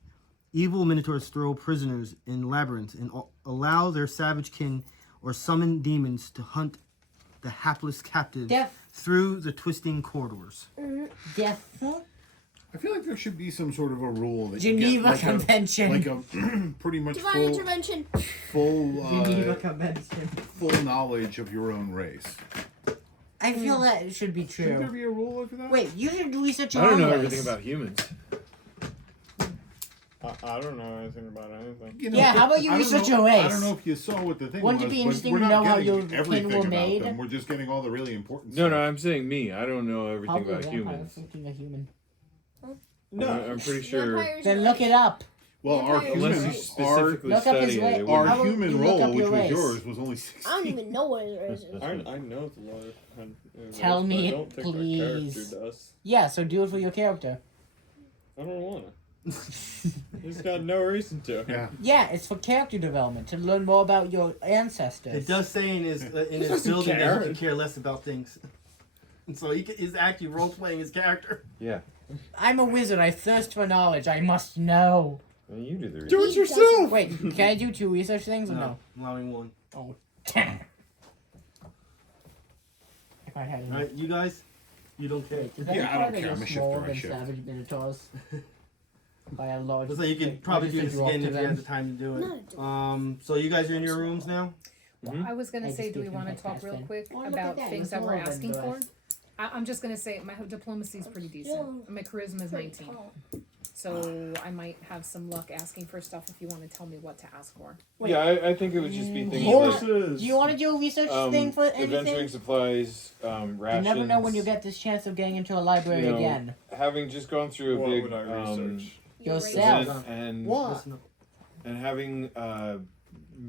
Evil Minotaurs throw prisoners in labyrinths and allow their savage kin or summon demons to hunt the hapless captives Death. through the twisting corridors. Death. I feel like there should be some sort of a rule that Geneva you get Convention. like a pretty much Divine full intervention. Geneva Convention. full knowledge of your own race. I feel that it should be Should there true. be a rule over that? Wait, you should research I your don't own know race. everything about humans. I don't know anything about anything. You Yeah, how about you I don't research know- your race? I don't know if you saw what the thing Wouldn't it was, be but interesting we're to not know how getting your kin everything were about made? them. We're just getting all the really important No, stuff. no, I'm saying me. I don't know everything Probably about vampires humans. thinking a human. I'm pretty sure. Vampires Then are look right. it up. Well, our Vampires Unless you humans, specifically Look up his study way- it, it our How wouldn't. will human you look roll, up which your was race? yours, was only 16. I don't even know what his race is. I know the lawyer. Tell me I don't think please. our character does. Yeah, so do it for your character. I don't wanna. He's got no reason to. Yeah. Yeah, it's for character development to learn more about your ancestors. It does say in his doesn't building care. that he can care less about things. So he's actually role playing his character. Yeah. I'm a wizard. I thirst for knowledge. I must know. Well, you do the Do research. it yourself. Wait, can I do 2 research things or no? Allowing one. Oh, damn. If I had Alright, you guys, you don't care. Wait, does that Yeah, I imply don't that care. you're I'm a shifter, smaller I than shift. savage minotaurs? By a large. Looks like you could wait, probably I do just this said you again up if to you had them. the time to do No, it. So you guys are in your rooms now? I was gonna I say, just do we gave him wanna that talk fast real then. quick Oh, look about at that, things he's that we're smaller than asking the for? rest. I'm just gonna say my diplomacy is pretty decent. My charisma is 19, so I might have some luck asking for stuff if you want to tell me what to ask for. Wait. Yeah, I think it would just be Do things you want- like Do you want to do a research thing for adventuring anything? supplies, You rations. never know when you get this chance of getting into a library You know, again. Having just gone through a What big would I research? Yourself. event and What? Listen up. and having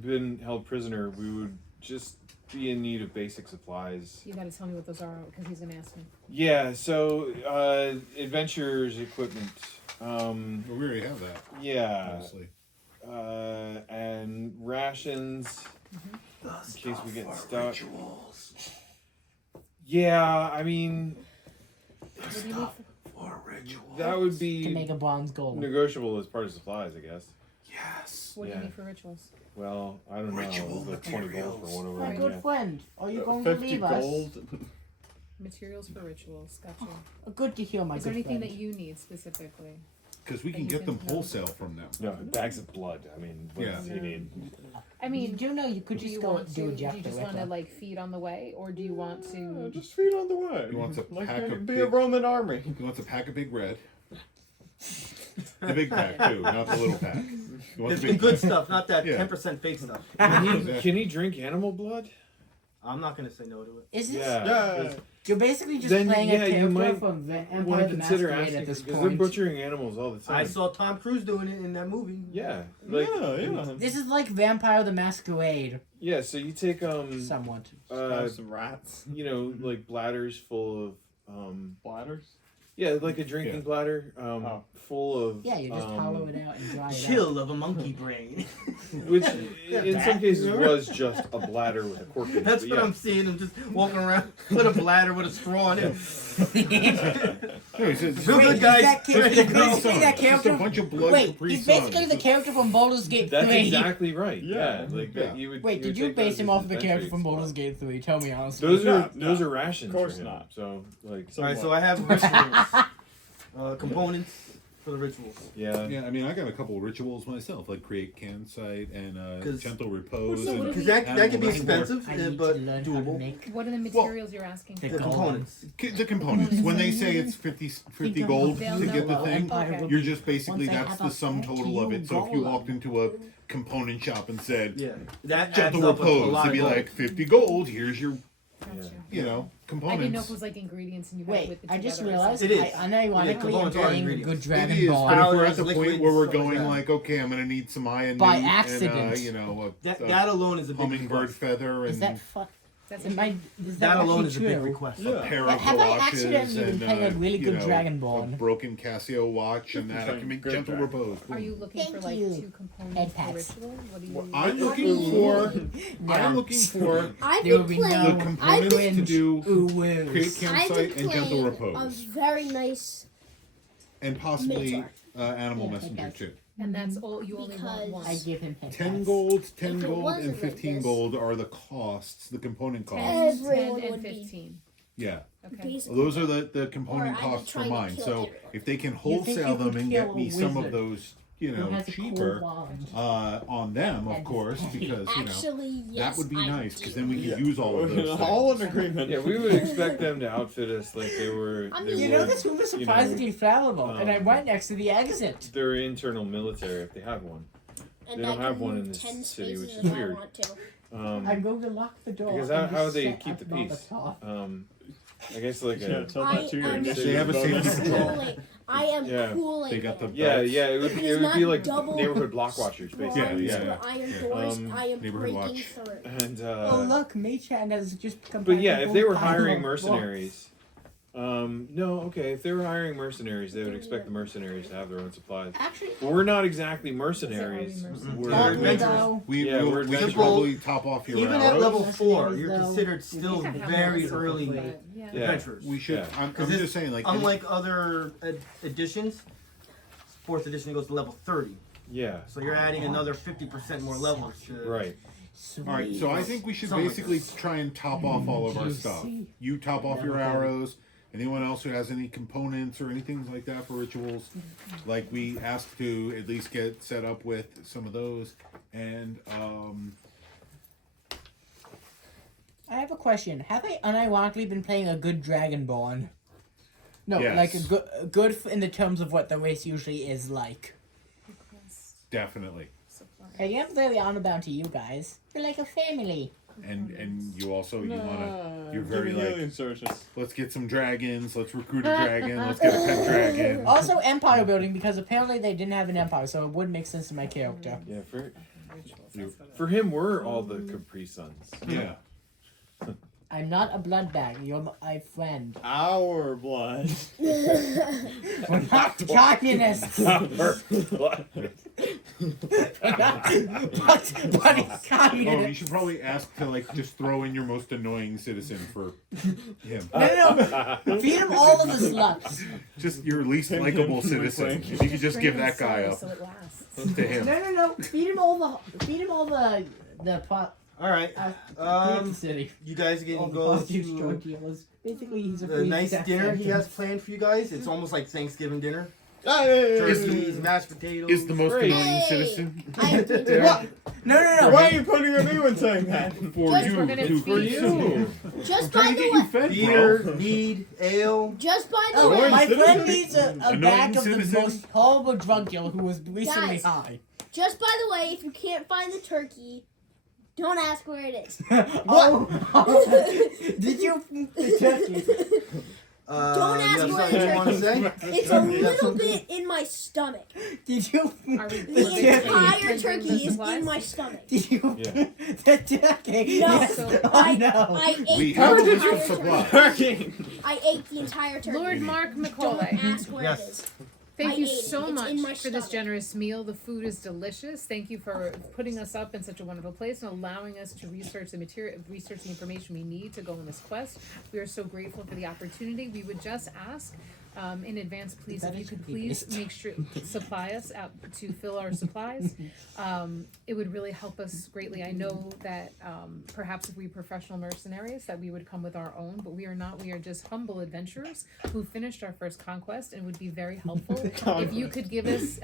been held prisoner, we would just be in need of basic supplies. You gotta tell me what those are because he's gonna ask me. Yeah, so adventurers equipment. Well, we already have that, Yeah, honestly. and rations in case we get stuck. Yeah, I mean What do you need? that would To be make a bronze golem. negotiable as part of supplies, I guess. What do you Yeah. need for rituals? Well, I don't know. It was like 20 gold for one over My there. good Yeah. friend, are you going to 50 leave us? gold. Materials for rituals. Gotcha. Good to hear, my Is there good anything friend. that you need specifically? Because we can And get you them can know. wholesale from them. No, bags of blood. I mean, what Yeah. else do you need? I mean, do you know you could do just you go want to? do a Do Jack you the just want to Ripper. like feed on the way, or do you want to? Just feed on the way. He wants a like pack be, of be big- a Roman army. He wants a pack of Big Red. The big pack, too, not the little pack. He wants It's the been big good pack. stuff, not that Yeah. 10% fake stuff. Can he drink animal blood? I'm not gonna say no to it. Is this? Yeah. You're basically just Then, playing yeah, a you character might from the Want Empire to of the consider Masquerade asking at this because they're point. butchering animals all the time. I saw Tom Cruise doing it in that movie. Yeah, like yeah. This is like Vampire the Masquerade, yeah. So you take somewhat. Have some rats. you know, like bladders full of Bladders. yeah, like a drinking Yeah. bladder full of Yeah, you just hollow it out and dry it out. Chill of a monkey brain. which in some cases was just a bladder with a cork in it. That's but what yeah. I'm seeing him just walking around with a bladder with a straw in it. No, he says, Real Wait, good is guys. that kid- Ready to is go. basically that Just a character? bunch of blood Wait, Capri he's basically Suns. the character from Baldur's Gate 3. That's exactly right. Yeah. Yeah, like Yeah. you would. Wait, you did would you take base those him as off of the character adventure from spots. Baldur's Gate 3? Tell me honestly. Those No, are no. those are rations. Of course for him. not. So like Alright, so I have rituals. Components for the rituals. yeah. Yeah, I mean, I got a couple of rituals myself, like create campsite and 'Cause- gentle repose. So what and do Because we- that can be animal messenger. expensive, I need but to learn how to doable. make What are the materials you're asking for? the The golem. components. The components. When they say it's 50 gold They'll to know get the what thing, Empire will you're be. just basically, Once I that's have the a sum total of it. So if you walked into a component shop and said, Yeah, that adds gentle up with a repose, lot it'd of be gold. like 50 gold, here's your, Gotcha. you know, I didn't know if components. it was like ingredients and you had to Wait, whip it I just together or realized It is. I unironically am components are playing a ingredients. good It Dragon is, Ball. but if we're Powders, at the point liquids, where we're stuff like going that. like, okay, I'm gonna need some iron By and accident. you know, That alone is a big hummingbird request. feather Is and that fuck? That's Is a that That alone actually is a big true? request. Yeah. pair Yeah, of have I galoshes accidentally been and playing a really you good know, Dragon a Ball? broken Casio watch and that Good can make Dragon. gentle repose. Are you looking for Thank like you. 2 components Head for pats. ritual? What do you I'm looking for. I'm looking for I've There will been be playing. the no components to cringe. do Ooh, create woos. I've campsite been and gentle playing a repose, very nice and possibly Minotaur. animal Yeah, messenger okay. too. And that's all you only want Because- one. I give him head 10 pats. gold, 10 If it gold, wasn't and like 15 this- gold are the costs, the component costs. 10, Everyone 10 would and be- 15. Yeah. Okay. Basically, Those are the component Or I'd be costs for trying to mine. kill So everyone. if they can You think wholesale you them could and kill get a me some of wizard those, who has a cool cheaper wand. on them, of And course, heavy. because Actually, yes. that would be I nice do. because then we could Yeah. use all of those. All things. in agreement. Yeah, we would expect them to outfit us like they were. I they mean, You know, would, this room is you know, surprisingly flammable, and I um, went next to the exit. Their internal military, if they have one. And They don't I have can one move in this 10 city, which spaces is if weird. I want to. I'm going to lock the door. Because and how just they set keep the up peace? Molotov. I guess like Yeah, a. tell I that to your am initiative They have a safety bonus. control. cooling. I am Yeah. cooling. They got the Yeah, belts. yeah, it If would it is be not like double neighborhood block watchers, basically. Yeah, yeah. Or iron doors, I am Neighborhood breaking watch. through. And Oh look, Machan has just become. but yeah, if they were part of hiring the mercenaries, no, okay, if they were hiring mercenaries, they would expect the mercenaries to have their own supplies. Actually, But we're not exactly mercenaries. mercenaries? We're not me adventurers. though. Yeah, we're we should adventurers. probably top off your Even arrows. at level 4, Mercenaries, you're though. considered still can have very more early but, yeah. Yeah. adventurers. We should. Yeah. I'm Because just saying, like, unlike other editions, 4th edition goes to level 30. Yeah, So you're adding another 50% more levels to right. all right. So I think we should Something. basically try and top off all of our Juicy. stuff. You top off your arrows. Anyone else who has any components or anything like that for rituals, like we asked to at least get set up with some of those. And I have a question. Have I unironically been playing a good Dragonborn? No, Yes. like a good in the terms of what the race usually is like. definitely. I am very honorable to you guys. You're like a family. And you also you wanna you're very Giving like, healing surges. let's get some dragons. Let's recruit a dragon. Let's get a pet dragon. Also, empire building because apparently they didn't have an empire, so it would make sense to my character. Yeah, for him, we're all the Capri Suns. Yeah. I'm not a blood bag. You're my friend. Our blood. We're not communists. but it's Oh, you communist. should probably ask to like just throw in your most annoying citizen for him. No. Feed him all of the sluts. Just your least likable citizen. If you could just give that guy up So it lasts. to him. No. Feed him all the pot. All right. The city. You guys All can the go prostitutes, drug to dealers. Basically, he's a the free nice sex dinner he has sentence. planned for you guys. It's almost like Thanksgiving dinner. Hey! Turkeys, mashed potatoes. Is the most Great. annoying Hey! citizen I am doing it. What? No. Why are you putting on me when saying that? for Just you? we're gonna to feed For you. you. Just Trying by to the get you way, fed, beer, bro. mead, ale. just by the Oh, way, my citizen? friend needs a Annoying bag of the citizen? most horrible drug dealer who was recently Guys. high. just by the way, if you can't find the turkey, don't ask where it is. What? Did you the turkey? Don't ask you have what something you want to it say? It's a You have little something? bit in my stomach. Did you? Are we The entire Bring turkey the is supplies? in my stomach. Did you? Yeah. The turkey. No. Yes. So- Oh no. I ate We the have a list entire of turkey. supplies. I ate the entire turkey. Lord Mark Don't McCauley, ask where Yes. it is. thank I you ate it. so It's much in my for this stomach. generous meal. The food is delicious. Thank you for putting us up in such a wonderful place and allowing us to research the material, research the information we need to go on this quest. We are so grateful for the opportunity. We would just ask in advance, please, That if you is could completely- please make sure supply us out to fill our supplies. It would really help us greatly. I know that perhaps if we were professional mercenaries, that we would come with our own, but we are not. We are just humble adventurers who finished our first conquest, and would be very helpful if you could give us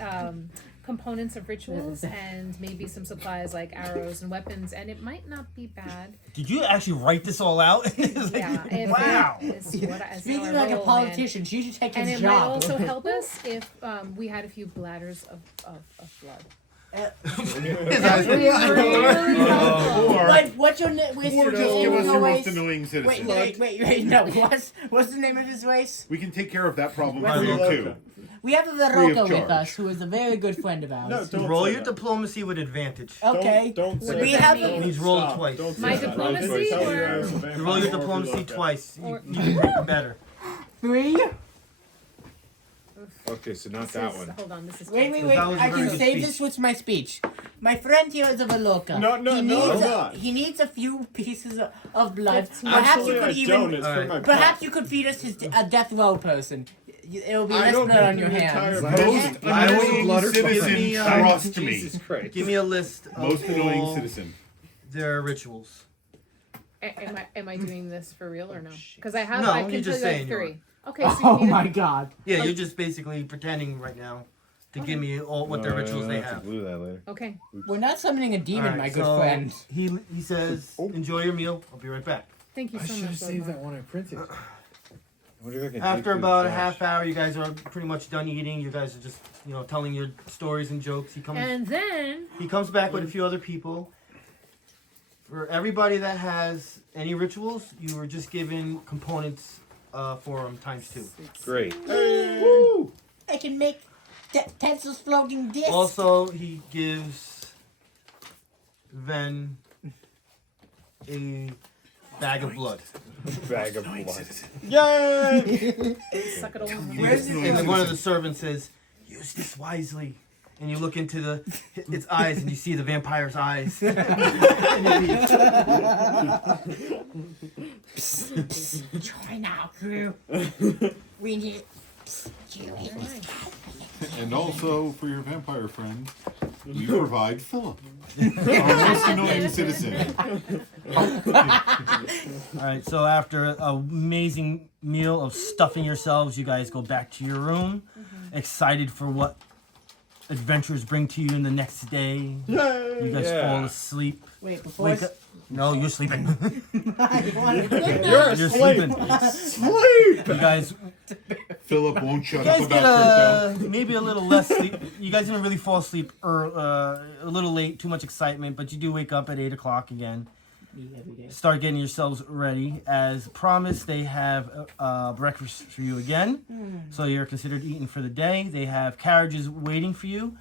components of rituals and maybe some supplies like arrows and weapons, and it might not be bad. Did you actually write this all out? Yeah, if Wow. it's what I, it's how Speaking I like a roll, man. politician, she should take And his it might job. also help us if we had a few bladders of blood. What's your name? Or just give us your most annoying citizen. Wait, no. What's the name of his race? We can take care of that problem What's for you the- too. We have a Free of Verroka with charge. us, who is a very good friend of ours. No, don't Roll say your that. diplomacy with advantage. Okay. Don't What say does We that have mean? a- It means roll Stop. twice. Don't say My that. diplomacy Tell or- your ass a vampire You roll your or diplomacy look at- twice. Or- You can make it better. 3. Okay, so not This that is- one. Hold on, this is Wait. That was a I very can good save speech. this with my speech. My friend here is a Veloka. No, he I'm needs not. He needs a few pieces of blood. Fifteen. Perhaps Actually, you I could don't. even. It's for Alright. my Perhaps pet. you could feed us a death row person. It will be I less don't blood on need your the entire hands. body. Most I will annoying blood or citizen, something. trust me. Jesus Christ. Give me a list of Most annoying all citizen. their rituals. Am I doing this for real or no? Because I No, can you're tell just you like saying you are. 3. Okay, so Oh you need my god. Yeah, you're just basically pretending right now to give me all what their rituals they have. Glue that later. Okay. We're not summoning a demon, Alright, my good so friend. He says, enjoy your meal. I'll be right back. Thank you I so should much. have saved Lord that when I printed. I wonder if I can After dig through about the a half trash. hour, you guys are pretty much done eating. You guys are just, telling your stories and jokes. He comes back with a few other people. For everybody that has any rituals, you were just given components for them ×2. Great. Woo! I can make pencils floating discs. Also, he gives Ven a bag of blood. Bag of blood. Yay! Suck it all. And then one of the servants says, use this wisely. And you look into its eyes and you see the vampire's eyes. Join our crew. We need And also, for your vampire friend, we provide Philip, our most annoying citizen. Alright, so after an amazing meal of stuffing yourselves, you guys go back to your room, excited for what adventures bring to you in the next day. Yay! You guys Yeah. fall asleep. Wait, before Wake up. No, you're sleeping. I wanna You're You're asleep. sleeping. Sleep! You guys Philip won't You shut up guys get about crypto. maybe a little less sleep. You guys didn't really fall asleep a little late, too much excitement, but you do wake up at 8 o'clock again. Start getting yourselves ready. As promised, they have breakfast for you again. So you're considered eaten for the day. They have carriages waiting for you.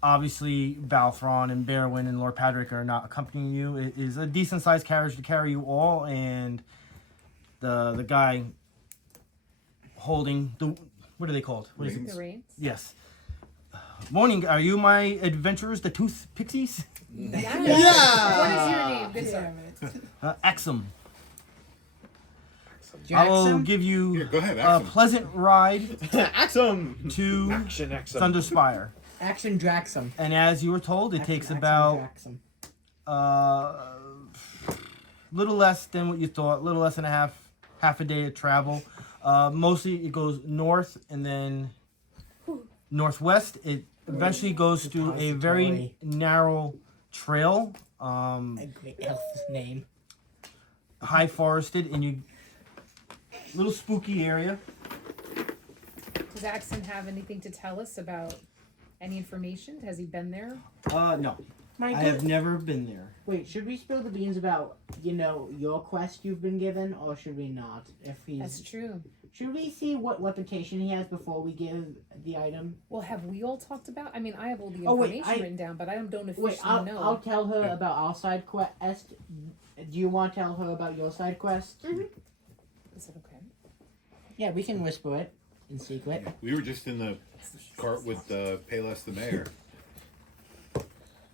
Obviously, Balthron and Berwyn and Lord Patrick are not accompanying you. It is a decent sized carriage to carry you all, and the guy holding the, what are they called? What is it? The reins. Yes. Morning. Are you my adventurers, the Tooth Pixies? Yeah. What is your name? Good sir. Axum. I will Jackson? give you Here, go ahead, a Axum. pleasant ride Axum! to Action, action. Thunderspire. Action Draxum. And as you were told, it takes about little less than what you thought, little less than half a day of travel. Mostly it goes north and then northwest. It eventually goes through a very narrow trail, A great elf's name. high forested, and you little spooky area. Does Axon have anything to tell us about any information? Has he been there? No, My I good. have never been there. Wait, should we spill the beans about your quest you've been given, or should we not? If That's he's, true. should we see what reputation he has before we give the item? Well, have we all talked about? I mean, I have all the Oh, wait, information written down, but I don't officially Wait, I'll know. tell her about our side quest. Do you want to tell her about your side quest? Is it okay? Yeah, we can whisper it in secret. We were just in the cart with Payless the Mayor.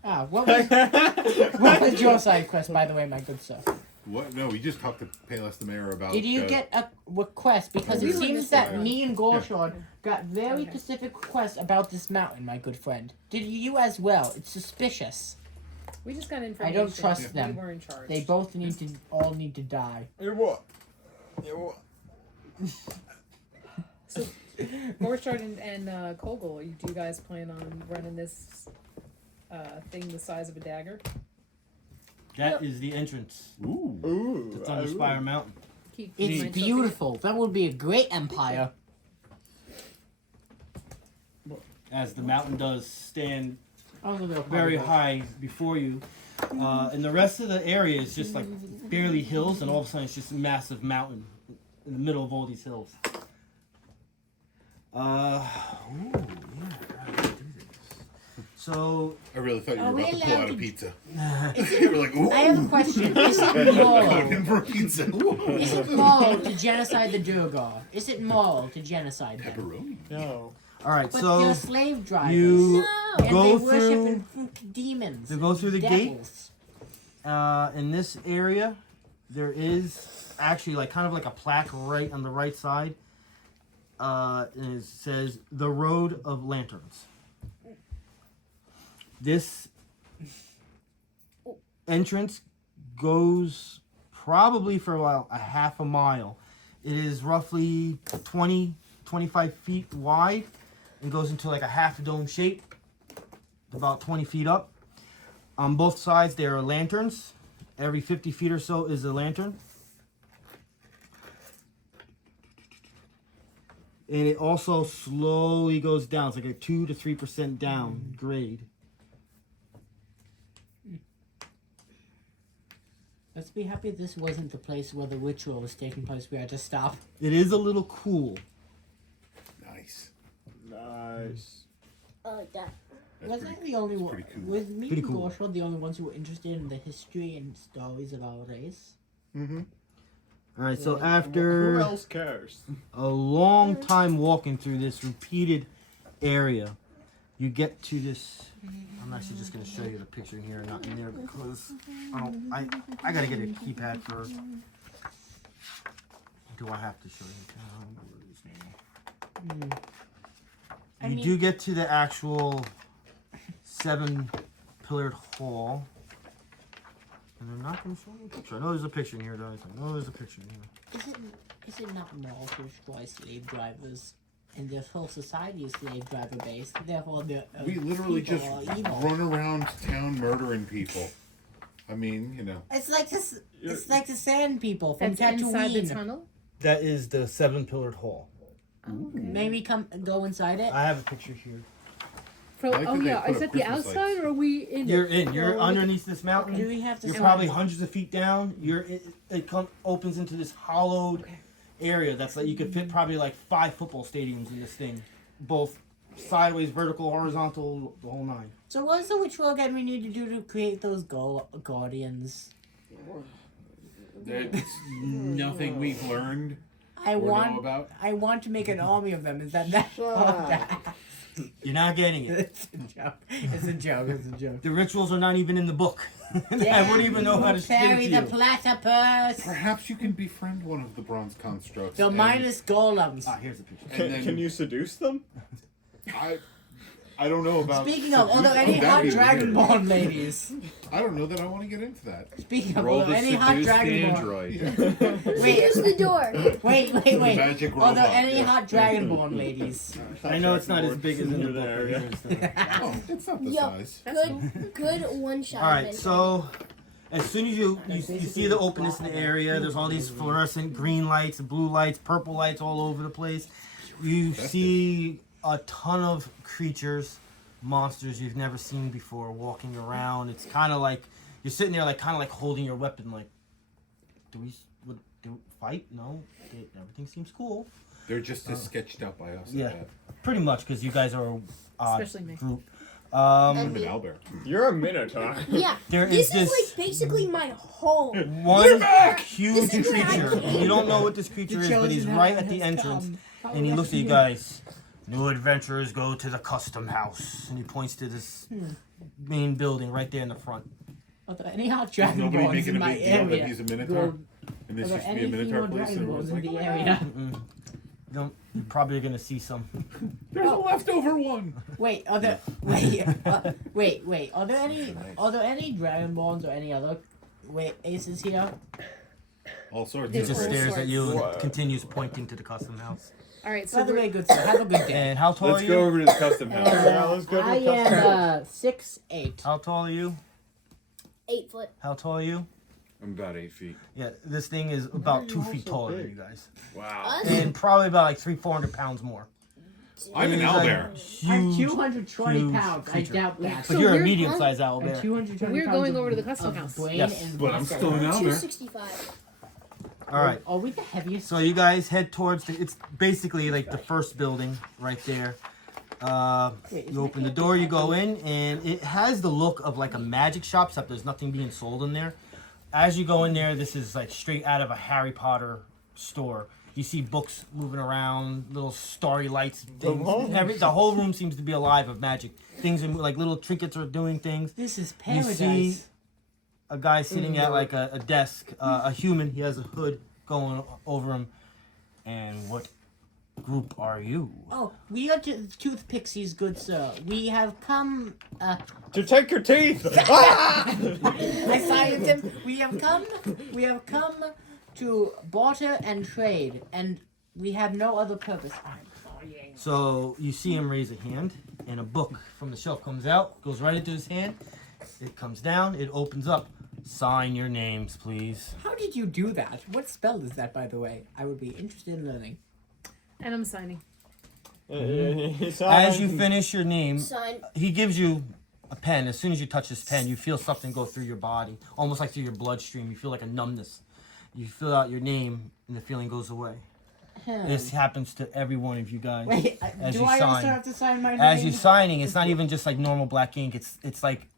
Ah, what was your side quest, by the way, my good sir? What? No, we just talked to Payless the Mayor about. Did you get a request? Because We it were seems missing that one. me and Gorshon got very Okay. specific requests about this mountain, my good friend. Did you as well? It's suspicious. We just got information. don't trust We them. were in charge. They both need to die. You what? You what? So, Gorshard and Kogel, do you guys plan on running this thing the size of a dagger? That is the entrance Ooh. Ooh. to Thunderspire Mountain. Keep It's mind beautiful. That would be a great empire. As the mountain does stand Also, they'll very probably- high before you. And the rest of the area is just like barely hills, and all of a sudden it's just a massive mountain in the middle of all these hills. So, I really thought you Are were we about to pull allowed out a to- pizza. you were like, ooh. I have a question. Is it Going moral? in for a pizza. Is it moral to genocide the Durgar? Is it moral to genocide them? Pepperoni. No. all right, But so they're slave drivers. you and go they worship through. demons. You go through the gate. devils. In this area, there is actually like kind of like a plaque right on the right side. And it says the Road of Lanterns. This entrance goes probably for about a half a mile. It is roughly 25 feet wide and goes into like a half dome shape, about 20 feet up. On both sides there are lanterns. Every 50 feet or so is a lantern. And it also slowly goes down. It's like a 2 to 3% down grade. Let's be happy this wasn't the place where the ritual was taking place. We had to stop. It is a little cool. Nice. Nice. I like that. Was I the only one? pretty cool. Was me Pretty and cool. Gorshal the only ones who were interested in the history and stories of our race? Mm-hmm. All right, so Who after else cares? a long time walking through this repeated area, you get to this. I'm actually just going to show you the picture here, not in there, because I got to get a keypad for. Do I have to show you? You do get to the actual 7-pillared hall. And I'm not going to show you a picture. I know there's a picture in here, though. I know there's a picture in here. Is it not moral to destroy slave drivers? And this whole society is slave driver based. Therefore, the We literally people just are evil. run around town murdering people. I mean, you know. It's like this. It's like the sand people from That's inside the Tatooine. tunnel? That is the 7-pillared hall. Oh, okay. Maybe go inside it. I have a picture here. From, I like oh that they yeah, put is up that the Christmas outside lights. or are we in You're it? in. You're Or- underneath this mountain. Do we have to? You're sign? probably hundreds of feet down. It opens into this hollowed area that's like you could fit probably like 5 football stadiums in this thing, both sideways, vertical, horizontal, the whole 9. So what's the ritual again we need to do to create those guardians? That's nothing we've learned I or know want. about. I want to make an army of them. Is that that? You're not getting it. It's a joke. It's a joke. It's a joke. The rituals are not even in the book. I wouldn't even know how to give it Carry to the you. platypus. Perhaps you can befriend one of the bronze constructs. The and minus golems. Ah, here's the picture. and then- Can you seduce them? I don't know about. Speaking of, are there seduce- any that'd hot be weird. dragonborn ladies? I don't know that I want to get into that. Speaking of, Roll are there to any hot seduce the dragonborn? android. Wait, Use the door. wait. Magic Are there robot. any hot dragonborn ladies? I know it's not as big as in the Near the book. area. Oh, it's not the Yo. size. Good one shot. All right, so as soon as you see the openness in the area, there's all these fluorescent green lights, blue lights, purple lights all over the place. You see a ton of creatures, monsters you've never seen before walking around. It's kind of like you're sitting there, like kind of like holding your weapon. Like, do we fight? No, everything seems cool. They're just as sketched out by us. Yeah. I bet. Pretty much because you guys are a odd Especially me. group. I'm an Albert. You're a minotaur. Yeah. There This is is like basically my home. one back! huge This is where I creature. came. You don't know what this creature is, but he's right at the entrance, and he looks at you guys. New adventurers go to the custom house, and he points to this main building right there in the front. Are there any hot Is nobody dragonborns making in a my big deal that area? he's a minotaur? And Are this there used to be any a minotaur female place, and dragonborns it's in like, the oh, area? You're probably gonna see some. there's a leftover one. Wait, are there? Wait. Are there any dragonborns or any other aces here? All sorts He of just all races. stares at you and What? continues pointing to the custom house. All right, so By the we're, way, good sir, have a good day. And how tall Let's are go you? over to the custom house. Yeah, let's go to I the custom am 6'8". How tall are you? 8 foot. How tall are you? I'm about 8 feet. Yeah, this thing is about 2 feet taller than you guys, Wow. Us? and probably about like 300-400 pounds more. I'm an He's like Albert. I'm huge, 220 huge pounds. creature. I doubt that. But So you're a we're- medium-sized I'm owlbear. 220 We're pounds going of- over to the custom of house. brain Yes, and But I'm muscle. still an Albert. 265. All right. Are we the heaviest? So you guys head towards it's basically like the first building right there. You open the door, you go in, and it has the look of like a magic shop, except there's nothing being sold in there. As you go in there, this is like straight out of a Harry Potter store. You see books moving around, little starry lights, things. The whole room seems to be alive of magic. Things are, like little trinkets are doing things. This is You paradise. see a guy sitting at like a desk, a human. He has a hood going over him. And what group are you? Oh, we are Tooth Pixies, good sir. We have come. To take your teeth! I scientifically we have come to barter and trade, and we have no other purpose. So you see him raise a hand, and a book from the shelf comes out, goes right into his hand. It comes down, it opens up. Sign your names, please. How did you do that? What spell is that, by the way? I would be interested in learning. And I'm signing. As you finish your name, Sign. he gives you a pen. As soon as you touch this pen, you feel something go through your body, almost like through your bloodstream. You feel like a numbness. You fill out your name, and the feeling goes away. This happens to every one of you guys. Wait, as do you I sign. also have to sign my name? As you're signing, it's not even just like normal black ink. It's like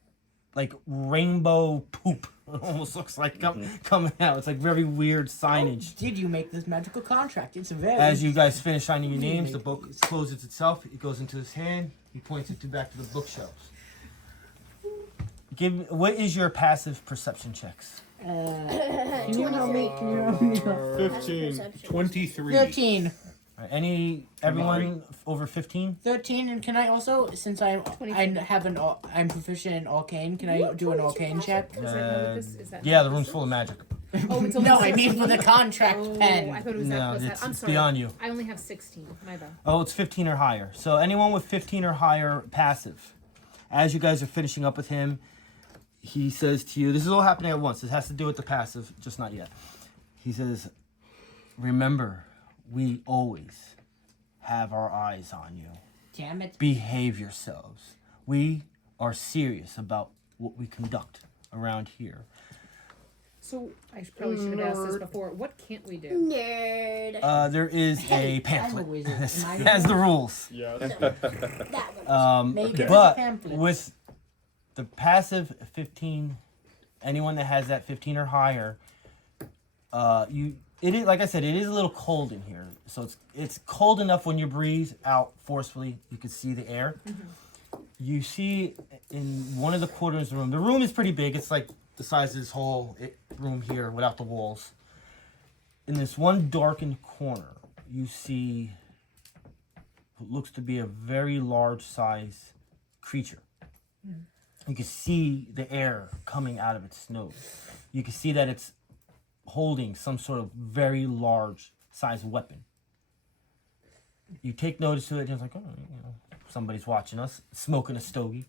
rainbow poop. It almost looks like coming out. It's like very weird signage. Oh, did you make this magical contract? It's very. As you guys finish signing your names, the book closes itself. It goes into his hand. He points it back to the bookshelves. What is your passive perception checks? Can you help me? 15. 23. 13. All right, everyone over 15? 13, and can I also, since I'm proficient in arcane, can I do an arcane check? Is that Lucas? Is that Yeah, the room's full of magic. Oh, it's No, only I mean 16? for the contract Oh, pen. I thought it was No, that. it's I'm sorry. beyond you. I only have 16. My bad. Oh, it's 15 or higher. So anyone with 15 or higher passive. As you guys are finishing up with him, he says to you, this is all happening at once. This has to do with the passive, just not yet. He says, remember, we always have our eyes on you. Damn it. Behave yourselves. We are serious about what we conduct around here. So I probably should have asked this before. What can't we do? Nerd. There is Hey, a pamphlet I'm a wizard. that Am I has the rules. Yes. That one. Maybe there's a But pamphlet. with the passive 15, anyone that has that 15 or higher, it is, like I said, it is a little cold in here. So it's cold enough when you breathe out forcefully, you can see the air. You see in one of the corners of the room. The room is pretty big. It's like the size of this whole room here without the walls. In this one darkened corner, you see what looks to be a very large size creature. You can see the air coming out of its nose. You can see that it's holding some sort of very large size weapon. You take notice of it, and it's like, oh, somebody's watching us, smoking a stogie,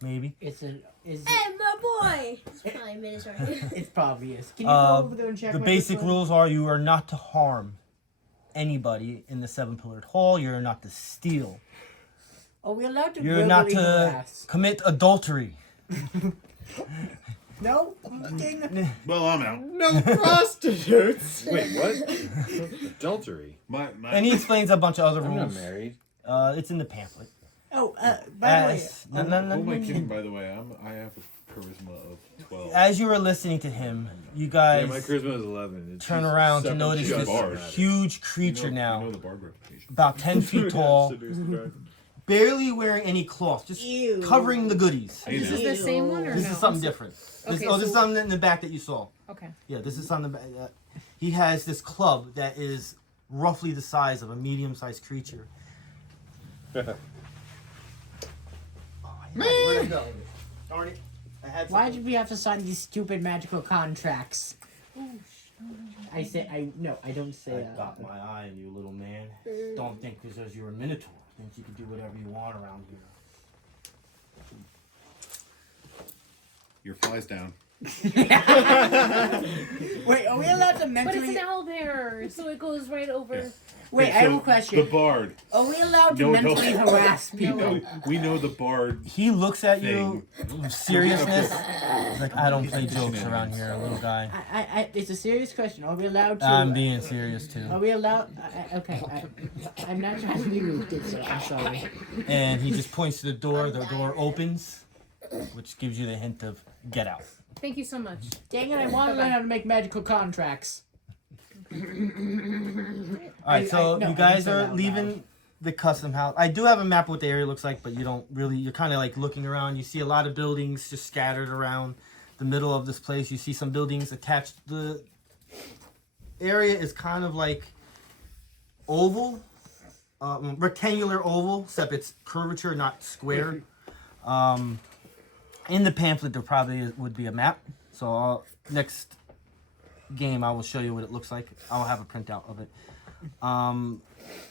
maybe. Is Hey, my boy! It's probably a minute already. it probably is. Can you go over there and check The my basic pistol? rules are you are not to harm anybody in the seven-pillared hall. You're not to steal. Are we allowed to You're not verbally to harass? commit adultery. No? Well, I'm out. No prostitutes. Wait, what? Adultery. And he explains a bunch of other I'm not rules. married. It's in the pamphlet. Oh, by the way, No, no, no, Who am I no. kidding, by the way? I have a charisma of 12. As you were listening to him, you Yeah, guys my charisma is 11. It's turn just around to separate notice shit this bars. matter. huge creature You now, know the bard reputation. about 10 feet tall, Seduce the dragon. barely wearing any cloth, just Ew. covering the goodies. Hey, This now. is the same one or This no? is something different. This, Okay, this is so- something in the back that you saw. Okay. Yeah, this is on the back. He has this club that is roughly the size of a medium-sized creature. Where'd it go? Darn it. I had why something. did we have to sign these stupid magical contracts? I don't say I that. got my eye on you, little man. Don't think because you're a minotaur. Think you can do whatever you want around here. Your fly's down. Wait, are we allowed to But it's mentally... an owlbear, so it goes right over. Yeah. Wait, I have a question. The bard. Are we allowed to No, mentally no. harass people? No, we know the bard. He looks at you with seriousness. He's like, I don't play jokes Shenanigans. around here, little guy. It's a serious question. Are we allowed to... I'm being serious too. Are we allowed... I'm not trying to be rude, good sir. I'm sorry. And he just points to the door. The door opens, which gives you the hint of get out. Thank you so much. Dang it, I want to learn how to make magical contracts. All right, so no, I you didn't guys say are that out leaving loud. the custom house. I do have a map of what the area looks like, but you don't really. You're kind of like looking around. You see a lot of buildings just scattered around the middle of this place. You see some buildings attached. The area is kind of like oval, rectangular oval, except it's curvature, not square. In the pamphlet, there probably would be a map. So next game, I will show you what it looks like. I'll have a printout of it.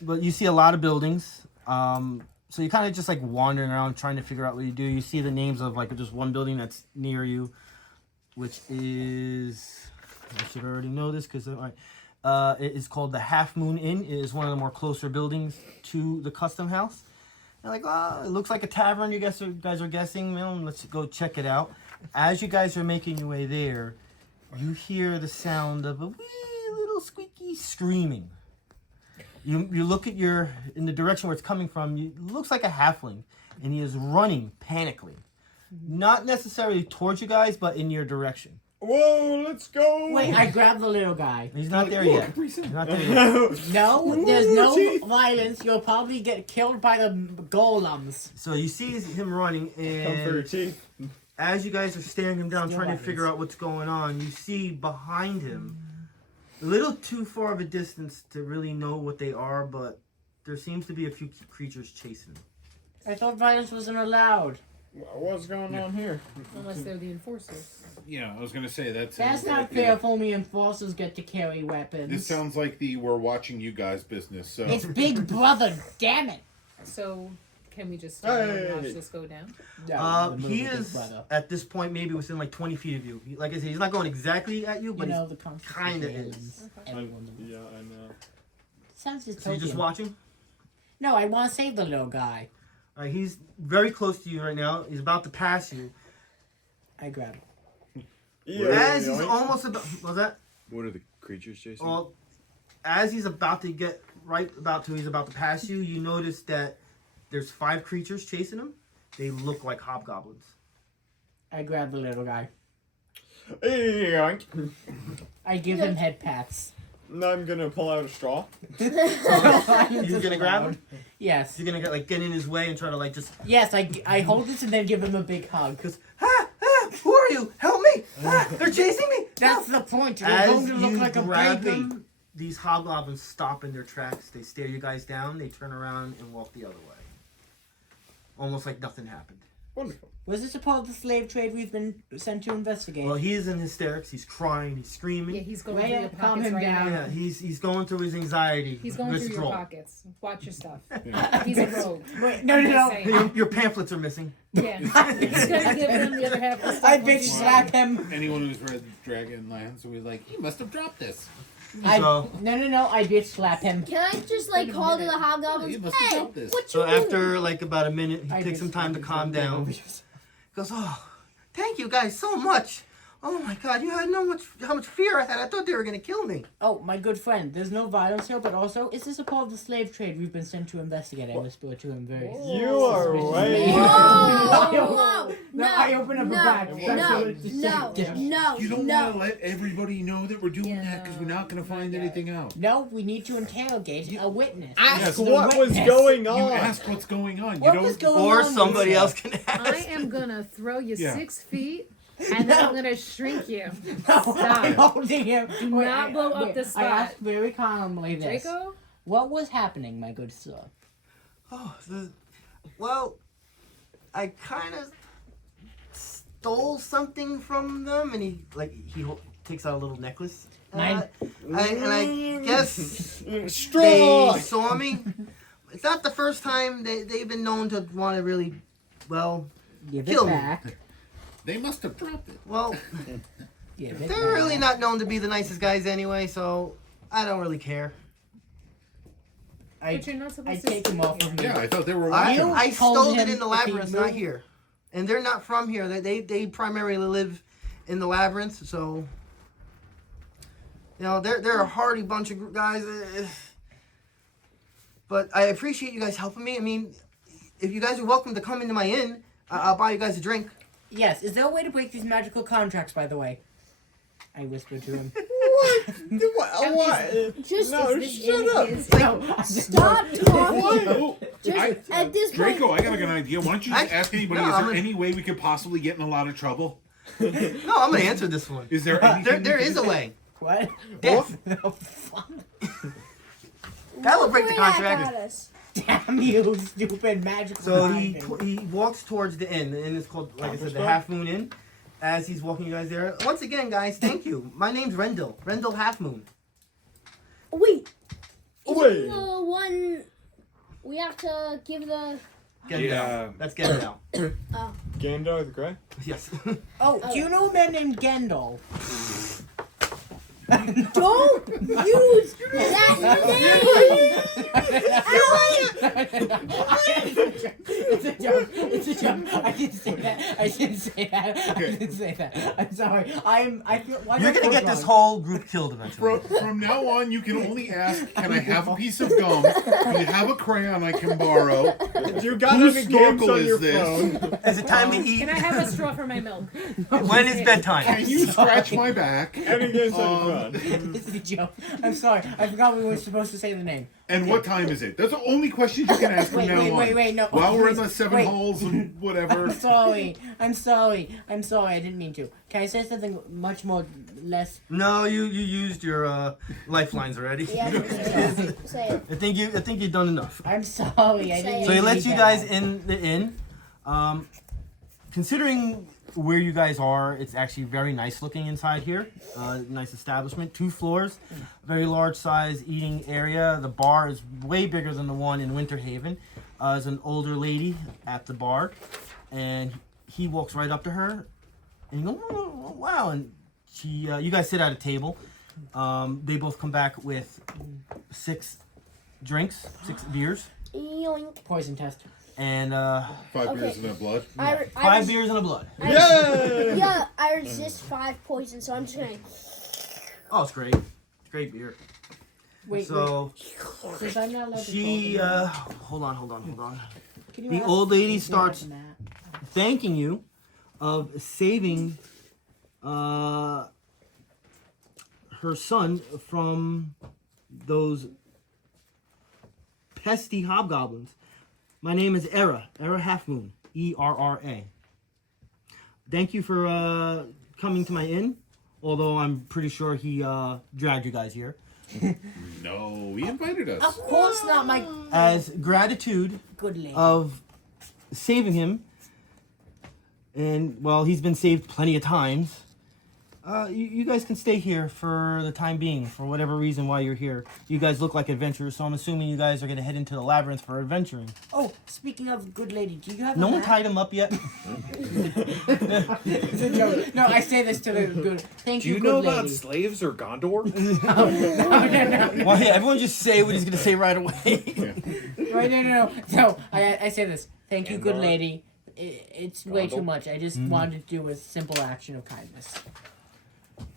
But you see a lot of buildings. So you're kind of just like wandering around trying to figure out what you do. You see the names of like just one building that's near you, which is, I should already know this because it is called the Half Moon Inn. It is one of the more closer buildings to the custom house. And like, oh, it looks like a tavern. You guys are guessing. Well, let's go check it out. As you guys are making your way there, you hear the sound of a wee little squeaky screaming. You look at in the direction where it's coming from. It looks like a halfling, and he is running panically, not necessarily towards you guys, but in your direction. Whoa, let's go! Wait, I grabbed the little guy. He's not there yet. He's not there yet. No, there's no violence. You'll probably get killed by the golems. So you see him running, Come for your and teeth. as you guys are staring him down, Still trying to violence. figure out what's going on, you see behind him, a little too far of a distance to really know what they are, but there seems to be a few creatures chasing him. I thought violence wasn't allowed. What's going on here? Unless they're the enforcers. Yeah, I was gonna say That's sounds not like fair if only enforcers get to carry weapons. This sounds like the we're watching you guys business. So It's Big Brother, damn it! So, can we just stand there and Hey. watch this go down? No, the He movie Big is Brother. at this point maybe within like 20 feet of you. Like I said, he's not going exactly at you, You but know, the concept kinda of aliens. is. Everyone knows. Yeah, I know. Sounds so you're just dystopian. watching. No, I want to save the little guy. All right, he's very close to you right now. He's about to pass you. I grab him. Yeah, As he's yoink. almost about, was that? What are the creatures chasing? Well, as he's about to he's about to pass you. You notice that there's 5 creatures chasing him. They look like hobgoblins. I grab the little guy. Yoink. I give him head pats. Now I'm gonna pull out a straw. You're gonna grab him? Yes. You're gonna get in his way and try to like just. Yes, I hold this and then give him a big hug. Because who are you? Help me! They're chasing me! That's the point. You're As going to look you like a grab baby. them, these hobgoblins stop in their tracks. They stare you guys down. They turn around and walk the other way, almost like nothing happened. Wonderful. Was this a part of the slave trade we've been sent to investigate? Well, he's in hysterics. He's crying. He's screaming. Yeah, he's going Wait, through your calm pockets him right down. now. Yeah, he's going through his anxiety. He's going through your withdrawal. pockets. Watch your stuff. He's a rogue. Wait, no, I'm no, just no. saying. Your pamphlets are missing. Yeah. He's gonna give them the other half of the stuff I once big he's slap done. him. anyone who's read Dragonlance was like, you must have dropped this. So- No, I did slap him. Can I just like call to the You hobgoblins? must have Hey, dropped this. what you So doing? after like about a minute, he I takes did some time to slap calm him. down. He goes, "Oh, thank you guys so much. Oh my God, you had how much fear I had. I thought they were gonna kill me." Oh, my good friend, there's no violence here, but also, is this a part of the slave trade we've been sent to investigate? I whisper to him very You are way. Whoa! No, I open up a bag. No, You don't no. want to let everybody know that we're doing that because we're not going to find anything out. No, we need to interrogate a witness. Ask The what was witness. going You on. ask what's going on. What you was don't. going Or on somebody here? else can ask. I am gonna throw you Yeah. 6 feet, and then I'm gonna shrink you. No, I'm Stop. holding him. Do not blow up the I spot. asked very calmly this. Draco? What was happening, my good sir? Oh, well, I kind of stole something from them, and he takes out a little necklace. Mine? I guess Straw. they saw me. It's not the first time they've been known to want to really, well, Give Kill it me. back. They must have dropped it. well, Give it they're really back. not known to be the nicest guys anyway, so I don't really care. But you're not I supposed to take him steal off of it. me. Yeah, I thought they were I watching. You stole told it him in the if he Labyrinth, not moved- here. And they're not from here. They primarily live in the Labyrinth, so you know they're a hardy bunch of guys. But I appreciate you guys helping me. I mean, if you guys are welcome to come into my inn, I'll buy you guys a drink. Yes, is there a way to break these magical contracts, by the way? I whisper to him. What? Just No, shut up. No, I just Stop talking. Oh, Just at this point. Draco, I got an idea. Why don't you just I- ask anybody? no, is I'm there a- any way we could possibly get in a lot of trouble? No, I'm gonna answer this one. Is there anything? There we is can a do? way. What? Death. No, fuck. That'll break the Look where that contract. got us. Damn you, stupid magical So diamond. he walks towards the inn. The inn is called, like I said, the Half Moon Inn. As he's walking you guys there, once again, guys, thank you. My name's Rendell. Rendell Half Moon. Wait. Is Wait. it the one we have to give the? Gendel. Yeah. That's Gendel. Gandalf the Grey? Yes. Oh, do you know a man named Gendal? Don't use that It's a joke. It's a joke. I didn't say that. I didn't say that. I didn't say that. I'm sorry. I feel. Why You're do I gonna feel get this wrong? whole group killed eventually. From now on, you can only ask, can I have a piece of gum? Do you have a crayon I can borrow? Do you got Whose any games snorkel on is your this? phone? Is it time to eat? Can I have a straw for my milk? When is bedtime? Can you scratch my back? Any games on your phone? This is a joke. I'm sorry. I forgot we were supposed to say the name. And what time is it? That's the only questions you can ask from Wait, now on. wait, no. While we're in Please, the seven wait. holes and whatever. I'm sorry. I didn't mean to. Can I say something much more less? No, you used your lifelines already. Yeah, say it. I think you've done enough. I'm sorry. I didn't. So So he mean to lets be you that guys way. in the inn. Considering where you guys are, it's actually very nice looking inside here. Nice establishment, 2 floors, very large size eating area. The bar is way bigger than the one in Winter Haven. There's an older lady at the bar, and he walks right up to her, and he goes, "Oh, wow!" And she, you guys sit at a table. They both come back with 6 drinks, 6 beers, Yoink. Poison test. and 5 beers in their blood. 5 beers and a blood. Yay! Yeah, I resist 5 poison, so I'm just gonna. Oh, it's great. It's great beer. Wait, So wait. Since I'm not allowed to she, talk, hold on. can you the ask- old lady can you starts- ask Matt? Thanking you of saving her son from those pesky hobgoblins. My name is Era Half Moon, ERRA. Thank you for coming to my inn, although I'm pretty sure he dragged you guys here. No, he invited Of us. course not, my As gratitude good lady. of saving him, and well, he's been saved plenty of times. You guys can stay here for the time being, for whatever reason why you're here. You guys look like adventurers, so I'm assuming you guys are gonna head into the labyrinth for adventuring. Oh, speaking of good lady, do you have No a one map? tied him up yet. It's a joke. No, I say this to the good. Thank Do you, you good know lady. about slaves or Gondor? No. Well, yeah, everyone just say what he's gonna say right away. Right, no. So I say this. Thank you, good Gandalf. lady. It's way too Gondor. much. I just wanted to do a simple action of kindness.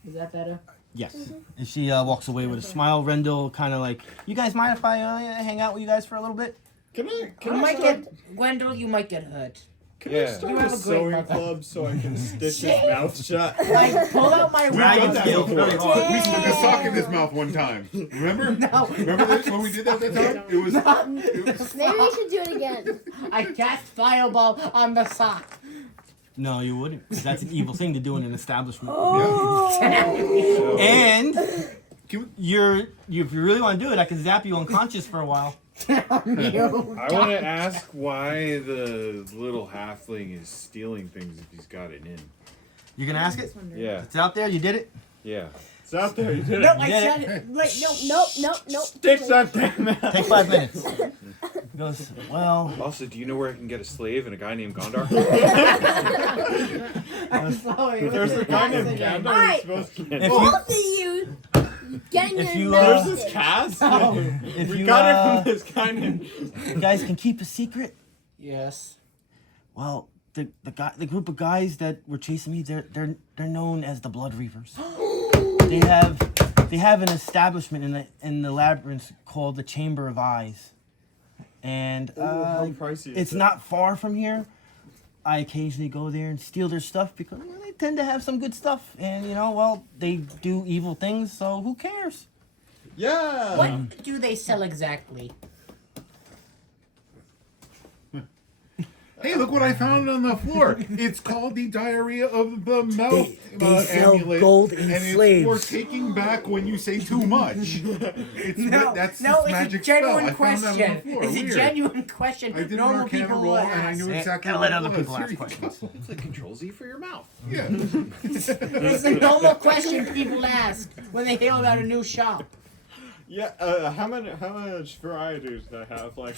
Is that better? Yes. And she walks away with a smile. Rendell kind of like, you guys mind if I hang out with you guys for a little bit? Can I You might start, get Gwendol. You might get hurt. can Yeah. I You start have a a great sewing mother. club so I can stitch his mouth shut? I pull out my We've Dragon done that skills, before. very hard. We stuck a sock in his mouth one time. Remember? No. Remember that when we did that time? It was. Maybe we should do it again. I cast fireball on the sock. No, you wouldn't. 'Cause that's an evil thing to do in an establishment. Oh. So- And Can if you really want to do it, I can zap you unconscious for a while. You I want to ask why the little halfling is stealing things if he's got it in. You can ask it. Yeah, It's out there. You did it. yeah. It's out there. You did No, it. I Yeah. said it. Wait, no. Nope. Stitch that damn out. Take 5 minutes. He goes, well, Also, do you know where I can get a slave and a guy named Gondar? I'm sorry. There's a guy named again. Gandalf. Alright. Supposed to if Both you, of you getting If your you, There's nose this cast. if We you, got it from this guy named. you guys can keep a secret, Yes. well, the group of guys that were chasing me, they're known as the Blood Reavers. They have an establishment in the labyrinth called the Chamber of Eyes, and How pricey is it's it? not far from here. I occasionally go there and steal their stuff because well, they tend to have some good stuff, and they do evil things, so who cares? Yeah. What do they sell exactly? Hey, look what I found on the floor. It's called the Diarrhea of the Mouth They sell amulet, gold and and it's slaves. for taking back when you say too much. That's no, this it's magic a genuine spell. I found that on the question. floor. It's Weird. a genuine question. I did an Normal Arcana people roll, will and I ask. knew exactly Gotta what let it other was. people Here ask you go. questions. It's like Control Z for your mouth. Yeah. It's the normal question people ask when they hear about a new shop. Yeah. How much varieties do they have? Like.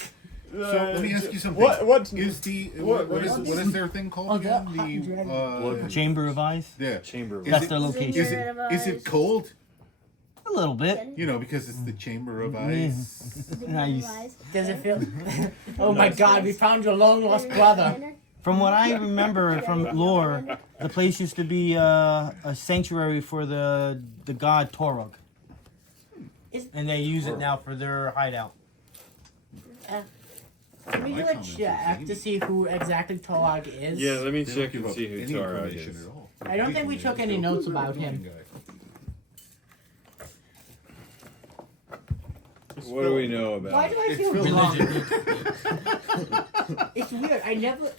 So let me ask you something. What is the what what is is their thing called Oh, again? The Chamber of Eyes. yeah. Chamber. Is That's it- their location. Is it cold? A little bit. You know, because it's the Chamber of Ice. Nice. Does it feel? Oh my God! We found your long lost brother. From what I remember from lore, the place used to be a sanctuary for the god Torog. And they use it now for their hideout. Can we do a check to see who exactly Torog is? Yeah, let me They don't check give and up see who any Tarok information is. at all. I don't think we took any notes about him. What do we know about? Why do I It's feel filled drunk? with It's weird. I never.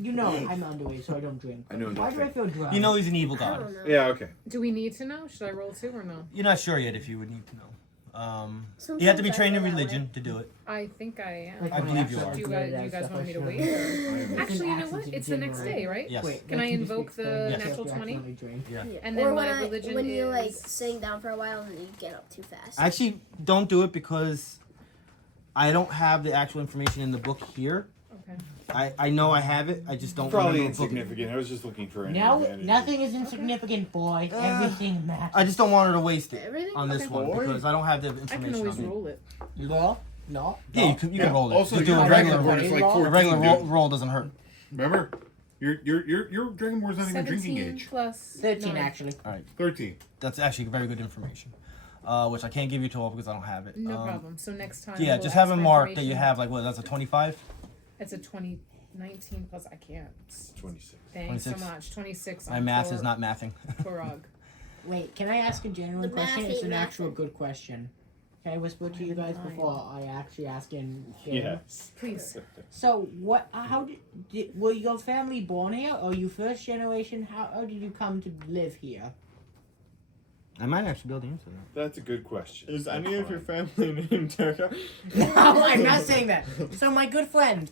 You know, I'm underweight, so I don't drink. I know Why do I nothing. feel drunk? You know he's an evil I god. don't know. Yeah. Okay. Do we need to know? Should I roll 2 or no? You're not sure yet if you would need to know. Sometimes You have to be I trained in feel that way. religion to do it. I think I am. Like I when believe you actually are. Do you do guys, that do you guys stuff, want me to I wait? should. Or? Actually, you know It's what? an It's the next accident, day, right? Yes. Wait, Can I let's do this invoke next thing. the Yes. natural You 20? accidentally drink. Yeah. And then Or my religion when you like is- sitting down for a while and then you get up too fast. Actually, don't do it because I don't have the actual information in the book here. Okay. I know I have it. I just don't Probably remember booking it. insignificant. I was just looking for any Now, advantages. nothing is insignificant, boy. Everything matters. I just don't want her to waste it Everything? on this Okay. one because I don't have the I information can always on it. roll it. Law? No? Yeah, you can roll it. Also, Just do your a regular regular Dragonborn is like roll. a 14, regular dude. roll doesn't hurt. Remember? Your Dragonborn's not even drinking 17 age. plus 13, 9. actually. 13. That's actually very good information, which I can't give you 12 because I don't have it. No problem. So next time. Yeah, we'll just ask have a for mark that you information. have like what? That's a 25. It's a 2019 plus. I can't. 26. Thanks 26. so much. 26. My on math is not mathing. Torog. Wait, can I ask a genuine The math question? It's ain't an actual nothing. good question. Can I whisper to you guys before I actually ask in game? Yes. Please. So, what? How were your family born here? Or you first generation? How did you come to live here? I might actually be able to answer that. That's a good question. Is That's any of your fine. family named Turka? No, I'm not saying that. So, my good friend,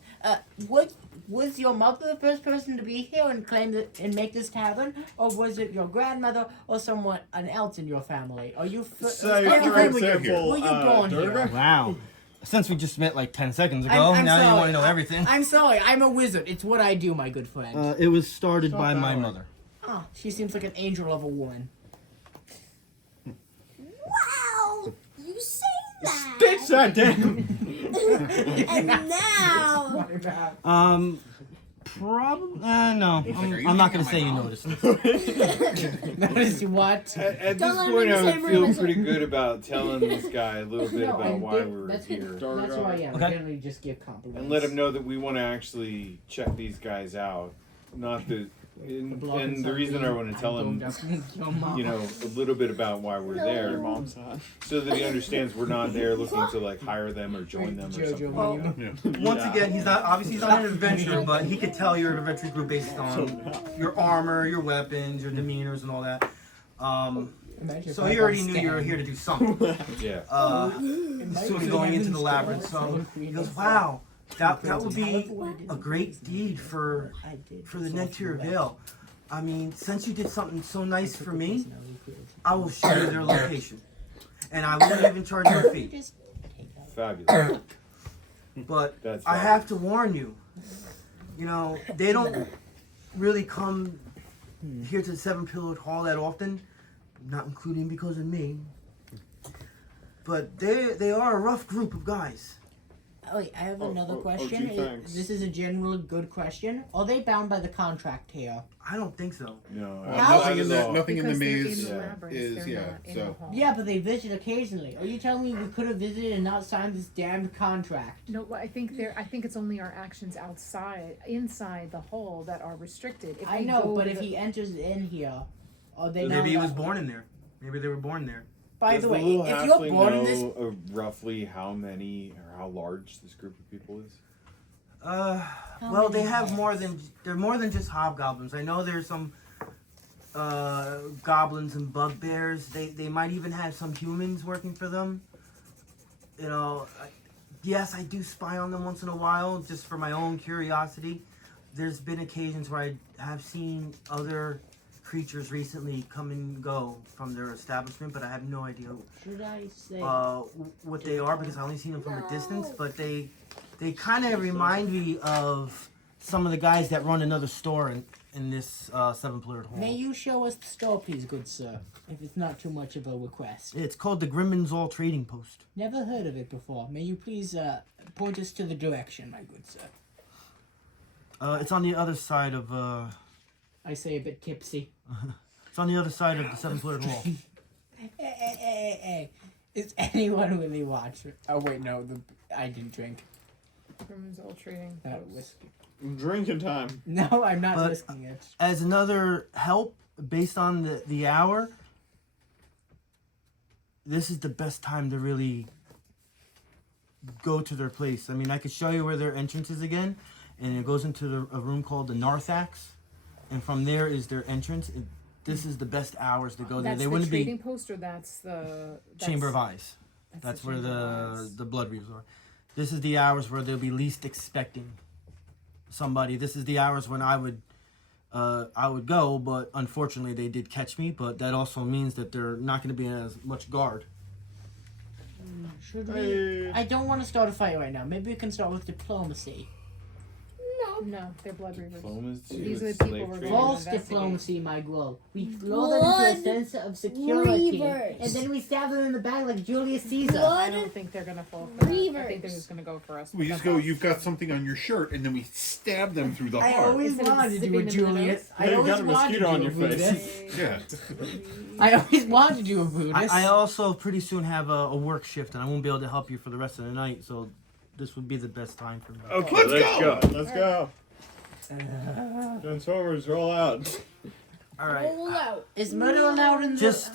was your mother the first person to be here and claim that and make this tavern, or was it your grandmother or someone else in your family? Are you? Say, Are you for family- example, were you born here? Durga? Wow. Since we just met like 10 seconds ago, I'm now you sorry. want to know everything. I'm sorry. I'm a wizard. It's what I do, my good friend. It was started by that my hard. mother. Oh, she seems like an angel of a woman. Wow! You say that! Bitch that down! And now, Probably. No. It's like, are you I'm not hanging gonna say you on my noticed. Notice what? At Don't this let him point, in the I same would room feel as pretty him. good about telling this guy a little bit about and why they- we were that's here. That's who I am. Okay. I generally just give compliments. And let him know that we want to actually check these guys out. Not the. And the reason I want to tell him, you know, a little bit about why we're there, Mom's side. so that he understands we're not there looking to like hire them or join them or something like that. Yeah. Once again, he's not obviously he's not an adventurer, but he could tell you're an adventure group based on your armor, your weapons, your demeanors, and all that. So he already knew you were here to do something. Yeah. Soon going into the labyrinth, so he goes, "Wow, that would be a great deed for the Nectar Vale. I mean, since you did something so nice for me, I will show you their location, and I won't even charge you a fee. Fabulous. But That's I right. have to warn you, you know, they don't really come here to the Seven Pillared Hall that often, not including because of me. But they are a rough group of guys. Oh, wait, I have another question. gee, thanks. This is a general good question. Are they bound by the contract here? I don't think so. No. How- Nothing in the nothing in the Because they're maze in the yeah, labyrinth, is they're yeah. not in So the hall. Yeah, but they visit occasionally. Are you telling me we could have visited and not signed this damned contract? No, I think it's only our actions inside the hall that are restricted. If I we know, go but to if the- he enters in here, are they not Maybe he was allowed- born in there. Maybe they were born there. By Does the way, little if you're halfling born in know this, roughly how many or how large this group of people is? Well, they have more than they're more than just hobgoblins. I know there's some goblins and bugbears. They might even have some humans working for them. You know, yes, I do spy on them once in a while, just for my own curiosity. There's been occasions where I have seen other creatures recently come and go from their establishment, but I have no idea Should I say? what they are because I only seen them from a distance. But they kind of remind me of some of the guys that run another store in this seven-pillared hall. May you show us the store, please, good sir, if it's not too much of a request. It's called the Grimmen's Trading Post. Never heard of it before. May you please point us to the direction, my good sir? It's on the other side of I say a bit tipsy. it's on the other side of the seven-pillared hall. Hey. Is anyone really watching? Oh, wait, no, I didn't drink. Women's all trading. Whiskey. Drinking time. No, I'm not But- whisking it. As another help, based on the hour, this is the best time to really go to their place. I mean, I could show you where their entrance is again, and it goes into a room called the Narthex, and from there is their entrance. This is the best hours to go there. That's They the wouldn't trading be post, or that's Chamber of Eyes. That's where Chamber of Eyes. the blood reaves are. This is the hours where they'll be least expecting somebody. This is the hours when I would go, but unfortunately they did catch me. But that also means that they're not going to be in as much guard. Should we? I don't want to start a fight right now. Maybe we can start with diplomacy. No, they're blood reavers. Diplomacy These are with the people slave we're traders. going False investigate. diplomacy, my glow. We lure them into a sense of security, Reavers. and then we stab them in the back like Julius Caesar. I Blood don't think they're gonna fall for that. I reavers. think they're just gonna go for us. We just That's go, all. you've got something on your shirt, and then we stab them through the I heart. always Instead of wanted to do zipping a them in the Julius. nose. I Hey, you always got a wanted mosquito to on do a your face. Brutus. Yeah. I always wanted to do a Brutus. I also pretty soon have a work shift, and I won't be able to help you for the rest of the night. So this would be the best time for me. Okay, Let's let's go. go. Let's go. Transformers, roll out. All right. Roll out. Is murder allowed in the Just-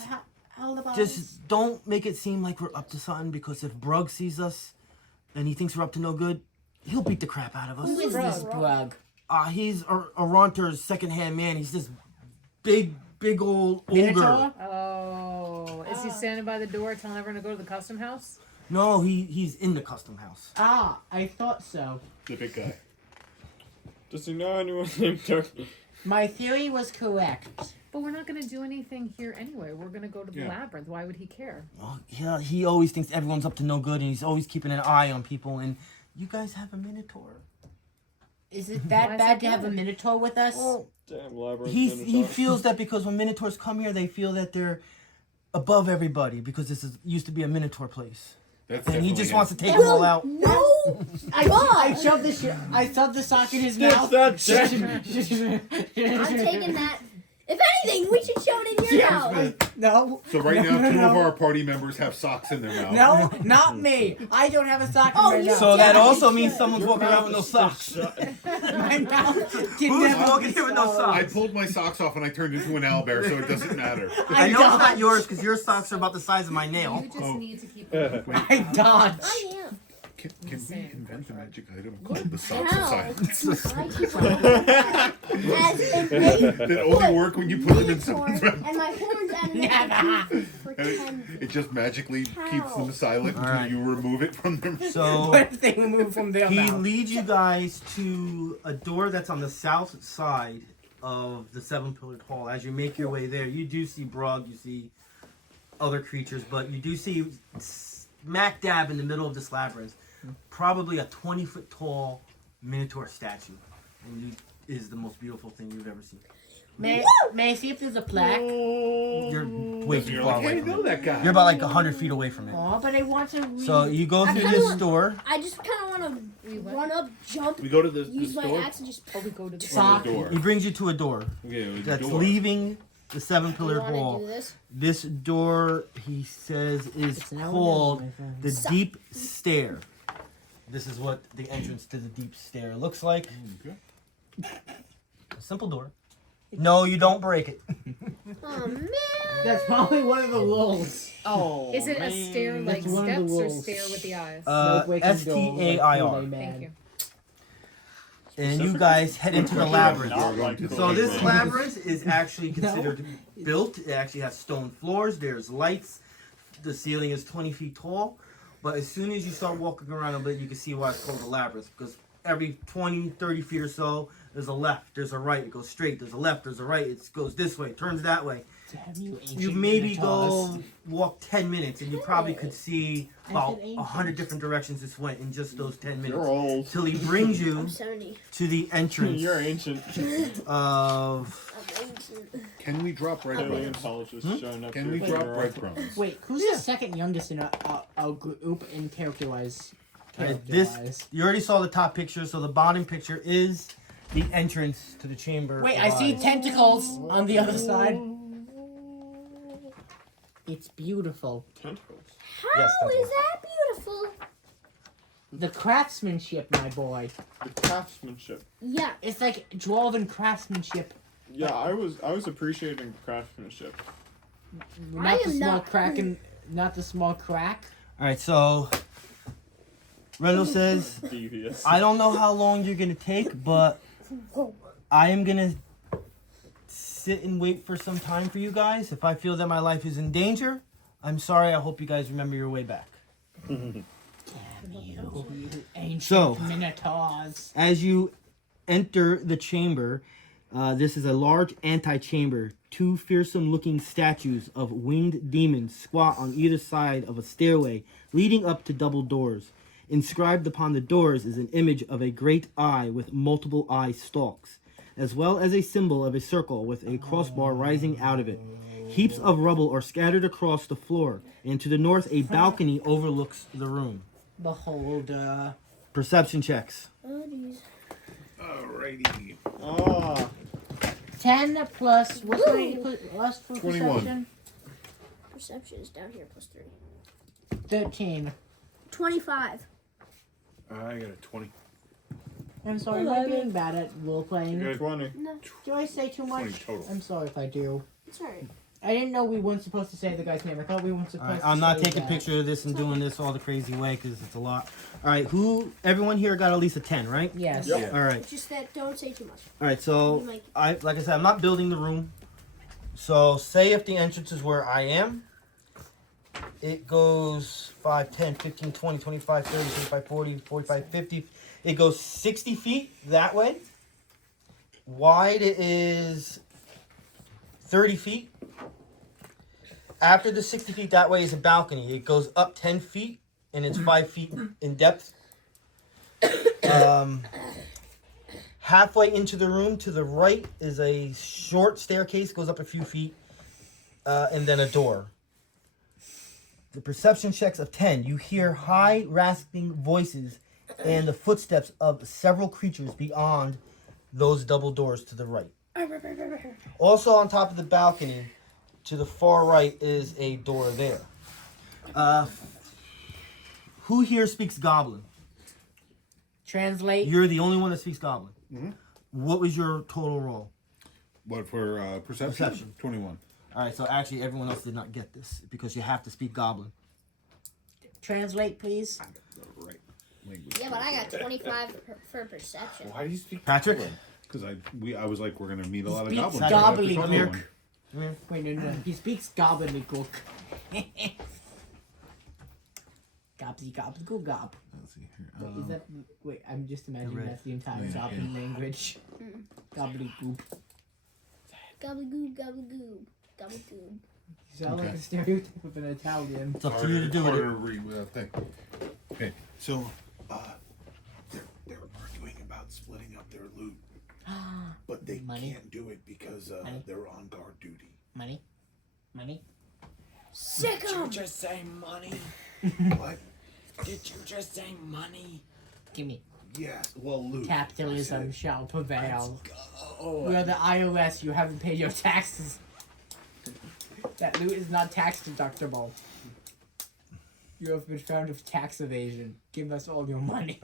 alibis? Just don't make it seem like we're up to something, because if Brug sees us and he thinks we're up to no good, he'll beat the crap out of Who us. is this Brug? He's Aronter's second-hand man. He's this big old ogre. Minotaur? Oh, is he standing by the door telling everyone to go to the custom house? No, he's in the custom house. Ah, I thought so. The big guy. Does he know anyone named Turkey? My theory was correct. But we're not gonna do anything here anyway. We're gonna go to the Yeah. labyrinth. Why would he care? Well, yeah, he always thinks everyone's up to no good, and he's always keeping an eye on people. And you guys have a Minotaur. Is it Why that is bad that to have a good? Minotaur with us? Damn labyrinth. He Minotaur. feels that because when Minotaurs come here, they feel that they're above everybody, because this used to be a Minotaur place, That's and he definitely just him. wants to take them all out. No. I shoved the sock in his mouth. That's I'm taking that. If anything, we should show it in your mouth. No. So right now, two no. of our party members have socks in their mouth. No, not me. I don't have a sock Oh, in my you mouth. So that Yeah, also he means should. someone's walking around with no socks. My mouth. Who's walking here with no I socks? pulled my socks off and I turned into an owlbear, so it doesn't matter. I know it's not yours, because your socks are about the size of my nail. You just Oh. need to keep them. I dodge. I am. Can we Insane. invent a magic item called the socks of How? silence? I keep on as if they That only work when you put them in someone's unicorn mouth. and my horns out of Never. pretend. It just magically keeps them silent until Alright. you remove it from them. So What if they remove from their he mouth? leads you guys to a door that's on the south side of the seven-pillared hall. As you make your way there, you do see Brug, you see other creatures, but you do see smack dab in the middle of this labyrinth, probably a 20-foot tall Minotaur statue, and is the most beautiful thing you've ever seen. May I see if there's a plaque? You're way too You're far like, away hey, I from know it. that guy. You're about like 100 feet away from it. Oh, but I want to read. So you go I through kinda this want- door. I just kind of want to run up, jump, We go to the use my store. axe, and just. Oh, we go to the Sock. Door. He brings you to a door Okay, the that's door. leaving the seven-pillared Want to hall. do this? This door, he says, is It's now called my friend. the Deep Stair. This is what the entrance to the Deep Stair looks like. Okay. A simple door. No, you don't break it. Oh man. That's probably one of the rules. Oh, Is it a stair like That's one of the steps or rules. stair with the eyes? No breaking doors like STAIR. Kool-Aid Man. Thank you. and you guys head into the labyrinth. Not like the So this big labyrinth is actually considered built. It actually has stone floors. There's lights. The ceiling is 20 feet tall. But as soon as you start walking around a bit, you can see why it's called a labyrinth. Because every 20, 30 feet or so, there's a left, there's a right. It goes straight. There's a left, there's a right. It goes this way, turns that way. Damn you, ancient You maybe minotaurs. go walk 10 minutes, and you probably could see about said 100 ancient. different directions this went in just those 10 You're minutes. old. Till he brings you I'm 70. to the entrance You're ancient. of... I'm ancient. Can we drop breadcrumbs? Paleontologist showing up. Can here we for drop your breadcrumbs? Wait, who's the second youngest in our group in character-wise? This, you already saw the top picture, so the bottom picture is the entrance to the chamber. Wait, of I see Eyes. tentacles on the other side. It's beautiful. Tentacles. How Yes, is tentacles. that beautiful? The craftsmanship, my boy. The craftsmanship. Yeah. It's like dwarven craftsmanship. Yeah, I was appreciating craftsmanship. Not the am small not. crack and not the small crack. Alright, so... Rendell says, Devious. I don't know how long you're going to take, but I am going to sit and wait for some time for you guys. If I feel that my life is in danger, I'm sorry. I hope you guys remember your way back. You ancient So- minotaurs. As you enter the chamber, this is a large antechamber. Two fearsome-looking statues of winged demons squat on either side of a stairway leading up to double doors. Inscribed upon the doors is an image of a great eye with multiple eye stalks, as well as a symbol of a circle with a crossbar rising out of it. Heaps of rubble are scattered across the floor, and to the north a balcony overlooks the room. Beholder. Perception checks. Oh, geez. Alrighty. Ah, 10 plus, what's my Woo! plus for 21. perception? Perception is down here plus 3. 13. 25. I got a 20. I'm sorry if I'm being bad at role playing. Good. 20. No, Do I say too much? 20 total. I'm sorry if I do. it's alright. I didn't know we weren't supposed to say the guy's name. I thought we weren't supposed Alright, to I'm not say taking a that. picture of this and doing this all the crazy way because it's a lot. Alright, everyone here got at least a 10, right? Yes. Yep. Alright, It's just that don't say too much. alright, so You might- like I said, I'm not building the room. So say if the entrance is where I am, it goes 5, 10, 15, 20, 25, 30, 35, 40, 45, 50. It goes 60 feet that way. Wide it is 30 feet. After the 60 feet that way is a balcony. It goes up 10 feet and it's 5 feet in depth. Halfway into the room to the right is a short staircase, goes up a few feet, and then a door. The perception checks of 10. You hear high, rasping voices and the footsteps of several creatures beyond those double doors to the right. Also on top of the balcony, to the far right is a door there. Who here speaks Goblin? Translate. You're the only one that speaks Goblin. Mhm. What was your total roll? What for perception? Perception. 21. Alright, so actually everyone else did not get this because you have to speak Goblin. Translate, please. The right language. Yeah, but I got 25 for perception. Why do you speak Patrick? Goblin? Because I was like, we're gonna meet a lot of Speaks goblins. so I have to talk to gobbledygook. one. Come here. Wait, no. He speaks gobbledygook. Gobsy gobbledygook gob. Let's see here. Wait, is that? Wait, I'm just imagining red. that's the entire Yeah, goblin language. Gobbledygook. Gobbledygook, gobbledygook, gobbledygook. You sound like Okay. a stereotype of an Italian. It's up to you to do harder it. to read without thing. Okay, so they're arguing about splitting up their loot, but they Money? can't do it because Money? they're on guard duty. Money? Money? Sick 'em! just say money? What? Did you just say money? Give me. Yes. Well, loot. Capitalism shall prevail. Oh, We are the IRS. You haven't paid your taxes. That loot is not tax deductible. You have been found with tax evasion. Give us all your money.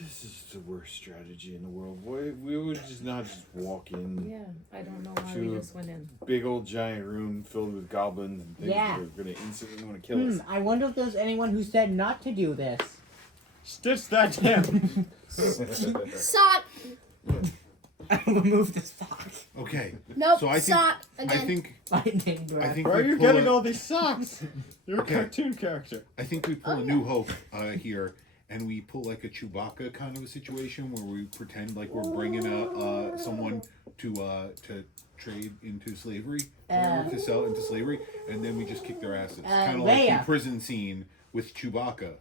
this is the worst strategy in the world. We would just not just walk in. Yeah, I don't know why we True. just went in. Big old giant room filled with goblins and things Yeah. that are going to instantly want to kill us. I wonder if there's anyone who said not to do this. Stitch that down. Sock. I will remove the sock. Okay. Nope. So I think sock again. I think Where are we you pull getting a- all these socks? You're a Okay. cartoon character. I think we pull a New Hope here, and we pull like a Chewbacca kind of a situation where we pretend like we're bringing someone to trade into slavery, or to sell into slavery, and then we just kick their asses. Kind of like the Leia. prison scene with Chewbacca.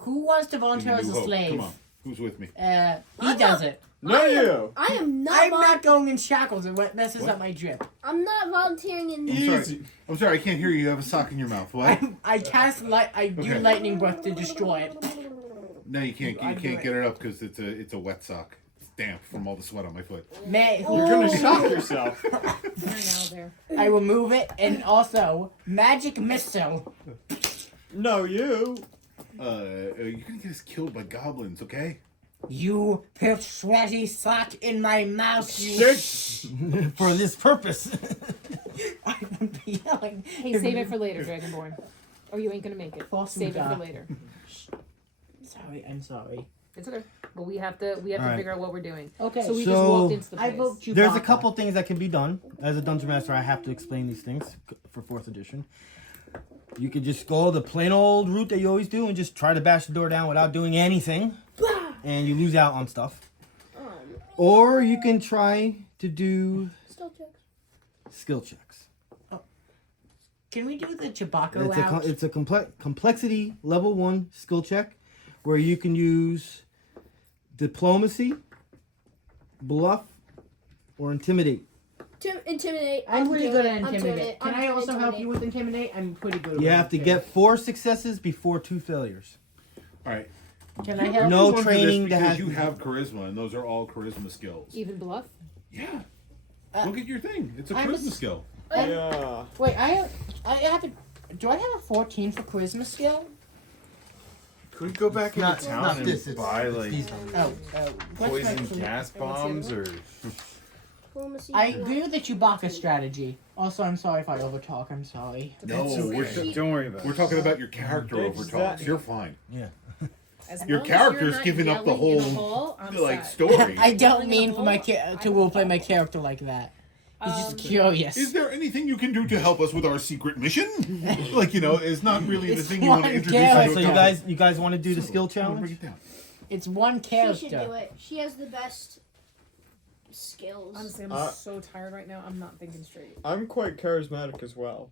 Who wants to in volunteer as New a Hope. slave? Come on, who's with me? He does it. No, you. I am not. I'm not going in shackles. It messes up my drip. I'm not volunteering in. I'm sorry, I can't hear you. You have a sock in your mouth. What? I cast I do Okay. lightning breath to destroy it. No, you can't. You can't get it up because it's a wet sock. It's damp from all the sweat on my foot. May You're gonna shock yourself. You're now there. I will move it, and also magic missile. No, you. You're gonna get us killed by goblins, okay? You put sweaty sock in my mouth. You For this purpose. I would be yelling. Hey, save it for later, Dragonborn. Or you ain't gonna make it. Awesome Save it job. for later. Sorry, I'm sorry. It's okay. But we have to Alright. figure out what we're doing. Okay, So we just So- walked into the I place. vote Chewbacca. There's a couple things that can be done. As a dungeon master, I have to explain these things for 4th edition. You could just go the plain old route that you always do and just try to bash the door down without doing anything. And you lose out on stuff. Or you can try to do Still checks. skill checks. Can we do the Chewbacca It's a, route? it's a complexity level 1 skill check where you can use diplomacy, bluff, or intimidate. Intimidate. I'm pretty doing good it. at I'm doing intimidate. it. Can I'm I also help intimidate. you with intimidate? I'm pretty good. You with have to intimidate. get 4 successes before 2 failures. All right. Can I help? No One for this training to because have- you have charisma, and those are all charisma skills. Even bluff? Yeah. Look at your thing. It's a I'm charisma s- skill. Yeah. Wait, I have to. Do I have a 14 for charisma skill? Could we go back into Not town and this, it's buy like these. Oh, poison what's my- gas bombs or? Diplomacy. I agree with the Chewbacca strategy. Also, I'm sorry if I overtalk. I'm sorry. No, Don't worry about it. we're talking about your character overtalks. Exactly. You're fine. As Your long as you're character's not giving up the yelling in a whole, hall, I'm like, set. story. I don't Yelling in mean a for my hall, to I'm roleplay fine. my character like that. He's just Um, curious. Is there anything you can do to help us with our secret mission? Like, it's not really the It's thing you want to one introduce. character. into So a you topic. guys want to do the So, skill I'm gonna break challenge? it down. It's one She should do character. it. She has the best skills. Honestly, I'm Uh, so tired right now. I'm not thinking straight. I'm quite charismatic as well.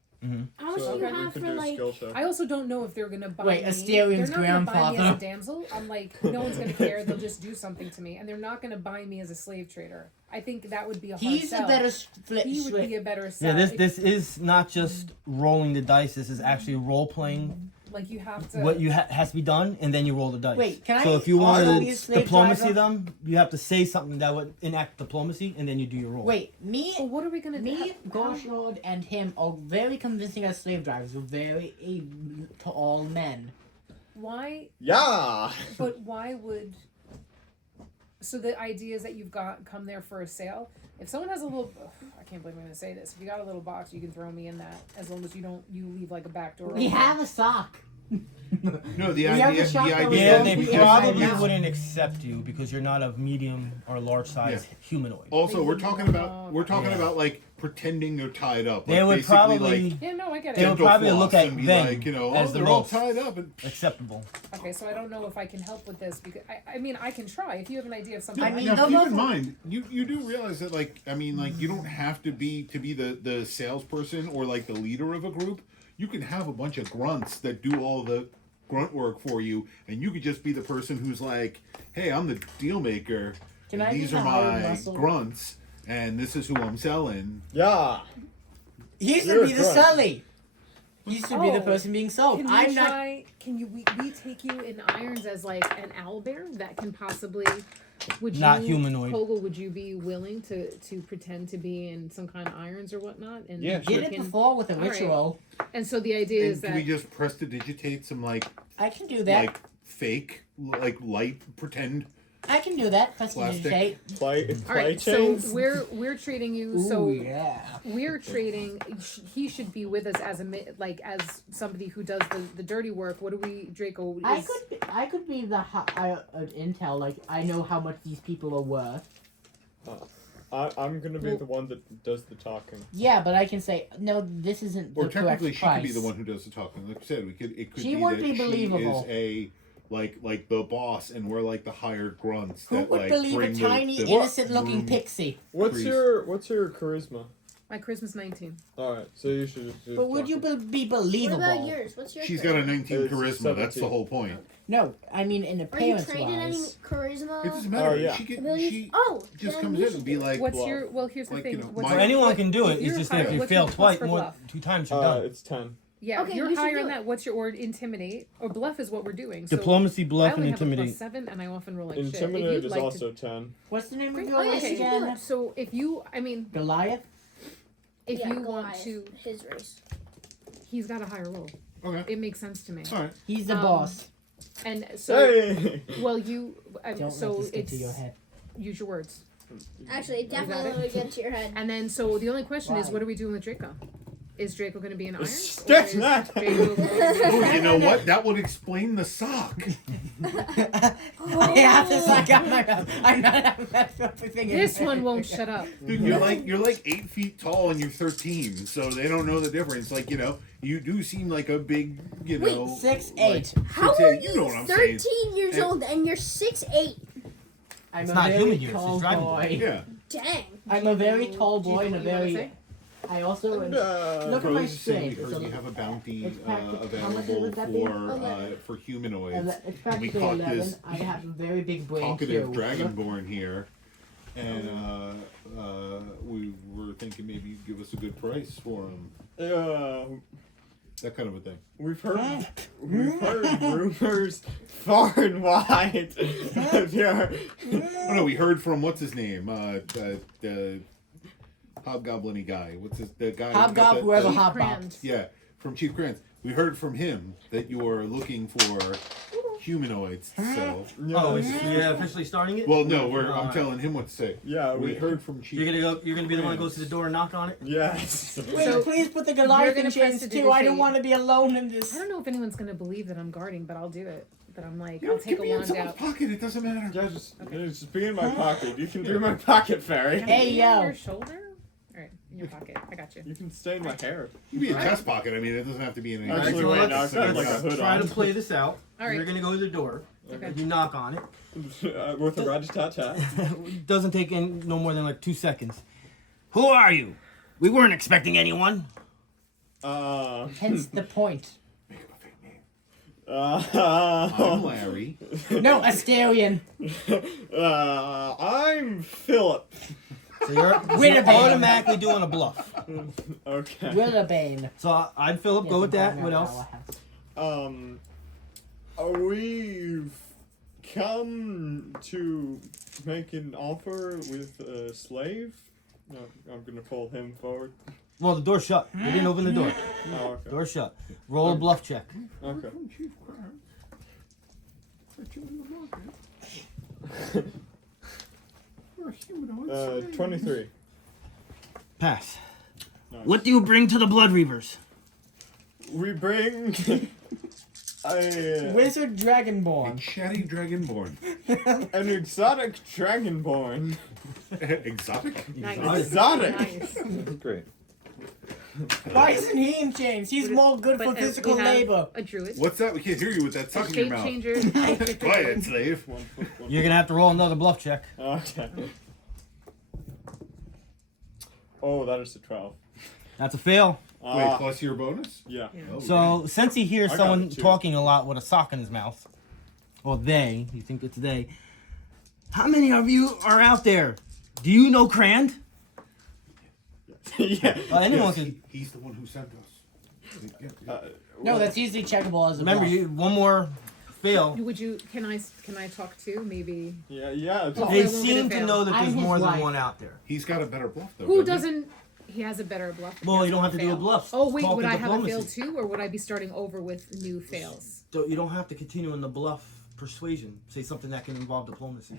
How much So do you we have could for do a like? skill check. I also don't know if they're gonna buy Wait, me. Asterian's They're not gonna buy me as grandfather. a damsel. I'm like, no one's gonna care. They'll just do something to me, and they're not gonna buy me as a slave trader. I think that would be a hard He's sell. a better split. He would be a better sell. Yeah, If- this is not just rolling the dice. This is actually role playing like you have to. what you has to be done, and then you roll the dice. Wait, can So I if you also want be a to slave diplomacy driver? them, you have to say something that would enact diplomacy, and then you do your roll. Wait, me, Well, what are we gonna do? me, Gorshord, and him are very convincing as slave drivers. We're very able to all men. Why? Yeah. But why would? So the idea is that you've got come there for a sale. If someone has a little, I can't believe I'm gonna say this. If you got a little box, you can throw me in that. As long as you leave like a back door. We open. have a sock. No, the We have idea. a shop The that idea. we Yeah, don't they we probably have- wouldn't accept you because you're not of medium or large size humanoid. Also, we're talking about Yeah. like pretending they're tied up. They like, would basically, probably like, Yeah, no, I get They it. would dental probably floss look at and be them like, as the they're all most tied up. And acceptable. Okay, so I don't know if I can help with this because I mean I can try if you have an idea of something. I mean, now, they'll keep both- in mind, you do realize that, like, I mean, like, you don't have to be the salesperson or like the leader of a group. You can have a bunch of grunts that do all the grunt work for you, and you could just be the person who's like, "Hey, I'm the deal maker. Can and I these be the are hired my muscle? grunts, and this is who I'm selling." Yeah. He should You're be the right. Sully. He should be the Oh, person being sold. Can we I'm not. try? Can you we take you in irons as like an owlbear that can possibly? Would you, Not humanoid. Kogel, would you be willing to pretend to be in some kind of irons or whatnot? And Yeah, Did we it can- before with a All right. ritual. And so the idea And is can that we just prestidigitate some like I can do that. fake like light pretend I can do that. Facilitate. Play All right, chains. so we're trading you. Ooh, So yeah. we're trading. He should be with us as as somebody who does the dirty work. What do we, Draco? I could be the intel. Like I know how much these people are worth. I'm gonna be the one that does the talking. Yeah, but I can say no. This isn't Or the correct technically, she price. could be the one who does the talking. Like I said, it could She be won't that be believable. she is a like the boss, and we're like the hired grunts. Who that, would like, believe a bring tiny, the innocent-looking room- pixie? What's your charisma? My charisma's 19. All right, so you should. Just do But would you talking. be What believable? about yours? What's your She's charisma? got a 19 It's charisma. That's 17. the whole point. No, I mean in Are you appearance trading any wise. charisma? It doesn't matter. Oh, yeah. She abilities? just then comes you in should and be do it. like, What's bluff. your? Well, here's the Like, thing. you know, What's my- your- Anyone can do if it. It's you're just higher- that if you what's fail your plus twice, for more bluff? 2 times, you're done. It's 10. Yeah, Okay, if you're you should higher do than it. that. What's your or intimidate or bluff is what we're doing. So Diplomacy, I bluff, and only have a intimidate. +7, and I often roll like shit. If Intimidate you'd is like also 10. What's the name of to, your race okay, again? so if you, I mean, Goliath. if Yeah, you want Goliath, to, his race. he's got a higher roll. okay, It makes sense to me. all right. He's the Um, boss. And so, Hey. well, you, Don't so let this get it's to your head. use your words. Actually, it got definitely it? would get to your head. And then, so the only question is, Why? what are we doing with Draco? Is Draco going to be an iron? Sketch that. Oh, you know what? That would explain the sock. Yeah, this I got my mouth. I'm not that's the thing. This one won't shut up. Dude, you're like 8 feet tall and you're 13, so they don't know the difference. Like, you do seem like a big, Wait, 6'8". Like, How 6'8", are you you know what I'm saying? 13 years And- old and you're 6'8"? I'm It's a not very human years, tall it's dragon boy. Yeah. Dang. I'm a very tall Do you boy know and a what you wanna very. say? I also. Look at Bro, my just saying, we strength. heard It's you a- have a bounty it's practic- how much available would that be? for humanoids. it's And we practically caught 11. this I have a very big brain talkative too. dragonborn here, and we were thinking maybe you'd give us a good price for him. That kind of a thing. We've heard rumors far and wide. Yeah. Oh no, we heard from what's his name, the hobgoblin-y guy. What's the guy? who got Hobgob, the- whoever the- Chief hobgob. Grand. Yeah, from Chief Grants. We heard from him that you're looking for humanoids to sell. Oh, you're officially starting it? Well, no, I'm Alright. telling him what to say. Yeah, We heard from Chief. You're gonna be the one that goes to the door and knock on it? Yes. Wait, So, please put the you're Goliath gonna in press chains the too. I don't dictate. want to be alone in this. I don't know if anyone's going to believe that I'm guarding, but I'll do it. But I'm like, You I'll know, take give a me in wand someone's out. pocket. It doesn't matter. Yeah, just be in my pocket. You can do my pocket fairy. Hey, On yo. your shoulder? Alright, in your pocket. I got you. You can stain my hair. You can be a chest pocket. I mean, it doesn't have to be in any. Actually, Alright, so wait, let's- no, I've got like a let's hood try on. to play this out. Alright. You're gonna go to the door. Okay. You knock on it. With a rat-a-tat-tat. It doesn't take no more than like 2 seconds. Who are you? We weren't expecting anyone. Hence the point. I'm Larry. No, Astarion. I'm Philip. So you're Winnebago. automatically doing a bluff. Okay. Willabane. So I'd Philip go with that. What else? We've come to make an offer with a slave. No, I'm gonna pull him forward. Well, the door's shut. You didn't open the door. Oh, okay. Door's shut. Roll a bluff check. Okay. Chief Grant. Put you in the market. We're humanoids. 23. Pass. Nice. What do you bring to the Blood Reavers? We bring a Wizard Dragonborn. Chatty dragonborn. an exotic dragonborn. Exotic? Nice. Exotic. Nice. Great. Why isn't he in chains? He's more good for But, physical we have labor. A druid. What's that? We can't hear you with that A suck in your shape mouth. changer. Quiet, slave. You're gonna have to roll another bluff check. Okay. Oh, that is a 12. That's a fail. Wait, plus your bonus? Yeah. Oh, So since he hears I got someone it, too. talking a lot with a sock in his mouth, or they, you think it's they. How many of you are out there? Do you know Crand? Yeah. Anyone yes, can. he's the one who sent us. No, that's easily checkable as a Remember, bluff. you one more fail. Would you? Can I talk too? Maybe. Yeah, yeah. Oh, They it won't seem be a to fail. know that I'm there's his more wife. than one out there. He's got a better bluff, though. Who doesn't doesn't? He has a better bluff. Well, you don't have to do a Fail. bluff. Oh wait, Talk would and I have a fail diplomacy. too, or would I be starting over with new fails? So you don't have to continue in the bluff persuasion. Say something that can involve diplomacy.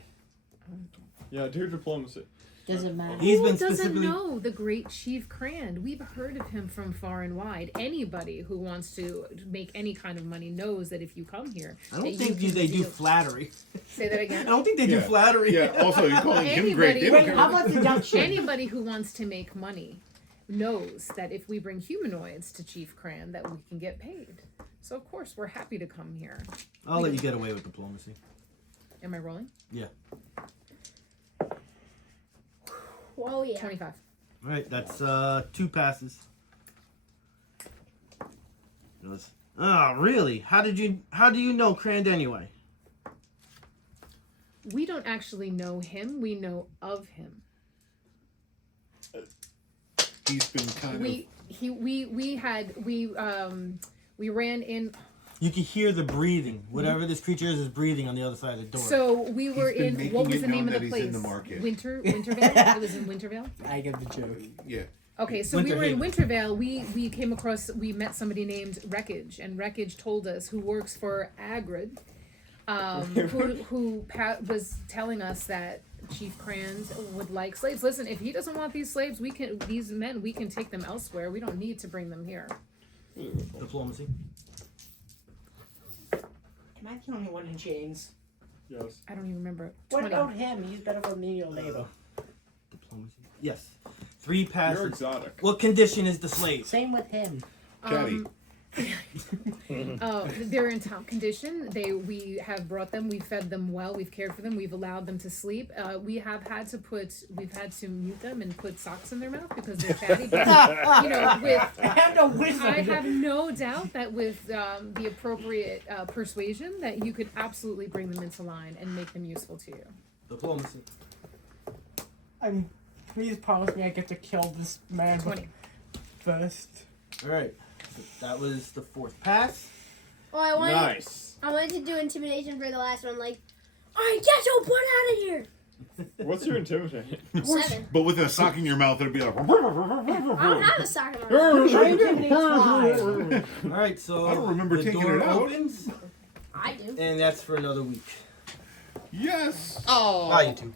Yeah, do diplomacy. Does it matter? He's Who been doesn't specifically. know the great Chief Crand? We've heard of him from far and wide. Anybody who wants to make any kind of money knows that if you come here, I don't that think you can they do deal- flattery. Say that I again. don't think they do Yeah. flattery. Yeah. Also, you're calling him great. They don't Wait, care how about- about seduction? Anybody who wants to make money knows that if we bring humanoids to Chief Cran, that we can get paid. So of course we're happy to come here. I'll let you get away with diplomacy. Am I rolling? Yeah. Oh yeah. 25. All right, that's 2 passes. Oh, really? How do you know Crand anyway? We don't actually know him. We know of him. He's been kind We ran in. You can hear the breathing. Whatever this creature is breathing on the other side of the door. So we were been in. making What was it the name known of the that he's place? in the market. Wintervale. It was in Wintervale. I get the joke. of, yeah. Okay, so we were in Winter Wintervale. We came across. We met somebody named Wreckage, and Wreckage told us who works for Agrid, who was telling us that Chief Crand would like slaves. Listen, if he doesn't want these slaves, we can take them elsewhere. We don't need to bring them here. Diplomacy. Am I the only one in chains? Yes. I don't even remember. What 20. about him? He's better for menial labor. Diplomacy. Yes. 3 passes. You're exotic. What condition is the slave? Same with him. Caddy. They're in top condition. We have brought them. We've fed them well. We've cared for them. We've allowed them to sleep. We've had to mute them and put socks in their mouth because they're fatty. But, And a wizard. I have no doubt that with the appropriate persuasion, that you could absolutely bring them into line and make them useful to you. Diplomacy. Please promise me I get to kill this man 20. first. All right. So that was the 4th pass. Oh, I wanted. Nice. I wanted to do intimidation for the last one. Like, all right, get your butt out of here. What's your intimidation? 7. But with a sock in your mouth, it'd be like. I don't have a sock in my mouth. Try intimidate 5. All right. So I don't remember the taking door it out. opens, I do. and that's for another week. Yes. Ah, you too.